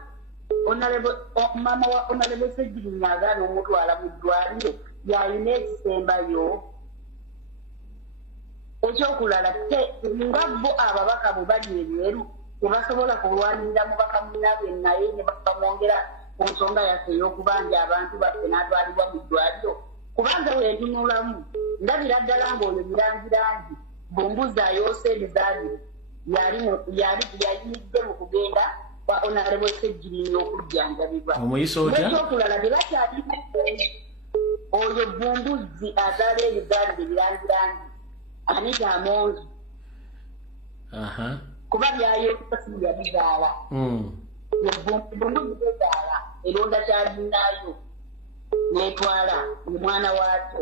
mama wa onalebo Sejjirinnyaga n'omutwala mu ddwaliro yalina ekisembayo. Ekyokulala nga bo ababaka bwe bali ebweru tebasobola kulwanirira mubaka munabwe naye ne bamwongera ku nsonga yaffe ey'okubanja abantu baffe n'atwalibwa mu ddwaliro. Kubanga wentunulamu ndabira ddala ng'oyo mirangirangi bw'ombuzaayo sebizaabiri yayimidde mu kugenda kwa onalebo Sejjirinnyo okujjanjabibwa. Omuyisa otya? Ekyokulala tebakyalimu oyo Bumbuzi azaala ebizaabire birangirangi Anita Amongi. Kuba byayokasi yabizaala. Bumbuzi bezaala eronda kyalinayo netwala ni mwana waato.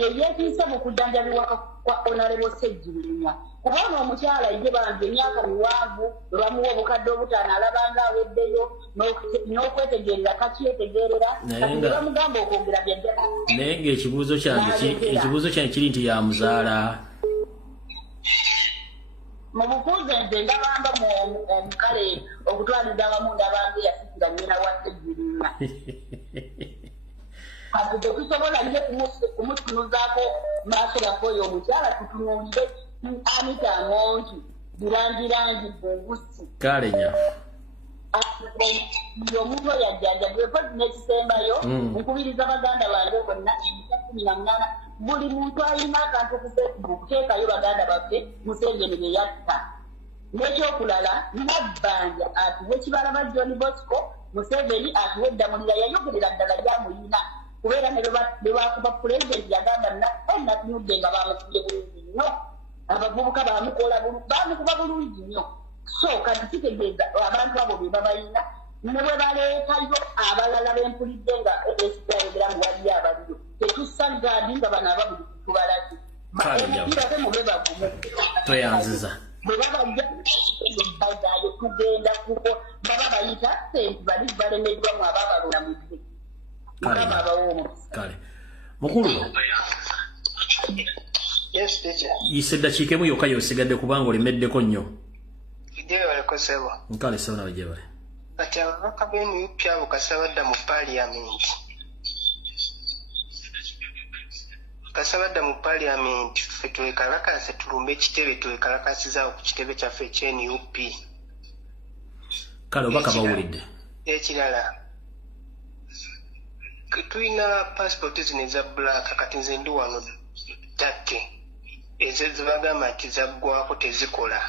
Yeyeetiisa mu kujjanjabibwa kwa onalebo Sejjirinnyo. Kubanga omukyala ye bambi emyaka miwanvu lwamuwa obukadde obutaano alabanga aweddeyo n'okwetegerera kakyetegerera kati bamugamba okwongera byajjana. Naye ng'ekibuuzo kyange kiri nti yamuzaala. Mu bufuuzi nze ndabanga omukale okutwaliza awamu ndabanga yasikira nnyina wa Sejjirinnyo. Kati tetusobola nnyo kumutunuzaako maaso gaffe oyo omukyala tutunuulire Anita Amongi birangirangi Bumbuzi. Kale nya. Omuntu oyo ajjanjabibwe pozi n'ekisembayo nkubiriza baganda bange bonna emyaka 18 buli muntu alina akantu ku Facebook teekayo baganda baffe Museveni bye yatta. N'ekyokulala Nabbanja atuwe Kibalama John Bosco Museveni atuwe Ddamulira yayogerera ddala gyamuyina kubeera ne lwakuba pulezidenti yagamba natunudde nga bamukubye bulungi nnyo. Abavubuka bamukuba bulungi nnyo. So kati kitegeeza abantu abo be babayina ne bwe baleetayo abalala bempulidde nga ekitayogera mu waliyo abaliyo tetussagaadi nga bano ababuli kutubalaki emupira te mube bagumu tweyanziza bwe babajja bazaayo tugenda kuko baba bayita sente bali balemeddwamu ababalonda mu ggwe mukama abawoomu. Kale mukulu Yes, teacher. Yise eddakiika emu yokka yosigadde kubanga olimeddeko nnyo. Jebale ko sebo. Nkale sebo nawe jebale. kati ababaka b'NUP abo kasabadda mu paaliyamenti ffe twekalakase tulumbe ekitebe twekalakasizaawo ku kitebe kyaffe ek'NUP. Kale obaka bawulidde. Ekirala tulina passport zino eza black kati nze ndi wano ttakke ezo zebagamba nti zaggwako tezikola.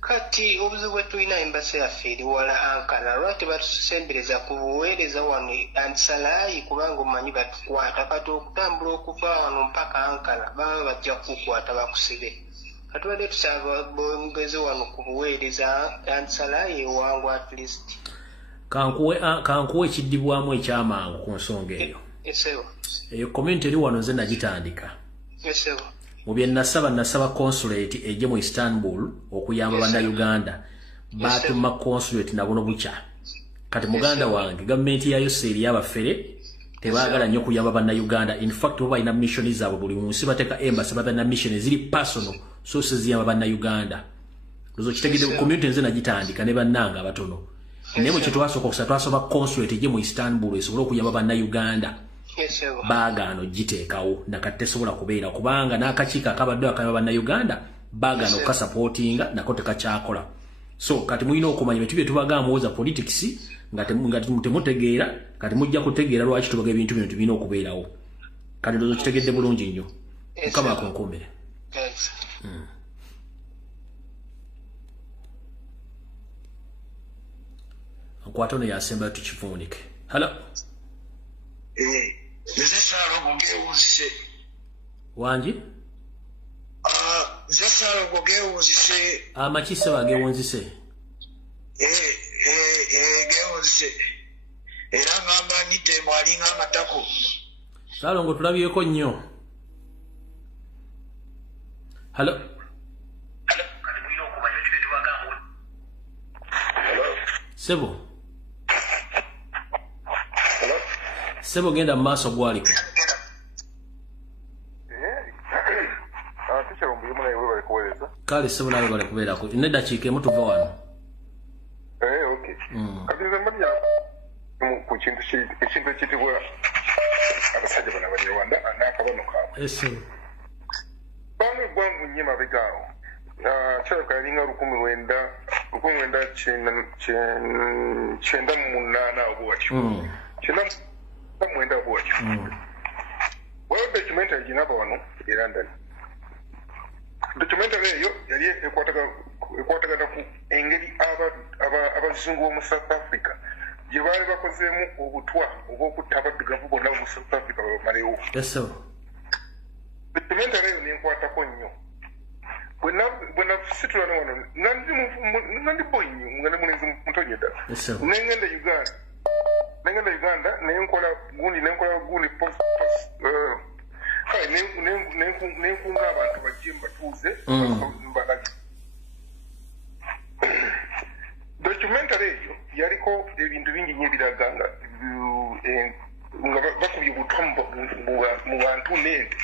Kati obuzibu bwe tulina embasi yaffe eri wala Ankara lwaki batusembereza ku buweereza wano Ansalaayi kubanga omanyi batukwata kati okutambula okuva wano mpaka Ankara baba bajja kukwata bakusibe. Kati badde tusaba bongeze wano ku buweereza Ansalaayi ewangu at least. Kankuwe ekiddibwamu ekyamangu ku nsonga eyo. Eyo community eri wano nze nagitandika. Mu bye nasaba consulate ejje mu Istanbul okuyamba bannayuganda batuma consulate nabuno bukya. Kati muganda wange gavumenti yayo seri y'abafere tebaagala nnyo kuyamba bannayuganda. In fact bo balina mission zaabwe buli munsi bateeka embassy balina mission ziri personal so ziyamba bannayuganda. Lozo kitegedde community nze nagitandika ne bannanga abatono. Nemo kitwasooka okusatwasaba consulate ejje mu Istanbul esobole okuyamba bannayuganda. Baagano giteekawo nakati tesobola kubeera kubanga n'akakiiko akabadde akayamba bannayuganda baagano kasupportinga nako tekakyakola. So kati mulina okumanya ebintu bye tubagamba muwoza politics nga temutegeera kati mujja kutegeera lwaki tubaga ebintu bino tubina okubeerawo. Kati ndozo kitegedde bulungi nnyo. Mukama akunkuumire. Nkwata ono yasembayo tukivuunike. Hello. Nze Salo Gogewuzise. Wanji? Nze Salo Gogewuzise. Amakise bagewunzise. Gewuzise. Era ngamba nyite mwalinga amatako. Salo ngo tulabyeko nnyo. Hello. Sebo. Sebo genda maaso gwaliko. Kale sebo nawe bali kubeerako. Neddakiika emu tuva wano. Okay. Kati nze manya ku kintu ekiyitibwa abasajja bano abanyarwanda n'akabono kaabwe. Ese. Bamwe gwangu nnyo mabegaawo. Kyalaka yalinga 1998 oba watyo. Mwenda bwatyo. Well, documentary ginaba wano e London. Documentary eyo yali ekwatagana ku engeri abazungu b'omu South Africa gye baali bakozeemu obutwa obw'okutta abaddugavu bonna mu South Africa bamalewo. Documentary eyo nenkwatako nnyo. Bwe nasitula wano nandi boy nnyo nga ne mulenzi mutonye ddala. Nengenda Uganda. Nengenda Uganda nenkola gundi post kale nenkunga abantu bajje mbatuuze mbalage. Documentary eyo yaliko ebintu bingi nnyo ebiraga nga bakubye butombo mu bantu n'ente.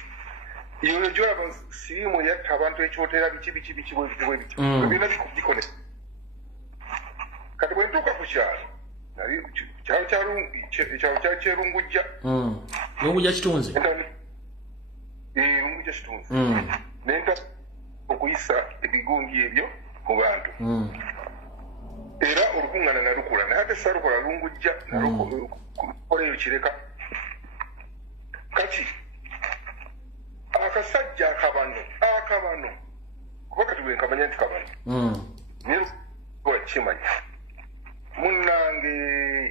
Iyo gyolaba siriimu yatta abantu ekyotera biki bwe biti byonna bikole. Kati bwe ntuuka ku kyalo kyalo kya Kyerungujja. Lungujja kitunze. Lungujja kitunze. Nenta okuyisa ebigundi ebyo mu bantu. Era olukuŋŋaana nalukula naye ate salukola Lungujja nalukola eyo kireka. Kati akasajja akabano kuba kati bwe nkamanya nti kabano naye wakimanya munnange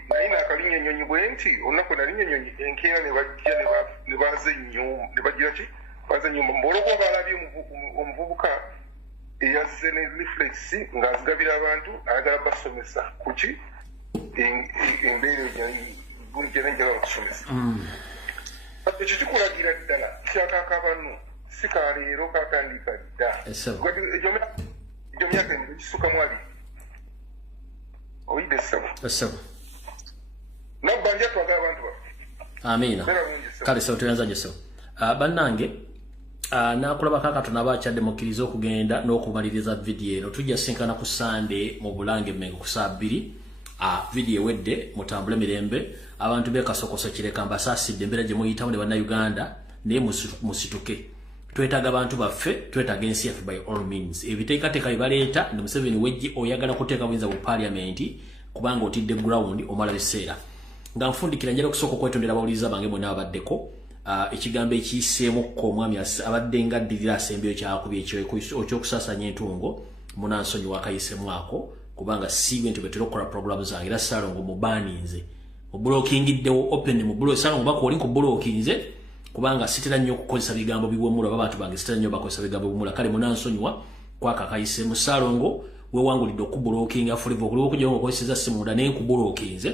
nayina akalinnya ennyonyi bwe nti olunaku nalinnya ennyonyi enkeera ne bajja ne baza ennyo ne bagira ki baza ennyumba mboloko balabye omuvubuka eyazze ne reflex ng'azigabira abantu ayagala basomesa kuki embeera gye nenjala bakusomesa. Ekyo kikulagira ddala kyakakabano si kaleero katandika dda egyo myaka emiro gisukkamu abiri. Oyidde essabo nabbanja twagala abantu baffe. Amiina. Kale sebo tuyanzanye sebo. Bannange nakulabako akatono abakyadde mukkiriza okugenda n'okumaliriza vidiyo eno tujja sinkana ku Sunday mu Bulange Mmengo ku saa 2 video wedde mutambule mirembe abantu bekasokoso kireka mbasasidde mbera gye muyitawo ne bannayuganda naye musituke twetaaga abantu baffe twetaaga ensi yaffe by all means ebiteekateeka bibaleeta ndi Museveni wejje oyagala kuteeka buyinza bu parliament kubanga otidde ground omala biseera nga nfundikira njala okusooka okwetondera abawuliza bange bonna abaddeko ekigambo ekiyiseemukko omwami abadde nga addirira asembyo kyakubye ekyokusasanya entungo munansonyi wakayisemwako kubanga siwe nti betera okukola programu zange era Salongo mubaninze mublokingiddewo open mublo Salongo bakoli nkublokinze kubanga sitera nnyo okukozesa bigambo biwemula abantu bange sitera nnyo bakozesa bigambo biwemula kale munansonyiwa kwaka kayise mu Salongo we wangulidde okublokinga forever kuliwo okujja okukozesa simunda n'enkublokinze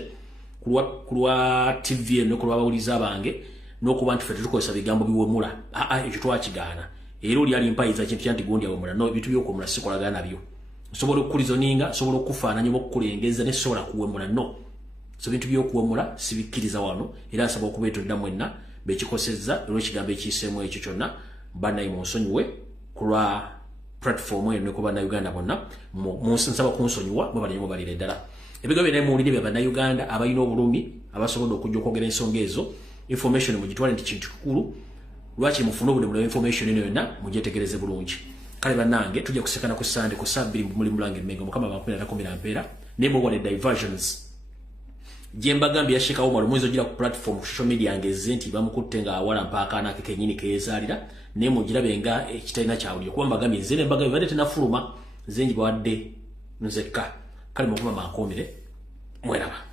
kulwa TV no kulwa bawuliza bange n'okuba nti ffe tukozesa bigambo biwemula ekyo twakigaana era oli ali mpayiza kintu kyanti gundi awemula no bitu byokwemula sikolagana nabyo sobola okulizoninga sobola okufaananya okulengeza ne sobola kuwemula no so bintu byokuwemula sibikkiriza wano era nsaba okubeetondera mwenna bekikosezza olw'ekigambo ekiyiseemu ekyo kyonna bannayi munsonyiwe kulwa platform eno ne ku bannayuganda bonna nsaba kunsonyiwa mubalemu balire ddala ebigambo byonna muwulire bya bannayuganda abalina obulumi abasobodde okujja okwogera ensonga ezo information mugitwale nti kintu kikulu lwaki mufuna obulemu information eno yonna mugyetegereze bulungi kale bannange tujja kusekana ku Sande ku Sabiri muli mulange Mmengo mukama bakumira nakomera mpeera nemo wale diversions jemba gambi ya shika omalo mwezo jira ku platform social media ngeze nti bamukutte nga awala mpaka anake kenyini kezalira nemo jira benga ekitaina kya audio kuba gambi nzene mbaga bibadde tena fuluma zenji bawadde nzeka kale mukuma makomere mweraba